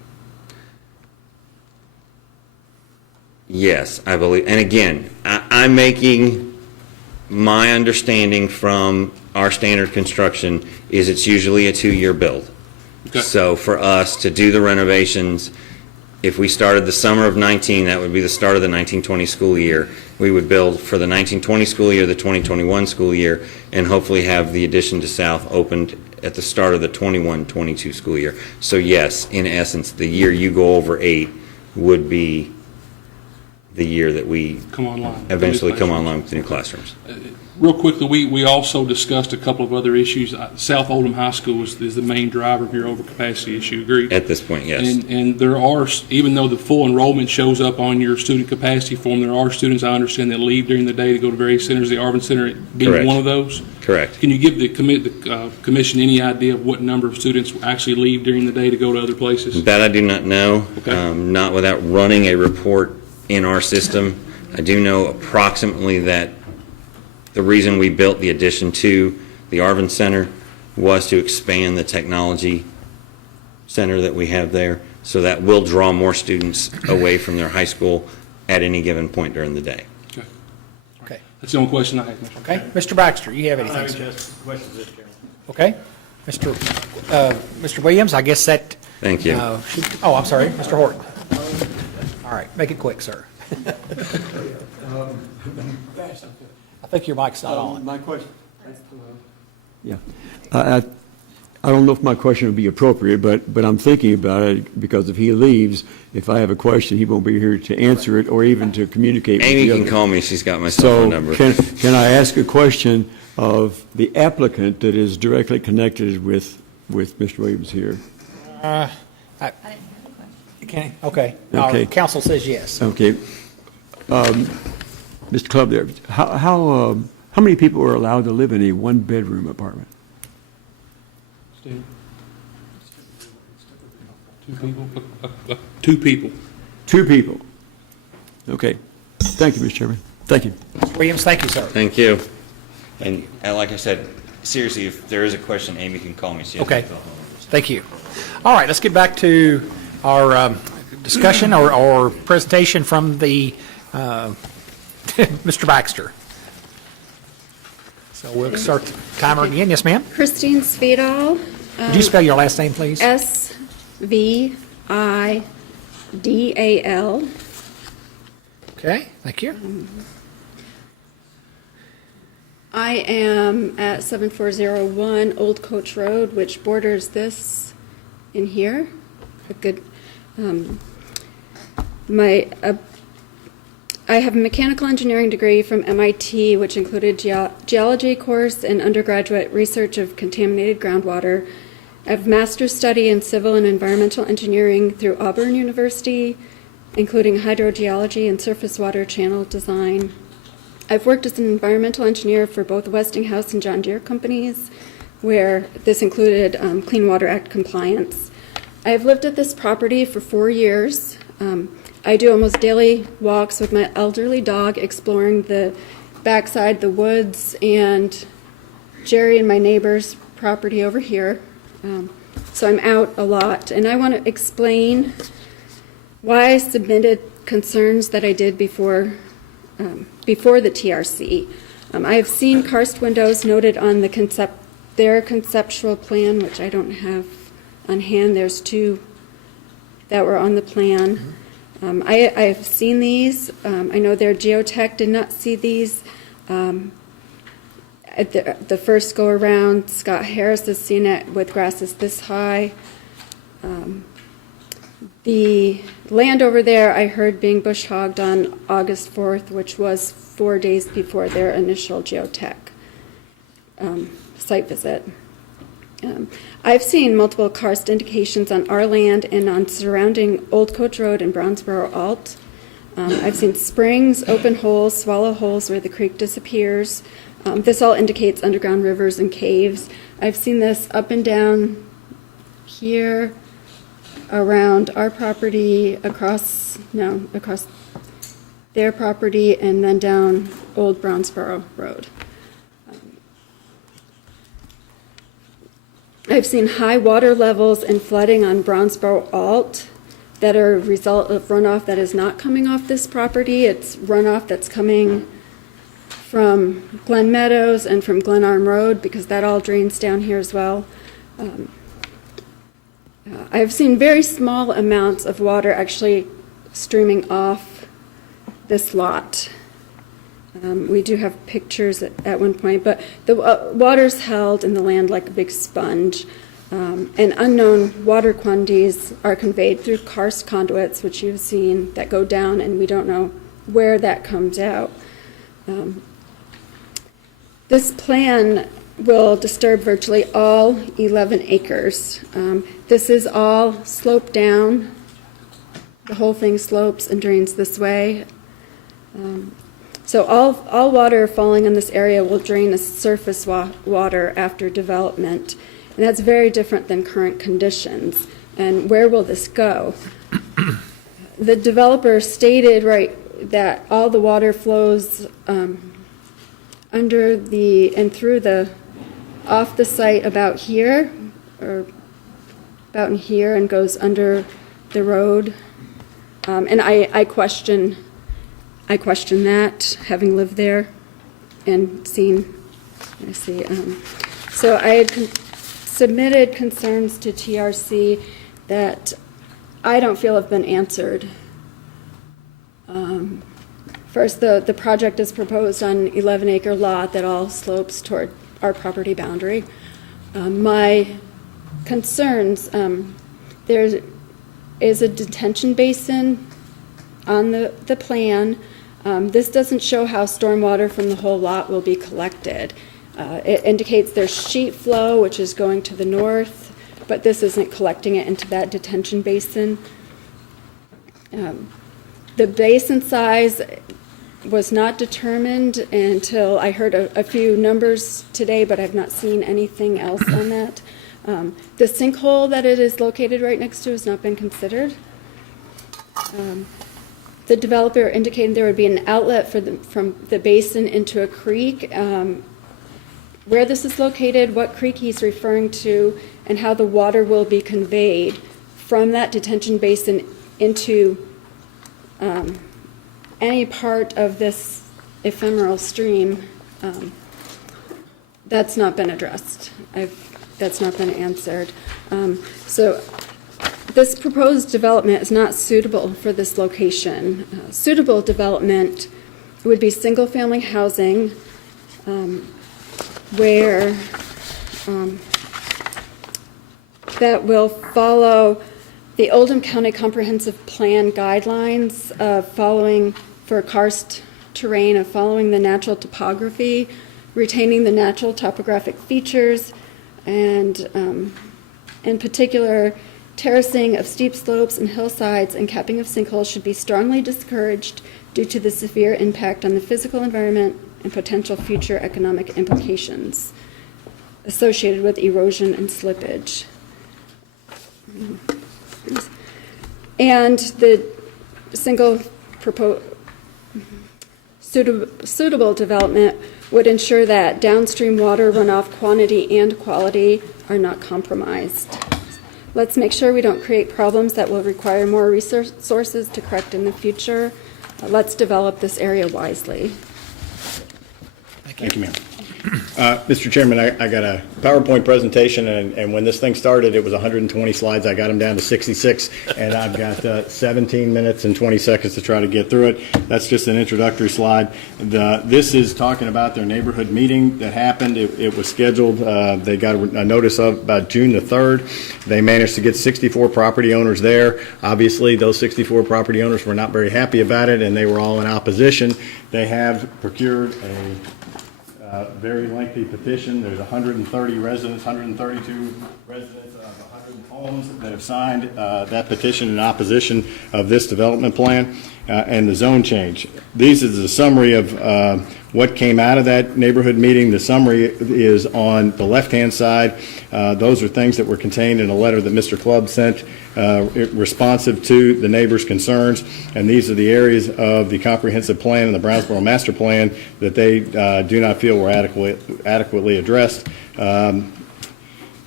Yes, I believe. And again, I'm making my understanding from our standard construction is it's usually a 2-year build. Okay. So for us to do the renovations, if we started the summer of 19, that would be the start of the 1920 school year. We would build for the 1920 school year, the 2021 school year, and hopefully have the addition to South opened at the start of the 21-22 school year. So yes, in essence, the year you go over 8 would be the year that we eventually come online with the new classrooms. Real quickly, we also discussed a couple of other issues. South Oldham High School is the main driver of your overcapacity issue. Agreed? At this point, yes. And there are, even though the full enrollment shows up on your student capacity form, there are students, I understand, that leave during the day to go to various centers, the Arvin Center being Correct. one of those. Correct. Can you give the commission any idea of what number of students actually leave during the day to go to other places? That I do not know, Okay. not without running a report in our system. I do know approximately that the reason we built the addition to the Arvin Center was to expand the technology center that we have there, so that will draw more students away from their high school at any given point during the day. Okay. Okay. That's the only question I have, Mr. Okay. Mr. Baxter, you have anything? Okay. Mr. Williams, I guess that... Thank you. I'm sorry, Mr. Horton. All right, make it quick, sir. I think your mic's not on. My question. Yeah. I don't know if my question would be appropriate, but I'm thinking about it, because if he leaves, if I have a question, he won't be here to answer it or even to communicate with Amy the can other. call me, she's got my cell phone number. So can I ask a question of the applicant that is directly connected with Mr. Williams here? Okay. Okay. Okay. Council says yes. Okay. Mr. Clubb there, how many people are allowed to live in a one-bedroom apartment? Steve? Two people? Two people. Two people. Okay. Thank you, Mr. Chairman. Thank you. Williams, thank you, sir. Thank you. And like I said, seriously, if there is a question, Amy can call me. She has Okay. my phone number. Thank you. All right, let's get back to our discussion or presentation from the Mr. Baxter. So we'll start the timer again. Yes, ma'am? Christine Svedal. Would you spell your last name, please? Svidal. Okay, thank you. I am at 7401 Old Coach Road, which borders this in here. A good, I have a mechanical engineering degree from MIT, which included geology course and undergraduate research of contaminated groundwater. I have master's study in civil and environmental engineering through Auburn University, including hydrogeology and surface water channel design. I've worked as an environmental engineer for both Westinghouse and John Deere companies, where this included Clean Water Act compliance. I have lived at this property for 4 years. I do almost daily walks with my elderly dog, exploring the backside, the woods, and Jerry and my neighbor's property over here. So I'm out a lot, and I want to explain why I submitted concerns that I did before the TRC. I have seen karst windows noted on their conceptual plan, which I don't have on hand. There's 2 that were on the plan. I have seen these. I know their geotech did not see these. At the first go around, Scott Harris has seen it with grasses this high. The land over there I heard being bush hogged on August 4th, which was 4 days before their initial geotech site visit. I've seen multiple karst indications on our land and on surrounding Old Coach Road and Brownsboro Alt. I've seen springs, open holes, swallow holes where the creek disappears. This all indicates underground rivers and caves. I've seen this up and down here, around our property, across their property, and then down Old Brownsboro Road. I've seen high water levels and flooding on Brownsboro Alt that are a result of runoff that is not coming off this property. It's runoff that's coming from Glen Meadows and from Glen Arm Road, because that all drains down here as well. I've seen very small amounts of water actually streaming off this lot. We do have pictures at one point, but the water's held in the land like a big sponge, and unknown water quantities are conveyed through karst conduits, which you've seen, that go down, and we don't know where that comes out. This plan will disturb virtually all 11 acres. This is all sloped down. The whole thing slopes and drains this way. So all water falling in this area will drain as surface water after development. And that's very different than current conditions. And where will this go? The developer stated that all the water flows under and through off the site about here, or about in here, and goes under the road. And I question that, having lived there and seen. So I had submitted concerns to TRC that I don't feel have been answered. First, the project is proposed on an 11-acre lot that all slopes toward our property boundary. My concerns, there is a detention basin on the plan. This doesn't show how stormwater from the whole lot will be collected. It indicates there's sheet flow, which is going to the north, but this isn't collecting it into that detention basin. The basin size was not determined until I heard a few numbers today, but I've not seen anything else on that. The sinkhole that it is located right next to has not been considered. The developer indicated there would be an outlet from the basin into a creek. Where this is located, what creek he's referring to, and how the water will be conveyed from that detention basin into any part of this ephemeral stream, that's not been addressed. That's not been answered. So this proposed development is not suitable for this location. Suitable development would be single-family housing where that will follow the Oldham County Comprehensive Plan guidelines of following for karst terrain, of following the natural topography, retaining the natural topographic features, and in particular, terracing of steep slopes and hillsides and capping of sinkholes should be strongly discouraged due to the severe impact on the physical environment and potential future economic implications associated with erosion and slippage. And the single suitable development would ensure that downstream water runoff quantity and quality are not compromised. Let's make sure we don't create problems that will require more resources to correct in the future. Let's develop this area wisely. Thank you, ma'am. Mr. Chairman, I got a PowerPoint presentation, and when this thing started, it was 120 slides. I got them down to 66, and I've got 17 minutes and 20 seconds to try to get through it. That's just an introductory slide. This is talking about their neighborhood meeting that happened. It was scheduled. They got a notice of about June the 3rd. They managed to get 64 property owners there. Obviously, those 64 property owners were not very happy about it, and they were all in opposition. They have procured a very lengthy petition. There's 130 residents, 132 residents of 100 homes that have signed that petition in opposition of this development plan and the zone change. These is a summary of what came out of that neighborhood meeting. The summary is on the left-hand side. Those are things that were contained in a letter that Mr. Clubb sent responsive to the neighbors' concerns, and these are the areas of the comprehensive plan and the Brownsboro master plan that they do not feel were adequately addressed.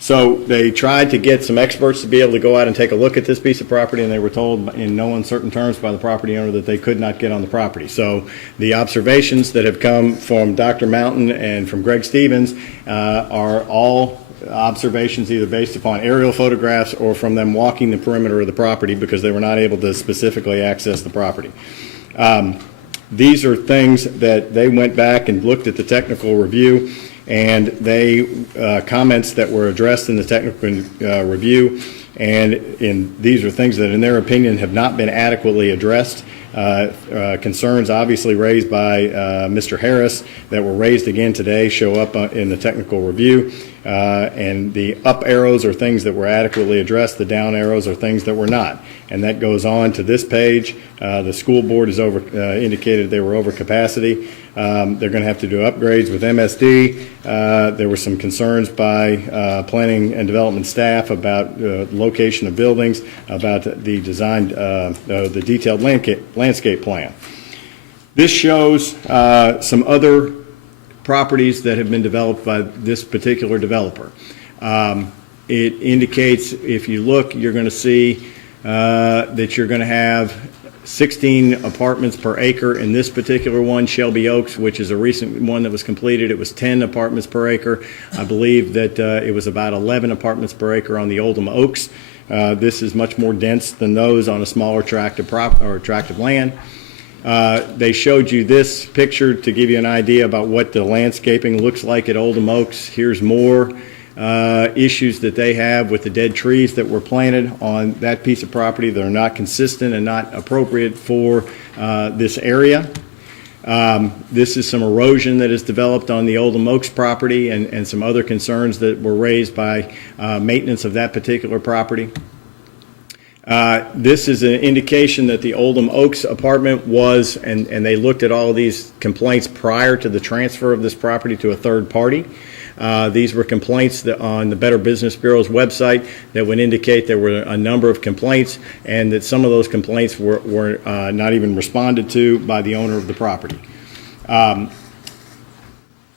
So they tried to get some experts to be able to go out and take a look at this piece of property, and they were told in no uncertain terms by the property owner that they could not get on the property. So the observations that have come from Dr. Mountain and from Greg Stevens are all observations either based upon aerial photographs or from them walking the perimeter of the property because they were not able to specifically access the property. These are things that they went back and looked at the technical review, and they comments that were addressed in the technical review, and these are things that in their opinion have not been adequately addressed. Concerns obviously raised by Mr. Harris that were raised again today show up in the technical review, and the up arrows are things that were adequately addressed, the down arrows are things that were not, and that goes on to this page. The school board has indicated they were over capacity. They're going to have to do upgrades with MSD. There were some concerns by planning and development staff about location of buildings, about the designed, the detailed landscape plan. This shows some other properties that have been developed by this particular developer. It indicates, if you look, you're going to see that you're going to have 16 apartments per acre in this particular one, Shelby Oaks, which is a recent one that was completed. It was 10 apartments per acre. I believe that it was about 11 apartments per acre on the Oldham Oaks. This is much more dense than those on a smaller tract of land. They showed you this picture to give you an idea about what the landscaping looks like at Oldham Oaks. Here's more. issues that they have with the dead trees that were planted on that piece of property that are not consistent and not appropriate for this area. This is some erosion that has developed on the Oldham Oaks property and some other concerns that were raised by maintenance of that particular property. This is an indication that the Oldham Oaks apartment was, and they looked at all of these complaints prior to the transfer of this property to a third party. These were complaints that on the Better Business Bureau's website that would indicate there were a number of complaints and that some of those complaints were not even responded to by the owner of the property.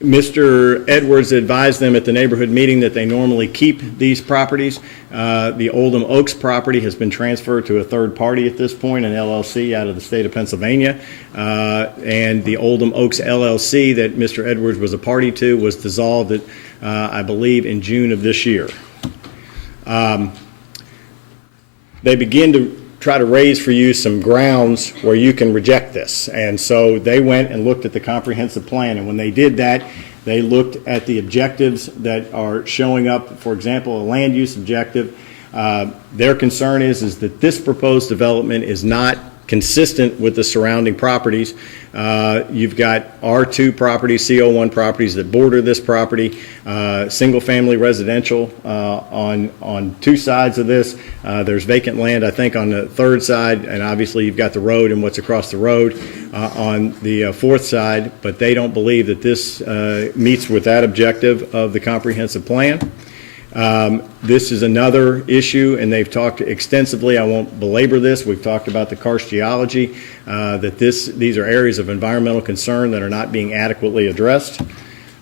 Mr. Edwards advised them at the neighborhood meeting that they normally keep these properties. The Oldham Oaks property has been transferred to a third party at this point, an LLC out of the state of Pennsylvania. And the Oldham Oaks LLC that Mr. Edwards was a party to was dissolved, I believe, in June of this year. They begin to try to raise for you some grounds where you can reject this. And so they went and looked at the comprehensive plan. And when they did that, they looked at the objectives that are showing up. For example, a land use objective. Their concern is that this proposed development is not consistent with the surrounding properties. You've got R2 properties, CO1 properties that border this property, single-family residential on two sides of this. There's vacant land, I think, on the third side, and obviously you've got the road and what's across the road on the fourth side, but they don't believe that this meets with that objective of the comprehensive plan. This is another issue, and they've talked extensively. I won't belabor this. We've talked about the karst geology, that these are areas of environmental concern that are not being adequately addressed.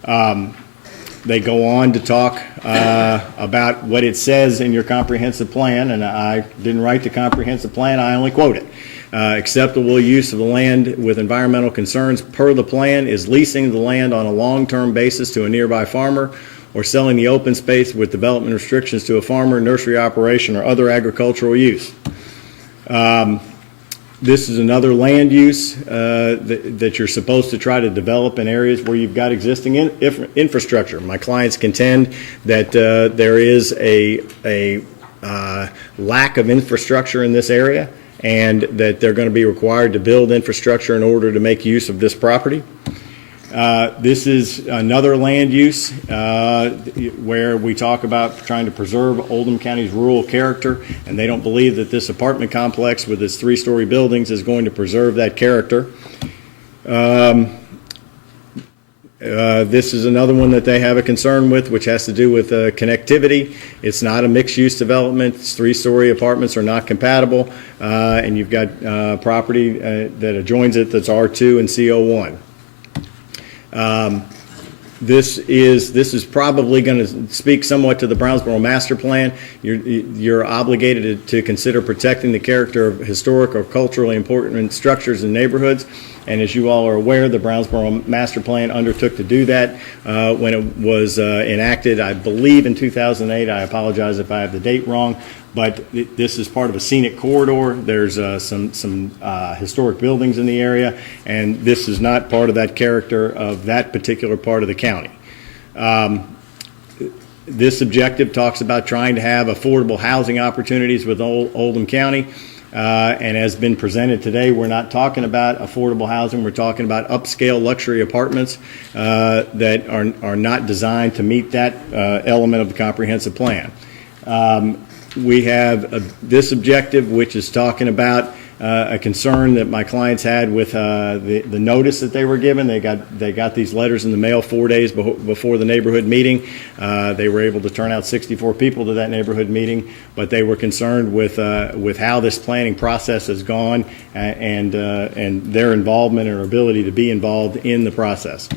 They go on to talk about what it says in your comprehensive plan, and I didn't write the comprehensive plan. I only quote it. Acceptable use of the land with environmental concerns per the plan is leasing the land on a long-term basis to a nearby farmer, or selling the open space with development restrictions to a farmer, nursery operation, or other agricultural use. This is another land use that you're supposed to try to develop in areas where you've got existing infrastructure. My clients contend that there is a lack of infrastructure in this area, and that they're going to be required to build infrastructure in order to make use of this property. This is another land use where we talk about trying to preserve Oldham County's rural character, and they don't believe that this apartment complex with its three-story buildings is going to preserve that character. This is another one that they have a concern with, which has to do with connectivity. It's not a mixed-use development. It's three-story apartments are not compatible, and you've got property that adjoins it that's R2 and CO1. This is probably going to speak somewhat to the Brownsboro Master Plan. You're obligated to consider protecting the character of historic or culturally important structures and neighborhoods. And as you all are aware, the Brownsboro Master Plan undertook to do that when it was enacted, I believe, in 2008. I apologize if I have the date wrong. But this is part of a scenic corridor. There's some historic buildings in the area, and this is not part of that character of that particular part of the county. This objective talks about trying to have affordable housing opportunities with Oldham County. And as been presented today, we're not talking about affordable housing. We're talking about upscale luxury apartments that are not designed to meet that element of the comprehensive plan. We have this objective, which is talking about a concern that my clients had with the notice that they were given. They got these letters in the mail 4 days before the neighborhood meeting. They were able to turn out 64 people to that neighborhood meeting, but they were concerned with how this planning process has gone and their involvement and ability to be involved in the process.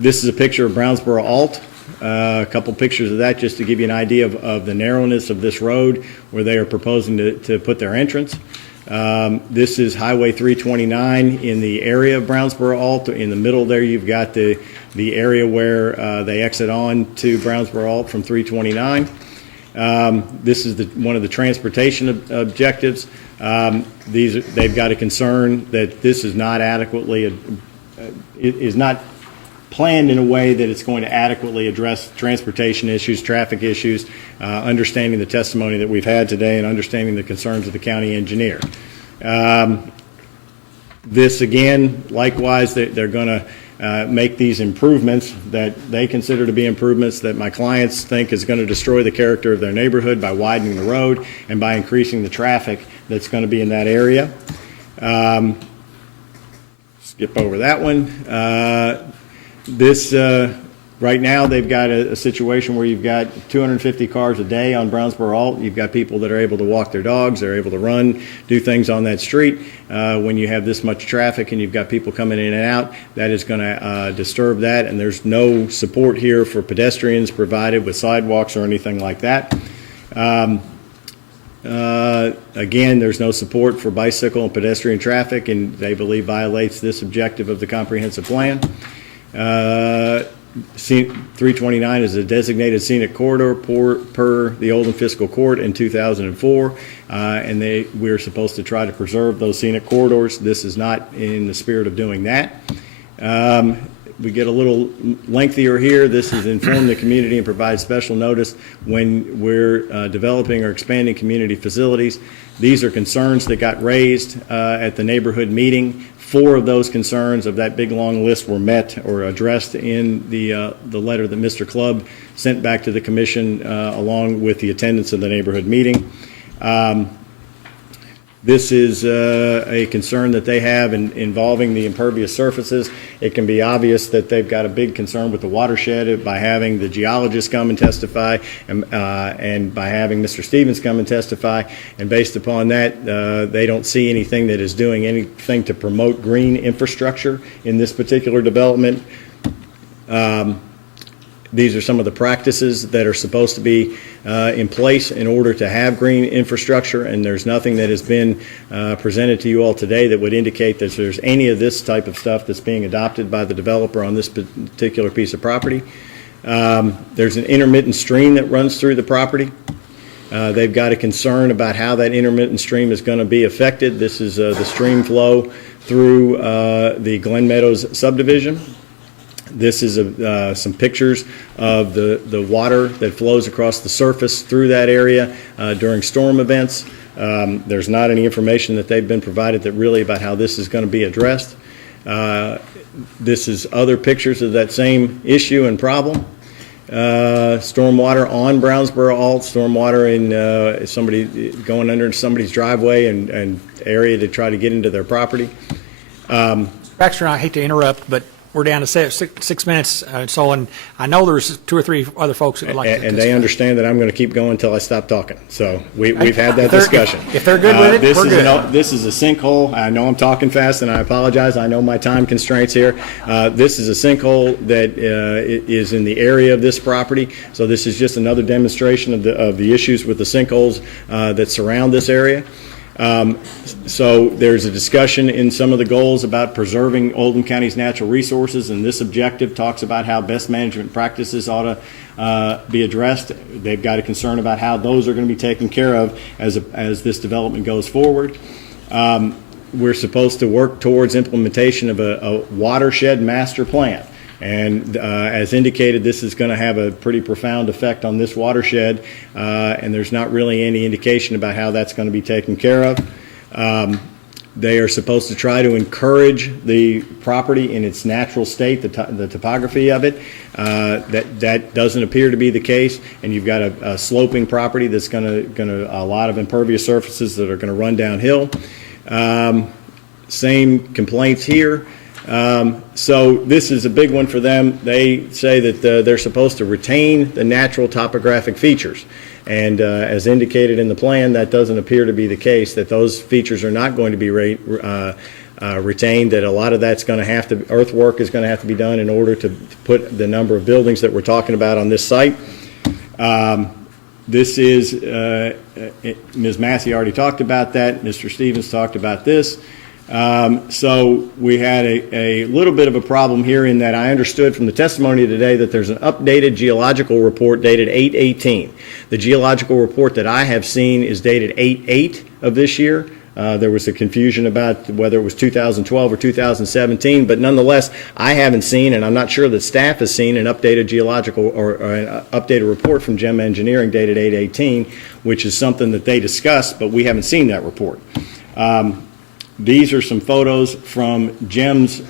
This is a picture of Brownsboro Alt. A couple pictures of that just to give you an idea of the narrowness of this road where they are proposing to put their entrance. This is Highway 329 in the area of Brownsboro Alt. In the middle there you've got the area where they exit on to Brownsboro Alt from 329. This is one of the transportation objectives. They've got a concern that this is not adequately, is not planned in a way that it's going to adequately address transportation issues, traffic issues, understanding the testimony that we've had today and understanding the concerns of the county engineer. This, again, likewise, they're going to make these improvements that they consider to be improvements that my clients think is going to destroy the character of their neighborhood by widening the road and by increasing the traffic that's going to be in that area. Skip over that one. Right now, they've got a situation where you've got 250 cars a day on Brownsboro Alt. You've got people that are able to walk their dogs, they're able to run, do things on that street. When you have this much traffic and you've got people coming in and out, that is going to disturb that, and there's no support here for pedestrians provided with sidewalks or anything like that. Again, there's no support for bicycle and pedestrian traffic, and they believe violates this objective of the comprehensive plan. 329 is a designated scenic corridor per the Oldham Fiscal Court in 2004, and we're supposed to try to preserve those scenic corridors. This is not in the spirit of doing that. We get a little lengthier here. This is inform the community and provide special notice when we're developing or expanding community facilities. These are concerns that got raised at the neighborhood meeting. 4 of those concerns of that big long list were met or addressed in the letter that Mr. Clubb sent back to the commission along with the attendance of the neighborhood meeting. This is a concern that they have involving the impervious surfaces. It can be obvious that they've got a big concern with the watershed by having the geologist come and testify and by having Mr. Stevens come and testify. And based upon that, they don't see anything that is doing anything to promote green infrastructure in this particular development. These are some of the practices that are supposed to be in place in order to have green infrastructure, and there's nothing that has been presented to you all today that would indicate that there's any of this type of stuff that's being adopted by the developer on this particular piece of property. There's an intermittent stream that runs through the property. They've got a concern about how that intermittent stream is going to be affected. This is the stream flow through the Glen Meadows subdivision. This is some pictures of the water that flows across the surface through that area during storm events. There's not any information that they've been provided that really about how this is going to be addressed. This is other pictures of that same issue and problem. Stormwater on Brownsboro Alt, stormwater in somebody going under somebody's driveway and area to try to get into their property. Baxter, I hate to interrupt, but we're down to 6 minutes, and I know there's 2 or 3 other folks that would like to. And they understand that I'm going to keep going until I stop talking. So we've had that discussion. If they're good with it, we're good. This is a sinkhole. I know I'm talking fast, and I apologize. I know my time constraints here. This is a sinkhole that is in the area of this property. So this is just another demonstration of the issues with the sinkholes that surround this area. So there's a discussion in some of the goals about preserving Oldham County's natural resources, and this objective talks about how best management practices ought to be addressed. They've got a concern about how those are going to be taken care of as this development goes forward. We're supposed to work towards implementation of a watershed master plan. And as indicated, this is going to have a pretty profound effect on this watershed, and there's not really any indication about how that's going to be taken care of. They are supposed to try to encourage the property in its natural state, the topography of it. That doesn't appear to be the case, and you've got a sloping property that's going to a lot of impervious surfaces that are going to run downhill. Same complaints here. So this is a big one for them. They say that they're supposed to retain the natural topographic features. And as indicated in the plan, that doesn't appear to be the case, that those features are not going to be retained, that a lot of that's going to have to, earthwork is going to have to be done in order to put the number of buildings that we're talking about on this site. This is, Ms. Massey already talked about that. Mr. Stevens talked about this. So we had a little bit of a problem here in that I understood from the testimony today that there's an updated geological report dated 8/18. The geological report that I have seen is dated 8/8 of this year. There was a confusion about whether it was 2012 or 2017, but nonetheless, I haven't seen, and I'm not sure that staff has seen, an updated geological or an updated report from GEM Engineering dated 8/18, which is something that they discussed, but we haven't seen that report. These are some photos from GEM's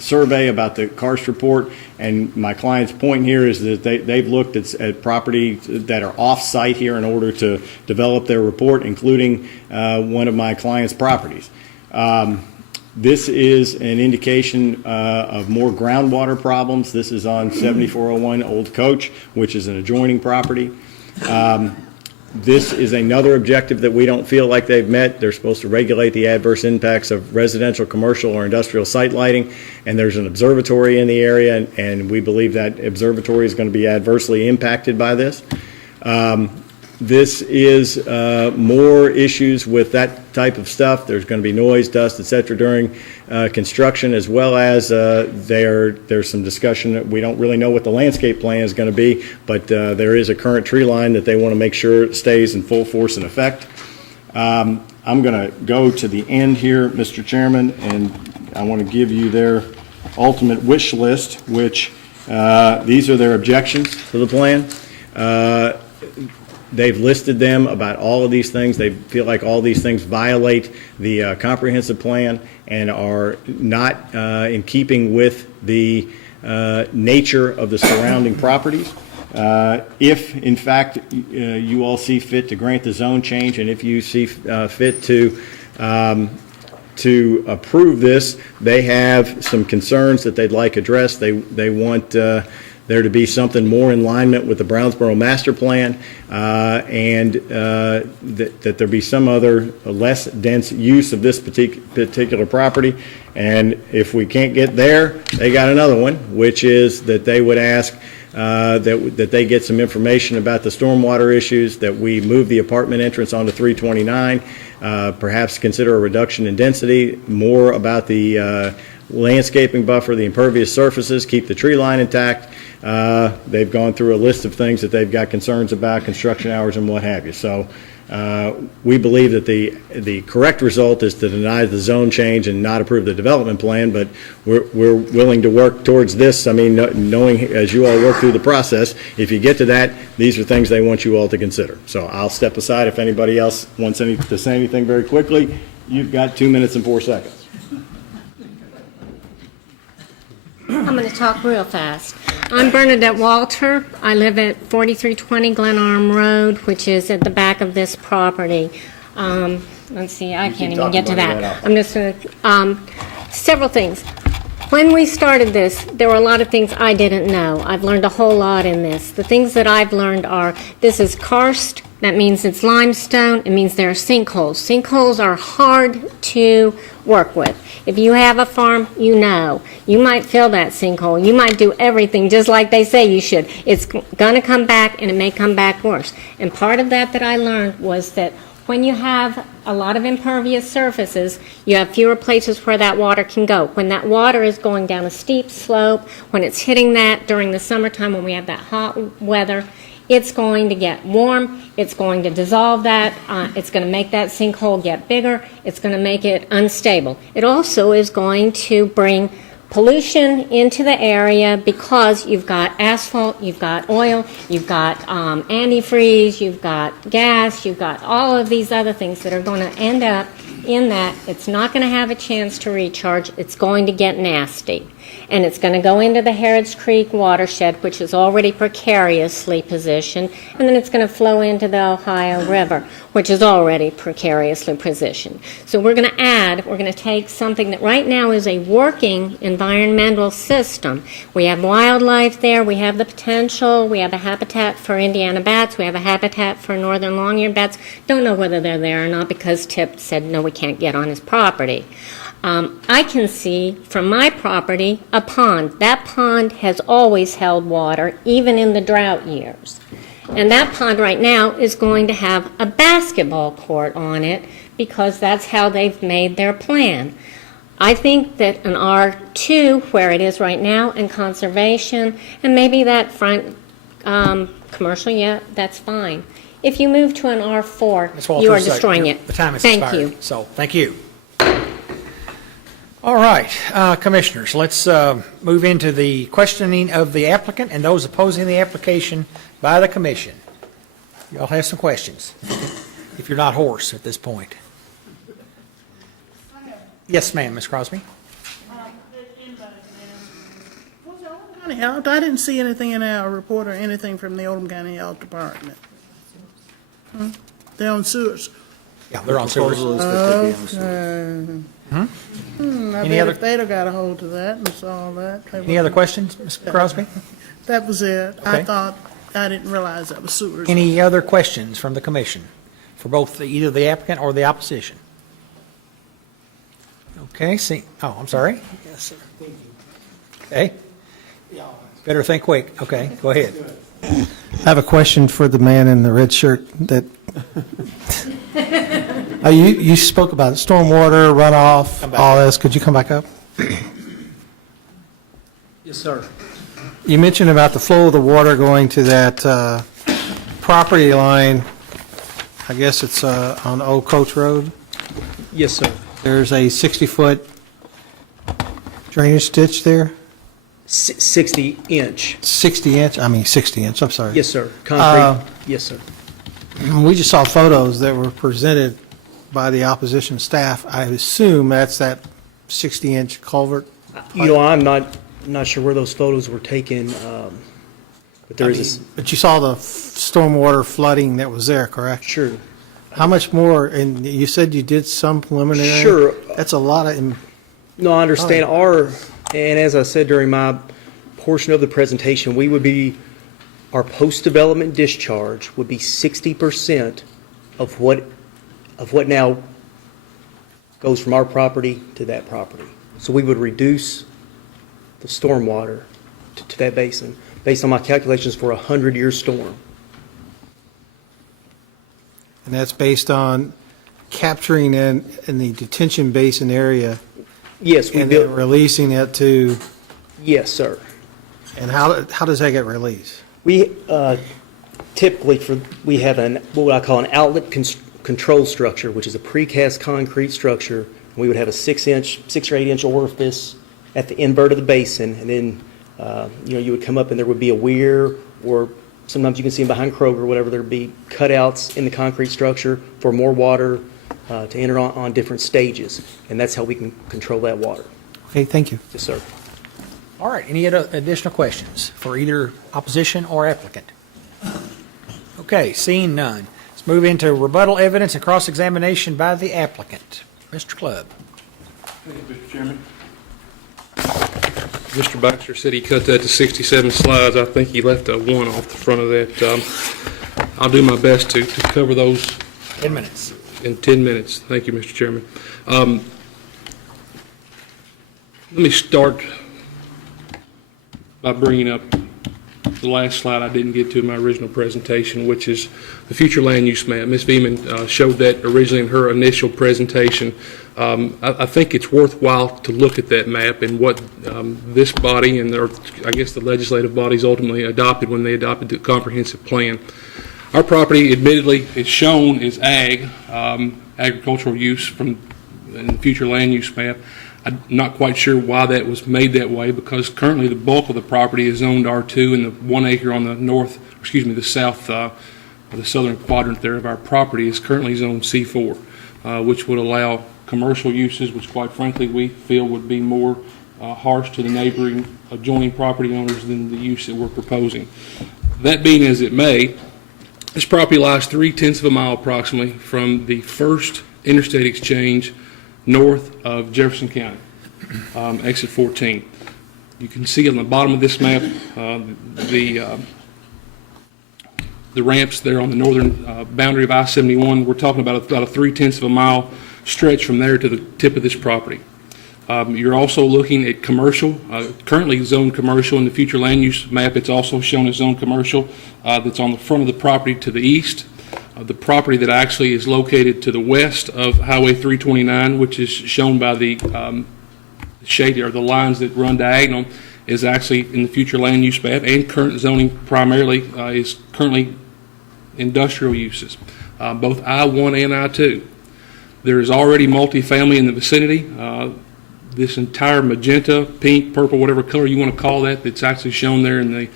survey about the karst report, and my client's point here is that they've looked at properties that are off-site here in order to develop their report, including one of my client's properties. This is an indication of more groundwater problems. This is on 7401 Old Coach, which is an adjoining property. This is another objective that we don't feel like they've met. They're supposed to regulate the adverse impacts of residential, commercial, or industrial site lighting, and there's an observatory in the area, and we believe that observatory is going to be adversely impacted by this. This is more issues with that type of stuff. There's going to be noise, dust, et cetera, during construction, as well as there's some discussion that we don't really know what the landscape plan is going to be, but there is a current tree line that they want to make sure stays in full force and effect. I'm going to go to the end here, Mr. Chairman, and I want to give you their ultimate wish list, which these are their objections to the plan. They've listed them about all of these things. They feel like all these things violate the comprehensive plan and are not in keeping with the nature of the surrounding properties. If, in fact, you all see fit to grant the zone change, and if you see fit to approve this, they have some concerns that they'd like addressed. They want there to be something more in alignment with the Brownsboro master plan, and that there be some other less dense use of this particular property. And if we can't get there, they got another one, which is that they would ask that they get some information about the stormwater issues, that we move the apartment entrance onto 329, perhaps consider a reduction in density, more about the landscaping buffer, the impervious surfaces, keep the tree line intact. They've gone through a list of things that they've got concerns about, construction hours and what have you. So we believe that the correct result is to deny the zone change and not approve the development plan, but we're willing to work towards this. I mean, knowing as you all work through the process, if you get to that, these are things they want you all to consider. So I'll step aside. If anybody else wants to say anything very quickly, you've got 2 minutes and 4 seconds. I'm going to talk real fast. I'm Bernadette Walter. I live at 4320 Glenarm Road, which is at the back of this property. Let's see, I can't even get to that. I'm just going to, several things. When we started this, there were a lot of things I didn't know. I've learned a whole lot in this. The things that I've learned are, this is karst. That means it's limestone. It means there are sinkholes. Sinkholes are hard to work with. If you have a farm, you know. You might fill that sinkhole. You might do everything just like they say you should. It's going to come back, and it may come back worse. And part of that I learned was that when you have a lot of impervious surfaces, you have fewer places where that water can go. When that water is going down a steep slope, when it's hitting that during the summertime when we have that hot weather, it's going to get warm, it's going to dissolve that, it's going to make that sinkhole get bigger, it's going to make it unstable. It also is going to bring pollution into the area because you've got asphalt, you've got oil, you've got antifreeze, you've got gas, you've got all of these other things that are going to end up in that. It's not going to have a chance to recharge, it's going to get nasty. And it's going to go into the Harrods Creek watershed, which is already precariously positioned, and then it's going to flow into the Ohio River, which is already precariously positioned. So we're going to take something that right now is a working environmental system. We have wildlife there, we have the potential, we have a habitat for Indiana bats, we have a habitat for northern long-eared bats. Don't know whether they're there or not because Tip said, no, we can't get on his property. I can see from my property a pond. That pond has always held water, even in the drought years. And that pond right now is going to have a basketball court on it because that's how they've made their plan. I think that an R2, where it is right now, and conservation, and maybe that front commercial, yeah, that's fine. If you move to an R4, Ms. you Walters, are destroying it. The time has Thank expired. you. So, thank you. All right, Commissioners, let's move into the questioning of the applicant and those opposing the application by the commission. Y'all have some questions, if you're not hoarse at this point. Yes, ma'am, Ms. Crosby. County Health, I didn't see anything in our report or anything from the Oldham County Health Department. They're on sewers. Yeah, they're on sewers. Okay. I Any bet other- if they'd have got a hold of that and saw that. they Any other would- questions, Ms. Crosby? That was it. Okay. I didn't realize that was sewers. Any other questions from the commission for both either the applicant or the opposition? Okay, I'm sorry. Yes, sir. Okay. Better think quick. Okay, go ahead. I have a question for the man in the red shirt that, you spoke about stormwater, runoff, all this. Could you come back up? Yes, sir. You mentioned about the flow of the water going to that property line. I guess it's on Old Coach Road. Yes, sir. There's a 60-foot drainage ditch there? 60-inch. 60-inch? I mean 60-inch, I'm sorry. Yes, sir. Concrete. Yes, sir. We just saw photos that were presented by the opposition staff. I assume that's that 60-inch culvert? I'm not sure where those photos were taken, but there is. But you saw the stormwater flooding that was there, correct? Sure. How much more, and you said you did some preliminary? Sure. That's a lot of. No, I understand. And as I said during my portion of the presentation, our post-development discharge would be 60% of what now goes from our property to that property. So we would reduce the stormwater to that basin based on my calculations for a 100-year storm. And that's based on capturing in the detention basin area. Yes, and then releasing it to. Yes, sir. And how does that get released? We typically we have what I call an outlet control structure, which is a precast concrete structure. We would have a 6 or 8-inch orifice at the invert of the basin, and then you would come up and there would be a weir, or sometimes you can see them behind Kroger or whatever. There'd be cutouts in the concrete structure for more water to enter on different stages, and that's how we can control that water. Okay, thank you. Yes, sir. All right, any additional questions for either opposition or applicant? Okay, seeing none. Let's move into rebuttal evidence and cross-examination by the applicant. Mr. Clubb. Thank you, Mr. Chairman. Mr. Baxter said he cut that to 67 slides. I think he left a 1 off the front of that. I'll do my best to cover those 10 minutes. In 10 minutes. Thank you, Mr. Chairman. Let me start by bringing up the last slide I didn't get to in my original presentation, which is the future land use map. Ms. Veman showed that originally in her initial presentation. I think it's worthwhile to look at that map and what this body and I guess the legislative bodies ultimately adopted when they adopted the comprehensive plan. Our property, admittedly, is shown as agricultural use in the future land use map. I'm not quite sure why that was made that way, because currently the bulk of the property is zoned R2, and the 1 acre on the south, the southern quadrant there of our property is currently zoned C4, which would allow commercial uses, which quite frankly we feel would be more harsh to the neighboring adjoining property owners than the use that we're proposing. That being as it may, this property lies 3/10 of a mile approximately from the first interstate exchange north of Jefferson County, exit 14. You can see on the bottom of this map the ramps there on the northern boundary of I-71. We're talking about a 3/10 of a mile stretch from there to the tip of this property. You're also looking at commercial, currently zoned commercial in the future land use map. It's also shown as zoned commercial that's on the front of the property to the east. The property that actually is located to the west of Highway 329, which is shown by the shade or the lines that run diagonal, is actually in the future land use map, and current zoning primarily is currently industrial uses, both I-1 and I-2. There is already multifamily in the vicinity. This entire magenta, pink, purple, whatever color you want to call that, that's actually shown there in the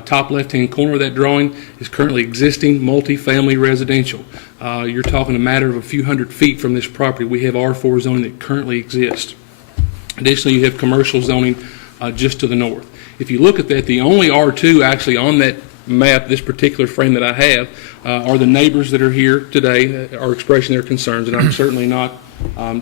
top left-hand corner of that drawing is currently existing multifamily residential. You're talking a matter of a few hundred feet from this property. We have R4 zoning that currently exists. Additionally, you have commercial zoning just to the north. If you look at that, the only R2 actually on that map, this particular frame that I have, are the neighbors that are here today, are expressing their concerns, and I'm certainly not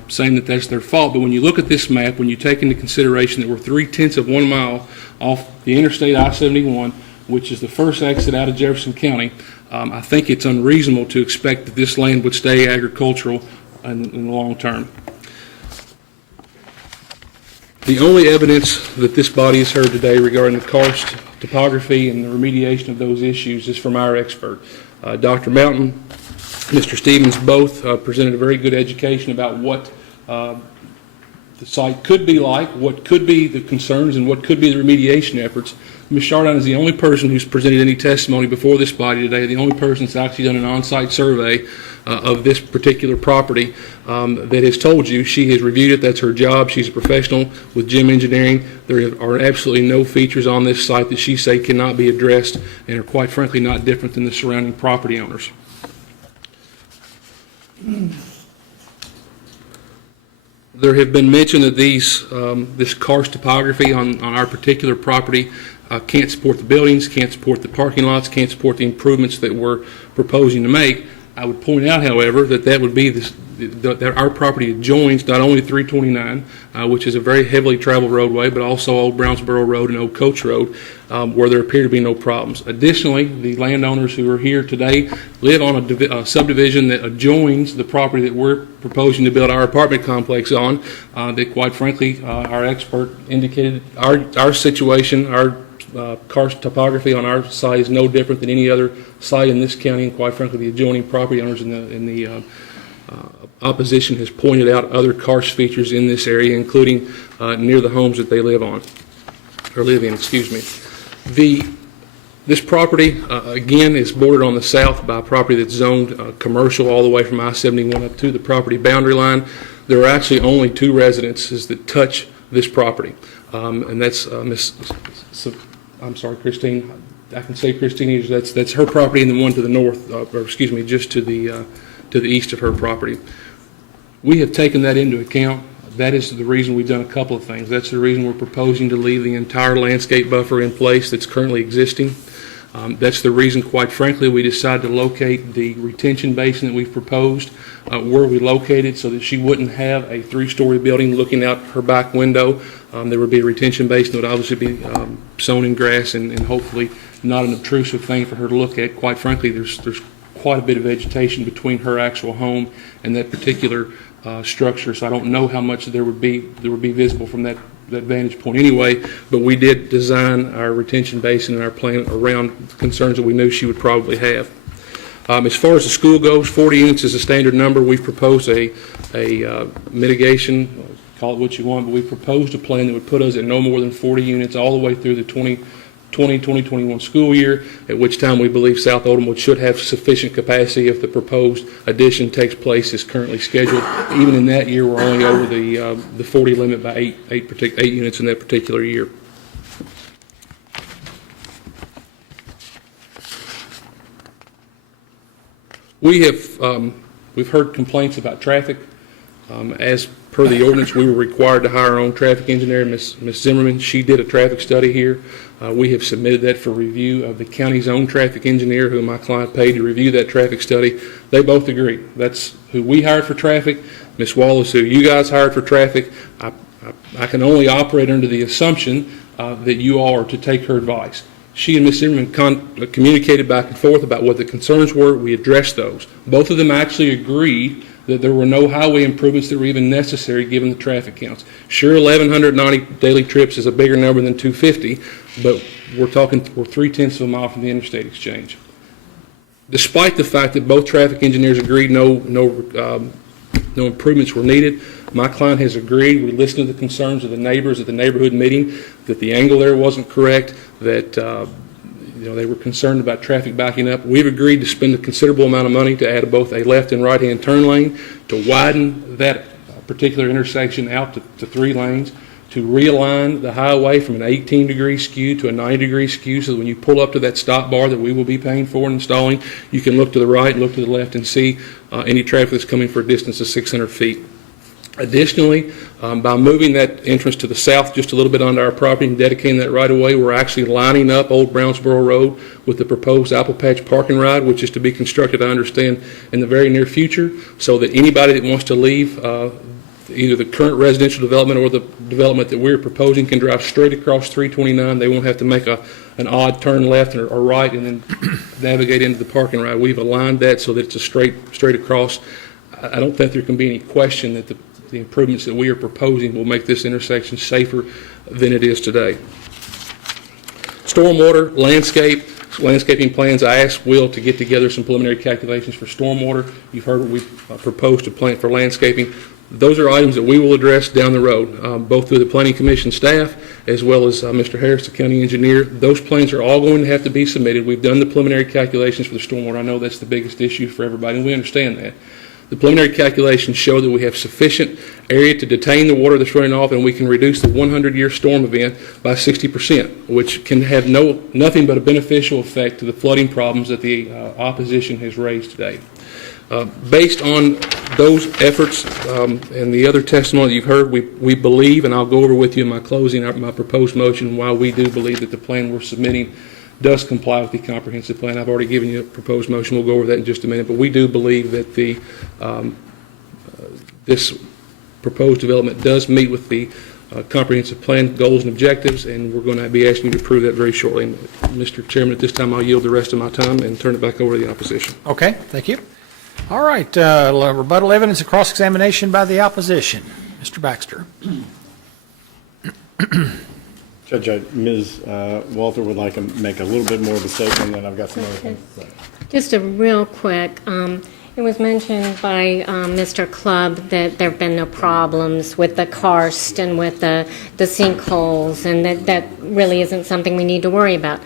saying that that's their fault, but when you look at this map, when you take into consideration that we're 0.3 of 1 mile off the Interstate I-71, which is the first exit out of Jefferson County, I think it's unreasonable to expect that this land would stay agricultural in the long term. The only evidence that this body has heard today regarding the karst topography and the remediation of those issues is from our expert. Dr. Mountain, Mr. Stevens both presented a very good education about what the site could be like, what could be the concerns, and what could be the remediation efforts. Ms. Chardon is the only person who's presented any testimony before this body today, the only person that's actually done an on-site survey of this particular property that has told you she has reviewed it. That's her job. She's a professional with Gem Engineering. There are absolutely no features on this site that she say cannot be addressed and are quite frankly not different than the surrounding property owners. There have been mentioned that this karst topography on our particular property can't support the buildings, can't support the parking lots, can't support the improvements that we're proposing to make. I would point out, however, that would be that our property adjoins not only 329, which is a very heavily traveled roadway, but also Old Brownsboro Road and Old Coach Road, where there appear to be no problems. Additionally, the landowners who are here today live on a subdivision that adjoins the property that we're proposing to build our apartment complex on. That, quite frankly, our expert indicated our situation, our karst topography on our site is no different than any other site in this county, and quite frankly, the adjoining property owners in the opposition has pointed out other karst features in this area, including near the homes that they live in. This property, again, is bordered on the south by a property that's zoned commercial all the way from I-71 up to the property boundary line. There are actually only 2 residences that touch this property, and that's I'm sorry, Christine. I can say Christine. That's her property, and the one to the north, just to the east of her property. We have taken that into account. That is the reason we've done a couple of things. That's the reason we're proposing to leave the entire landscape buffer in place that's currently existing. That's the reason, quite frankly, we decided to locate the retention basin that we've proposed where we located so that she wouldn't have a 3-story building looking out her back window. There would be a retention basin that would obviously be sown in grass and hopefully not an obtrusive thing for her to look at. Quite frankly, there's quite a bit of vegetation between her actual home and that particular structure, so I don't know how much there would be visible from that vantage point anyway, but we did design our retention basin and our plan around concerns that we knew she would probably have. As far as the school goes, 40 units is a standard number. We've proposed a mitigation, call it what you want, but we proposed a plan that would put us at no more than 40 units all the way through the 2020-2021 school year, at which time we believe South Oldham should have sufficient capacity if the proposed addition takes place as currently scheduled. Even in that year, we're only over the 40 limit by 8 units in that particular year. We've heard complaints about traffic. As per the ordinance, we were required to hire our own traffic engineer, Ms. Zimmerman. She did a traffic study here. We have submitted that for review of the county's own traffic engineer, who my client paid to review that traffic study. They both agree. That's who we hired for traffic. Ms. Wallace, who you guys hired for traffic. I can only operate under the assumption that you all are to take her advice. She and Ms. Zimmerman communicated back and forth about what the concerns were. We addressed those. Both of them actually agreed that there were no highway improvements that were even necessary given the traffic counts. Sure, 1,190 daily trips is a bigger number than 250, but we're 0.3 of a mile from the interstate exchange. Despite the fact that both traffic engineers agreed no improvements were needed, my client has agreed. We listened to the concerns of the neighbors at the neighborhood meeting that the angle there wasn't correct, that They were concerned about traffic backing up. We've agreed to spend a considerable amount of money to add both a left and right-hand turn lane, to widen that particular intersection out to 3 lanes, to realign the highway from an 18-degree skew to a 90-degree skew, so that when you pull up to that stop bar that we will be paying for and installing, you can look to the right and look to the left and see any traffic that's coming for a distance of 600 feet. Additionally, by moving that entrance to the south just a little bit onto our property and dedicating that right of way, we're actually lining up Old Brownsboro Road with the proposed Apple Patch parking ride, which is to be constructed, I understand, in the very near future, so that anybody that wants to leave either the current residential development or the development that we're proposing can drive straight across 329. They won't have to make an odd turn left or right and then navigate into the parking ride. We've aligned that so that it's a straight across. I don't think there can be any question that the improvements that we are proposing will make this intersection safer than it is today. Stormwater, landscaping plans. I asked Will to get together some preliminary calculations for stormwater. You've heard what we proposed to plan for landscaping. Those are items that we will address down the road, both through the Planning Commission staff as well as Mr. Harris, the county engineer. Those plans are all going to have to be submitted. We've done the preliminary calculations for the stormwater. I know that's the biggest issue for everybody, and we understand that. The preliminary calculations show that we have sufficient area to detain the water that's running off, and we can reduce the 100-year storm event by 60%, which can have nothing but a beneficial effect to the flooding problems that the opposition has raised today. Based on those efforts and the other testimony that you've heard, we believe, and I'll go over with you in my closing, my proposed motion, why we do believe that the plan we're submitting does comply with the comprehensive plan. I've already given you a proposed motion. We'll go over that in just a minute. But we do believe that this proposed development does meet with the comprehensive plan goals and objectives, and we're going to be asking you to approve that very shortly. And, Mr. Chairman, at this time, I'll yield the rest of my time and turn it back over to the opposition. Okay, thank you. All right, rebuttal evidence and cross-examination by the opposition. Mr. Baxter. Judge, Ms. Walter would like to make a little bit more of a statement, and I've got some other things to say. Just a real quick, it was mentioned by Mr. Clubb that there have been no problems with the karst and with the sinkholes, and that really isn't something we need to worry about.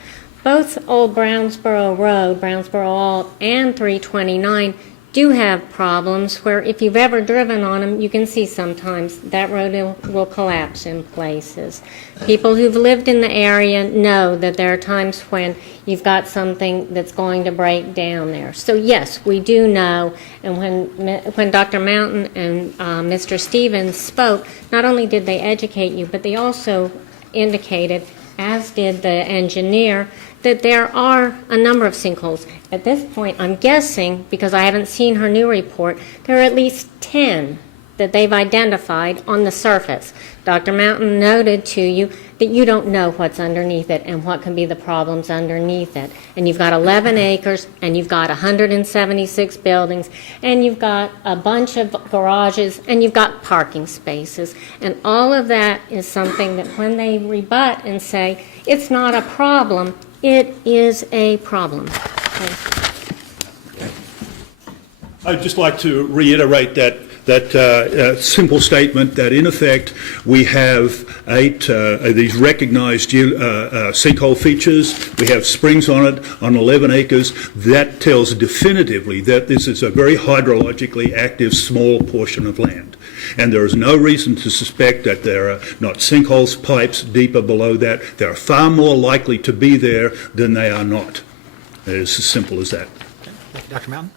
Both Old Brownsboro Road, Brownsboro Alt, and 329 do have problems where if you've ever driven on them, you can see sometimes that road will collapse in places. People who've lived in the area know that there are times when you've got something that's going to break down there. So yes, we do know, and when Dr. Mountain and Mr. Stevens spoke, not only did they educate you, but they also indicated, as did the engineer, that there are a number of sinkholes. At this point, I'm guessing, because I haven't seen her new report, there are at least 10 that they've identified on the surface. Dr. Mountain noted to you that you don't know what's underneath it and what can be the problems underneath it. And you've got 11 acres, and you've got 176 buildings, and you've got a bunch of garages, and you've got parking spaces. And all of that is something that when they rebut and say, it's not a problem, it is a problem. I'd just like to reiterate that simple statement that, in effect, we have 8 these recognized sinkhole features. We have springs on it on 11 acres. That tells definitively that this is a very hydrologically active small portion of land. And there is no reason to suspect that there are not sinkholes, pipes deeper below that. They are far more likely to be there than they are not. It is as simple as that. Thank you, Dr. Mountain.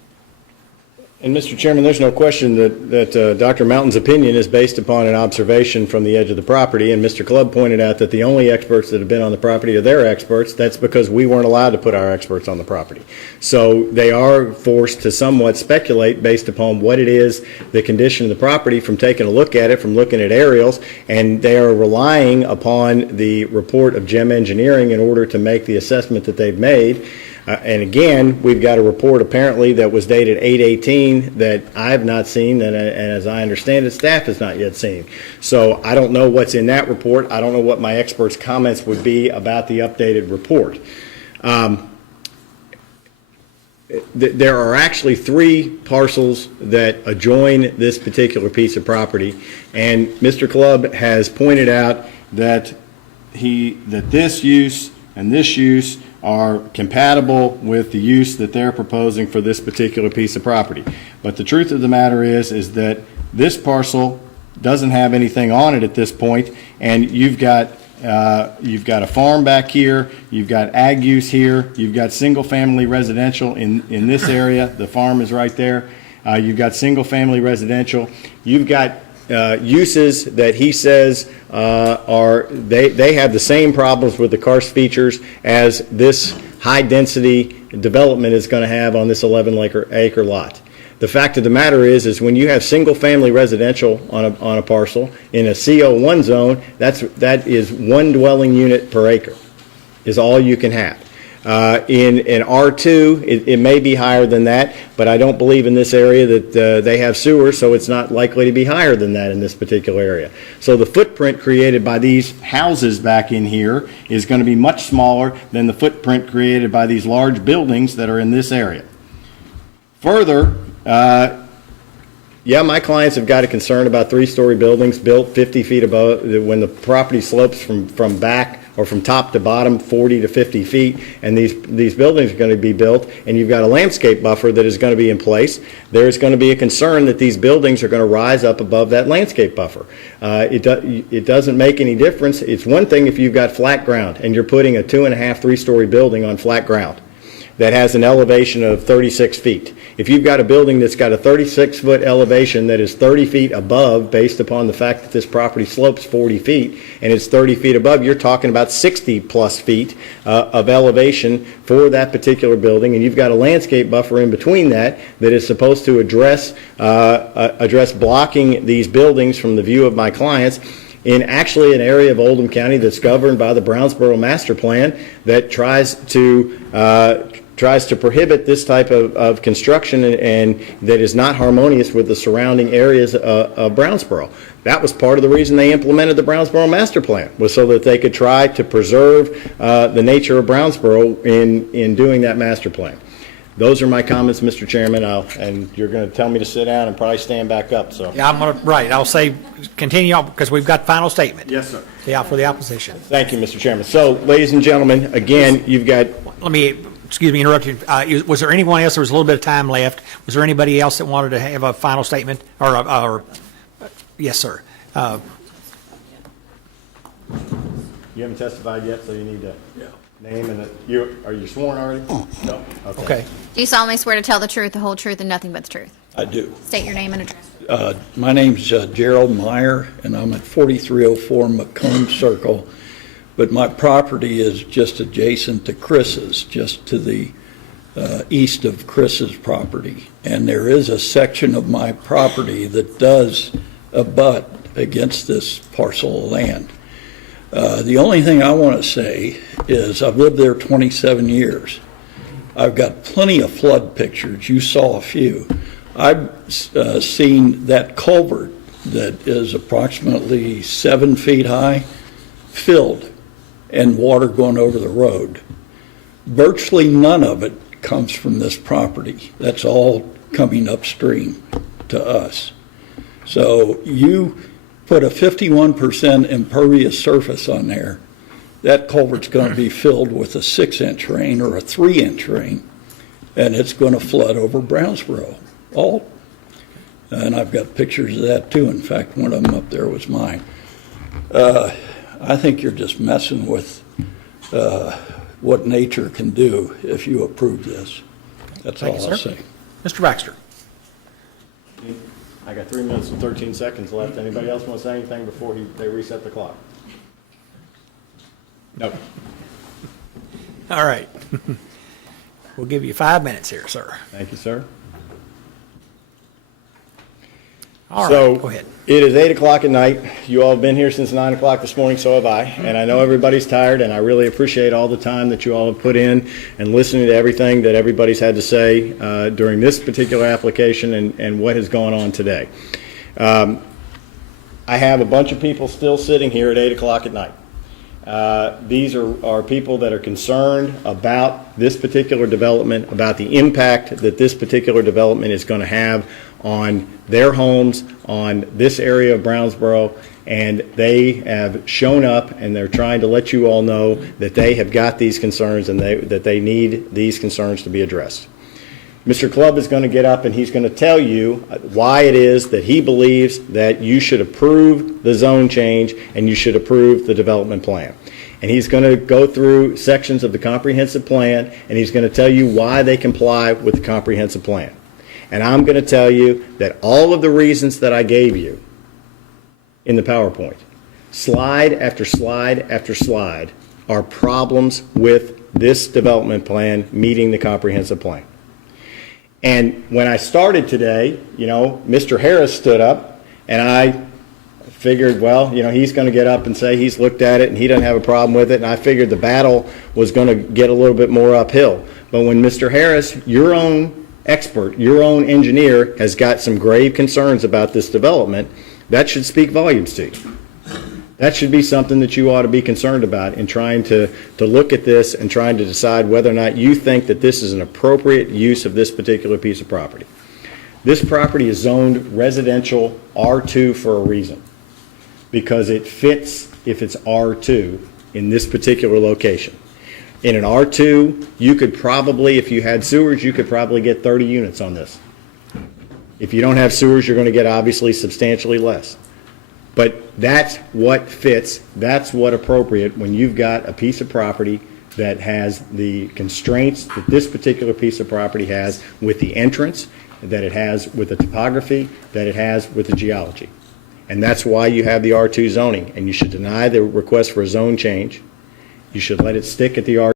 And Mr. Chairman, there's no question that Dr. Mountain's opinion is based upon an observation from the edge of the property, and Mr. Clubb pointed out that the only experts that have been on the property are their experts. That's because we weren't allowed to put our experts on the property. So they are forced to somewhat speculate based upon what it is, the condition of the property, from taking a look at it, from looking at aerials, and they are relying upon the report of GEM Engineering in order to make the assessment that they've made. And again, we've got a report apparently that was dated 8/18 that I have not seen, and as I understand it, staff has not yet seen. So I don't know what's in that report. I don't know what my experts' comments would be about the updated report. There are actually 3 parcels that adjoin this particular piece of property, and Mr. Clubb has pointed out that this use and this use are compatible with the use that they're proposing for this particular piece of property. But the truth of the matter is that this parcel doesn't have anything on it at this point, and you've got a farm back here, you've got ag use here, you've got single-family residential in this area. The farm is right there. You've got single-family residential. You've got uses that he says they have the same problems with the karst features as this high-density development is going to have on this 11-acre lot. The fact of the matter is when you have single-family residential on a parcel in a CO1 zone, that is one dwelling unit per acre is all you can have. In R2, it may be higher than that, but I don't believe in this area that they have sewers, so it's not likely to be higher than that in this particular area. So the footprint created by these houses back in here is going to be much smaller than the footprint created by these large buildings that are in this area. Further, yeah, my clients have got a concern about three-story buildings built 50 feet above when the property slopes from back or from top to bottom 40 to 50 feet, and these buildings are going to be built, and you've got a landscape buffer that is going to be in place. There's going to be a concern that these buildings are going to rise up above that landscape buffer. It doesn't make any difference. It's one thing if you've got flat ground and you're putting a 2.5, 3-story building on flat ground that has an elevation of 36 feet. If you've got a building that's got a 36-foot elevation that is 30 feet above, based upon the fact that this property slopes 40 feet, and it's 30 feet above, you're talking about 60-plus feet of elevation for that particular building, and you've got a landscape buffer in between that is supposed to address blocking these buildings from the view of my clients in actually an area of Oldham County that's governed by the Brownsboro Master Plan that tries to prohibit this type of construction and that is not harmonious with the surrounding areas of Brownsboro. That was part of the reason they implemented the Brownsboro Master Plan, was so that they could try to preserve the nature of Brownsboro in doing that master plan. Those are my comments, Mr. Chairman, and you're going to tell me to sit down and probably stand back up. So Yeah, I'll say continue on because we've got final statement. Yes, sir. Yeah, for the opposition. Thank you, Mr. Chairman. So, ladies and gentlemen, again, you've got... Let me, excuse me, interrupt you. Was there anyone else? There was a little bit of time left. Was there anybody else that wanted to have a final statement? Yes, sir. You haven't testified yet, so you need to name and are you sworn already? No. Okay. Do you solemnly swear to tell the truth, the whole truth, and nothing but the truth? I do. State your name and address. My name's Gerald Meyer, and I'm at 4304 Macomb Circle, but my property is just adjacent to Chris's, just to the east of Chris's property. And there is a section of my property that does abut against this parcel of land. The only thing I want to say is I've lived there 27 years. I've got plenty of flood pictures. You saw a few. I've seen that culvert that is approximately 7 feet high filled and water going over the road. Virtually none of it comes from this property. That's all coming upstream to us. So you put a 51% impervious surface on there, that culvert's going to be filled with a 6-inch rain or a 3-inch rain, and it's going to flood over Brownsboro. And I've got pictures of that too. In fact, one of them up there was mine. I think you're just messing with what nature can do if you approve this. That's all I'll say. Mr. Baxter. I got 3 minutes and 13 seconds left. Anybody else want to say anything before they reset the clock? No. All right. We'll give you 5 minutes here, sir. Thank you, sir. All right, so, go ahead. It is 8 o'clock at night. You all have been here since 9 o'clock this morning, so have I. And I know everybody's tired, and I really appreciate all the time that you all have put in and listening to everything that everybody's had to say during this particular application and what has gone on today. I have a bunch of people still sitting here at 8 o'clock at night. These are people that are concerned about this particular development, about the impact that this particular development is going to have on their homes, on this area of Brownsboro, and they have shown up and they're trying to let you all know that they have got these concerns and that they need these concerns to be addressed. Mr. Clubb is going to get up and he's going to tell you why it is that he believes that you should approve the zone change and you should approve the development plan. And he's going to go through sections of the comprehensive plan and he's going to tell you why they comply with the comprehensive plan. And I'm going to tell you that all of the reasons that I gave you in the PowerPoint, slide after slide after slide, are problems with this development plan meeting the comprehensive plan. And when I started today, Mr. Harris stood up, and I figured, well, he's going to get up and say he's looked at it and he doesn't have a problem with it, and I figured the battle was going to get a little bit more uphill. But when Mr. Harris, your own expert, your own engineer, has got some grave concerns about this development, that should speak volumes to you. That should be something that you ought to be concerned about in trying to look at this and trying to decide whether or not you think that this is an appropriate use of this particular piece of property. This property is zoned residential R2 for a reason, because it fits if it's R2 in this particular location. In an R2, you could probably, if you had sewers, you could probably get 30 units on this. If you don't have sewers, you're going to get obviously substantially less. But that's what fits, that's what appropriate when you've got a piece of property that has the constraints that this particular piece of property has with the entrance, that it has with the topography, that it has with the geology. And that's why you have the R2 zoning. And you should deny the request for a zone change. You should let it stick at the R2.